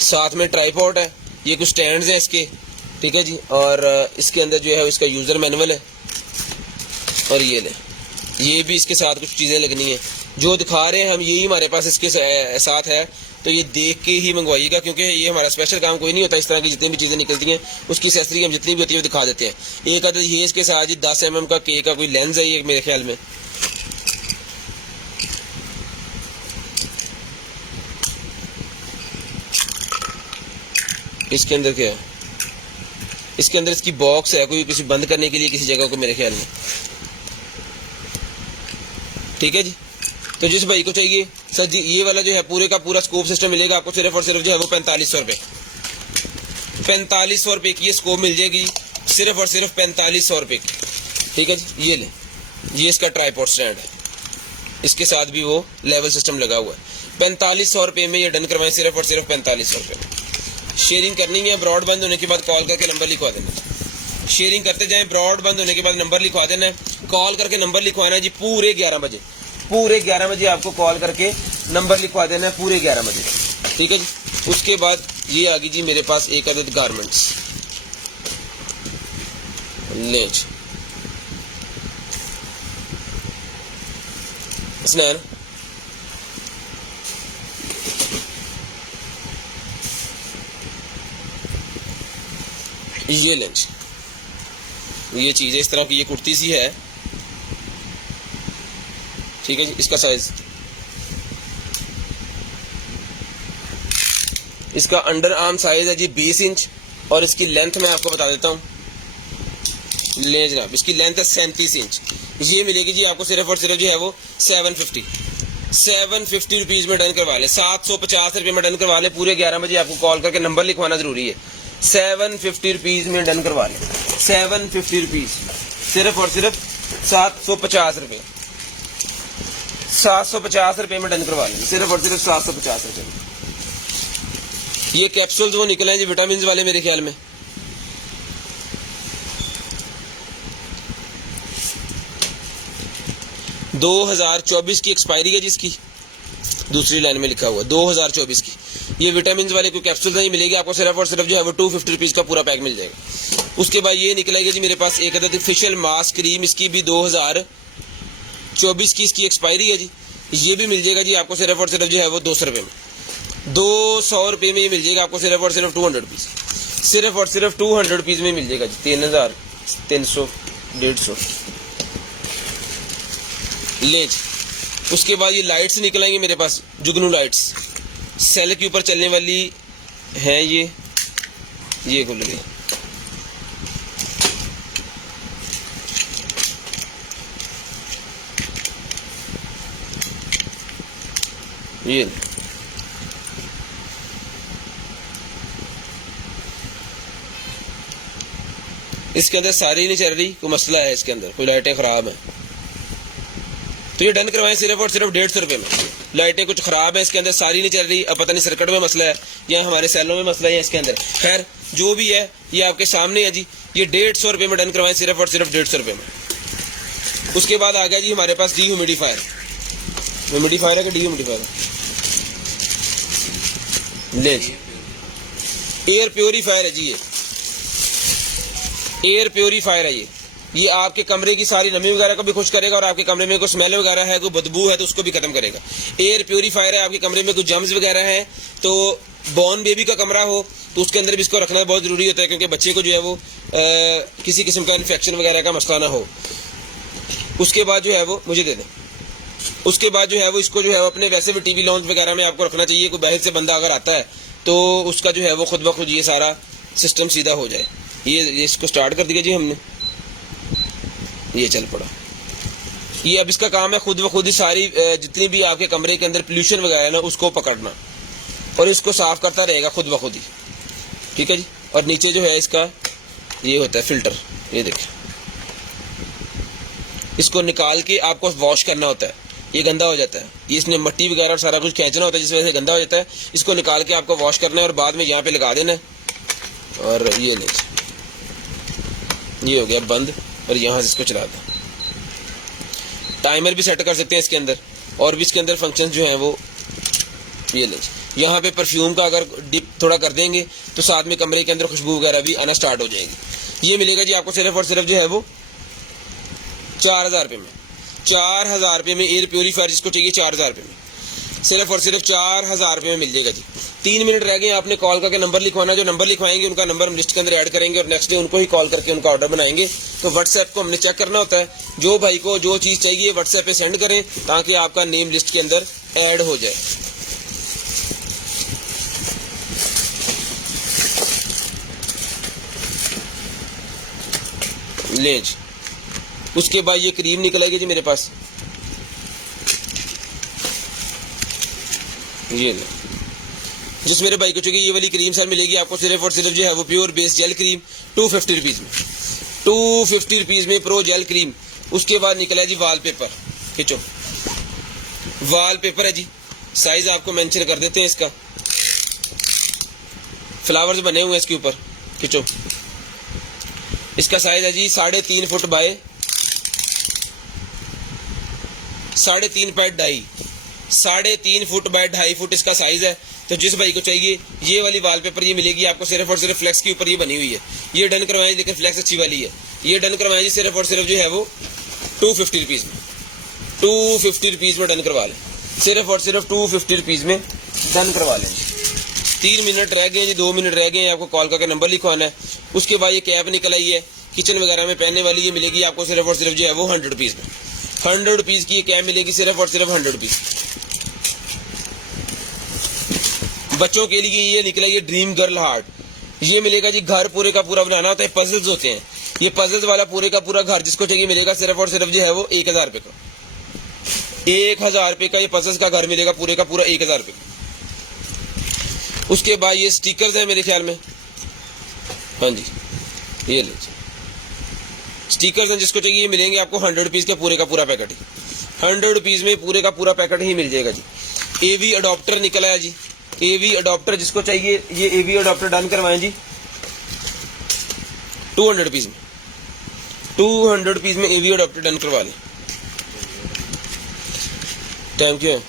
साथ में ट्राइपॉड है, ये कुछ स्टैंड्स हैं इसके, ठीक है जी, और इसके अंदर जो है इसका यूज़र मैनुअल है, और ये ले, ये भी इसके साथ कुछ चीज़ें लगनी है, जो दिखा रहे हैं हम यही हमारे पास इसके साथ है, तो ये देख के ही मंगवाइएगा, क्योंकि ये हमारा स्पेशल काम कोई नहीं होता। इस तरह की जितनी भी चीज़ें निकलती हैं उसकी एक्सेसरी हम जितनी भी होती है वो दिखा देते हैं। एक अदद ये इसके साथ जी 10 mm का के का कोई लेंस है ये मेरे ख्याल में, इसके अंदर क्या है, इसके अंदर इसकी बॉक्स है कोई किसी बंद करने के लिए किसी जगह को मेरे ख्याल में, ठीक है जी। तो जिस भाई को चाहिए सर जी ये वाला जो है पूरे का पूरा स्कोप सिस्टम मिलेगा आपको सिर्फ और सिर्फ जो है वो 4500 रुपये, 4500 रुपये की ये स्कोप मिल जाएगी सिर्फ और सिर्फ 4500 रुपये की, ठीक है जी। ये ले, ये इसका ट्राइपॉड स्टैंड है, इसके साथ भी वो लेवल सिस्टम लगा हुआ है। 4500 रुपये में ये डन करवाएं सिर्फ और सिर्फ 4500 रुपये। शेयरिंग करनी है, ब्रॉड बंद होने के बाद कॉल करके नंबर लिखवा देना, शेयरिंग करते जाएं, ब्रॉड बंद होने के बाद नंबर लिखवा देना है, कॉल करके नंबर लिखवाना है जी पूरे 11 बजे, पूरे 11 बजे आपको कॉल करके नंबर लिखवा देना है पूरे 11 बजे, ठीक है जी। उसके बाद ये आ गई जी मेरे पास एक अदद गारमेंट्स, ले जी स्नैन, ये लेंज, ये चीज़ है इस तरह की, ये कुर्ती सी है, ठीक है जी। इसका साइज, इसका अंडर आर्म साइज है जी 20 इंच, और इसकी लेंथ मैं आपको बता देता हूँ, ले जनाब, इसकी लेंथ है 37 इंच। ये मिलेगी जी आपको सिर्फ और सिर्फ जो है वो 750 रुपीज़ में डन करवा ले, 750 रुपये में डन करवा ले, पूरे 11 बजे आपको कॉल करके नंबर लिखवाना जरूरी है, 750 रुपीज़ में डन करवा लें, 750 रुपीज़, सिर्फ और सिर्फ 750 रुपये, 750 रुपये में डन करवा लें, सिर्फ और सिर्फ 750 रुपये में। ये कैप्सूल्स वो निकले हैं जी विटामिन वाले मेरे ख्याल में, (2024) की एक्सपायरी है जिसकी, दूसरी लाइन में लिखा हुआ 2024 की। ये विटामिन वाले कोई कैप्सूल नहीं मिलेगी आपको, सिर्फ और सिर्फ जो है वो 250 रुपीज़ का पूरा पैक मिल जाएगा। उसके बाद ये निकलेगी जी मेरे पास एक अदद फेशियल मास्क क्रीम, इसकी भी 2024 की इसकी एक्सपायरी है जी, ये भी मिल जाएगा जी आपको सिर्फ और सिर्फ जो है वो 200 रुपये में, 200 रुपये में ये मिल जाएगा आपको सिर्फ और सिर्फ 200 रुपीज़, सिर्फ और सिर्फ 200 रुपीज़ में मिल जाएगा जी, 3300 150 ले जी। उसके बाद ये लाइट्स निकल आएंगी मेरे पास, जुगनू लाइट्स, सेल के ऊपर चलने वाली हैं ये खुल गई, ये इसके अंदर सारी नहीं चल रही, कोई मसला है इसके अंदर, कोई लाइटें खराब हैं, तो ये डन करवाएं सिर्फ और सिर्फ 150 रुपये में। लाइटें कुछ ख़राब है इसके अंदर, सारी नहीं चल रही, अब पता नहीं सर्किट में मसला है या हमारे सेलों में मसला है इसके अंदर, खैर जो भी है ये आपके सामने है जी। ये 150 रुपये में डन करवाएं सिर्फ और सिर्फ 150 रुपये में। उसके बाद आ गया जी हमारे पास डी ह्यूमिडिफायर, ह्यूमिडिफायर है कि डी ह्यूमिडिफायर है, ले जी, एयर प्योरीफायर है जी, ये एयर प्योरीफायर है ये आपके कमरे की सारी नमी वगैरह को भी खुश करेगा, और आपके कमरे में कोई स्मेल वगैरह है, कोई बदबू है तो उसको भी खत्म करेगा। एयर प्योरीफायर है, आपके कमरे में कोई जर्म्स वगैरह है, तो बॉर्न बेबी का कमरा हो तो उसके अंदर भी इसको रखना बहुत ज़रूरी होता है, क्योंकि बच्चे को जो है वो किसी किस्म का इन्फेक्शन वगैरह का मसला ना हो। उसके बाद जो है वो मुझे दे दें, उसके बाद जो है वो इसको जो है अपने वैसे भी टीवी लॉन्च वगैरह में आपको रखना चाहिए, कोई बाहर से बंदा अगर आता है तो उसका जो है वो खुद ब खुद ये सारा सिस्टम सीधा हो जाए। ये इसको स्टार्ट कर दिया जी हमने, ये चल पड़ा। ये अब इसका काम है खुद ब खुद ही सारी जितनी भी आपके कमरे के अंदर पोल्यूशन वगैरह है ना उसको पकड़ना, और इसको साफ करता रहेगा खुद ब खुद ही, ठीक है जी। और नीचे जो है इसका ये होता है फिल्टर, ये देखिए, इसको निकाल के आपको वॉश करना होता है, ये गंदा हो जाता है, ये इसने मट्टी वगैरह सारा कुछ खींचना होता है जिस वजह से गंदा हो जाता है। इसको निकाल के आपको वॉश करना है और बाद में यहाँ पे लगा देना है। और ये ले, ये हो गया बंद और यहाँ से इसको चला दें। टाइमर भी सेट कर सकते हैं इसके अंदर, और भी इसके अंदर फंक्शन जो हैं वो ये ले। यहाँ पे परफ्यूम का अगर डिप थोड़ा कर देंगे तो साथ में कमरे के अंदर खुशबू वगैरह भी आना स्टार्ट हो जाएगी। ये मिलेगा जी आपको सिर्फ और सिर्फ जो है वो 4000 रुपये में। 4000 रुपये में एयर प्योरीफायर जिसको चाहिए 4000 रुपये में, सिर्फ और सिर्फ 4000 रुपये में मिल जाएगा जी। 3 मिनट रह गए, आपने कॉल करके नंबर लिखवाना है। जो नंबर लिखवाएंगे उनका नंबर हम लिस्ट के अंदर ऐड करेंगे और नेक्स्ट डे उनको ही कॉल करके उनका ऑर्डर बनाएंगे। तो व्हाट्सएप को हमने चेक करना होता है, जो भाई को जो चीज़ चाहिए व्हाट्सएप पे सेंड करें ताकि आपका नेम लिस्ट के अंदर ऐड हो जाए। ले जी, उसके बाद ये क्रीम निकल आएगी जी मेरे पास, ये ले। जिस मेरे भाई को चुकी ये वाली क्रीम सर मिलेगी आपको सिर्फ और सिर्फ जो है वो pure base gel cream 250 rupees में, 250 रुपीज़ में प्रो जेल क्रीम। उसके बाद निकला है जी वॉलपेपर, खींचो वॉलपेपर है जी, साइज आपको मेंशन कर देते हैं इसका, फ्लावर्स बने हुए हैं इसके ऊपर, खींचो। इसका साइज है जी 3.5 foot by 3.5 by 2.5, 3.5 foot by 2.5 foot इसका साइज है। तो जिस भाई को चाहिए ये वाली वॉलपेपर ये मिलेगी आपको सिर्फ और सिर्फ फ्लेक्स के ऊपर ये बनी हुई है। ये डन करवाएं, लेकिन फ्लेक्स अच्छी वाली है। ये डन करवाएं जी सिर्फ और सिर्फ जो है वो 250 रुपीज़ में, 250 रुपीज़ में डन करवा लें, सिर्फ और सिर्फ 250 रुपीज़ में डन करवा लें। 3 मिनट रह गए जी, 2 मिनट रह गए, आपको कॉल करके नंबर लिखवाना है। उसके बाद ये कैप निकल आई है किचन वगैरह में पहनने वाली, ये मिलेगी आपको सिर्फ और सिर्फ जो है वो 100 रुपीज़ में, 100 रुपीज़ की ये कैप मिलेगी सिर्फ और सिर्फ 100 रुपीज़। बच्चों के लिए ये निकला ये ड्रीम गर्ल हार्ट, ये मिलेगा जी। घर पूरे का पूरा बनाना होता है, पजल्स होते हैं, ये पजल्स वाला पूरे का पूरा घर जिसको चाहिए मिलेगा सिर्फ और सिर्फ जो है वो 1000 रुपये का, 1000 रुपये का ये पजल्स का घर मिलेगा पूरे का पूरा 1000 रुपये का। उसके बाद ये स्टिकर्स हैं मेरे ख्याल में, हाँ जी ये ले स्टिकर्स हैं, जिसको चाहिए मिलेंगे आपको 100 रुपीज़ का पूरे का पूरा पैकेट ही, 100 रुपीज़ में पूरे का पूरा पैकेट ही मिल जाएगा जी। एवी अडॉप्टर निकला है जी, एवी अडॉप्टर जिसको चाहिए ये एवी अडॉप्टर डन करवाएं जी 200 रुपीज़ में, 200 रुपीज़ में एवी अडॉप्टर डन करवा लें। टाइम क्यों है,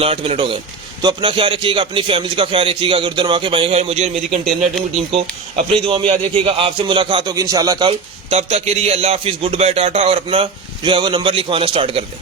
8 मिनट हो गए। तो अपना ख्याल रखिएगा, अपनी फैमिली का ख्याल रखिएगा। अगर उधर वाकई भाई है, मुझे और मेरी कंटेनर टीम को अपनी दुआ में याद रखिएगा। आपसे मुलाकात होगी इंशाल्लाह कल, तब तक के लिए अल्लाह हाफिज़, गुड बाय, टाटा। और अपना जो है वो नंबर लिखवाना स्टार्ट कर दें।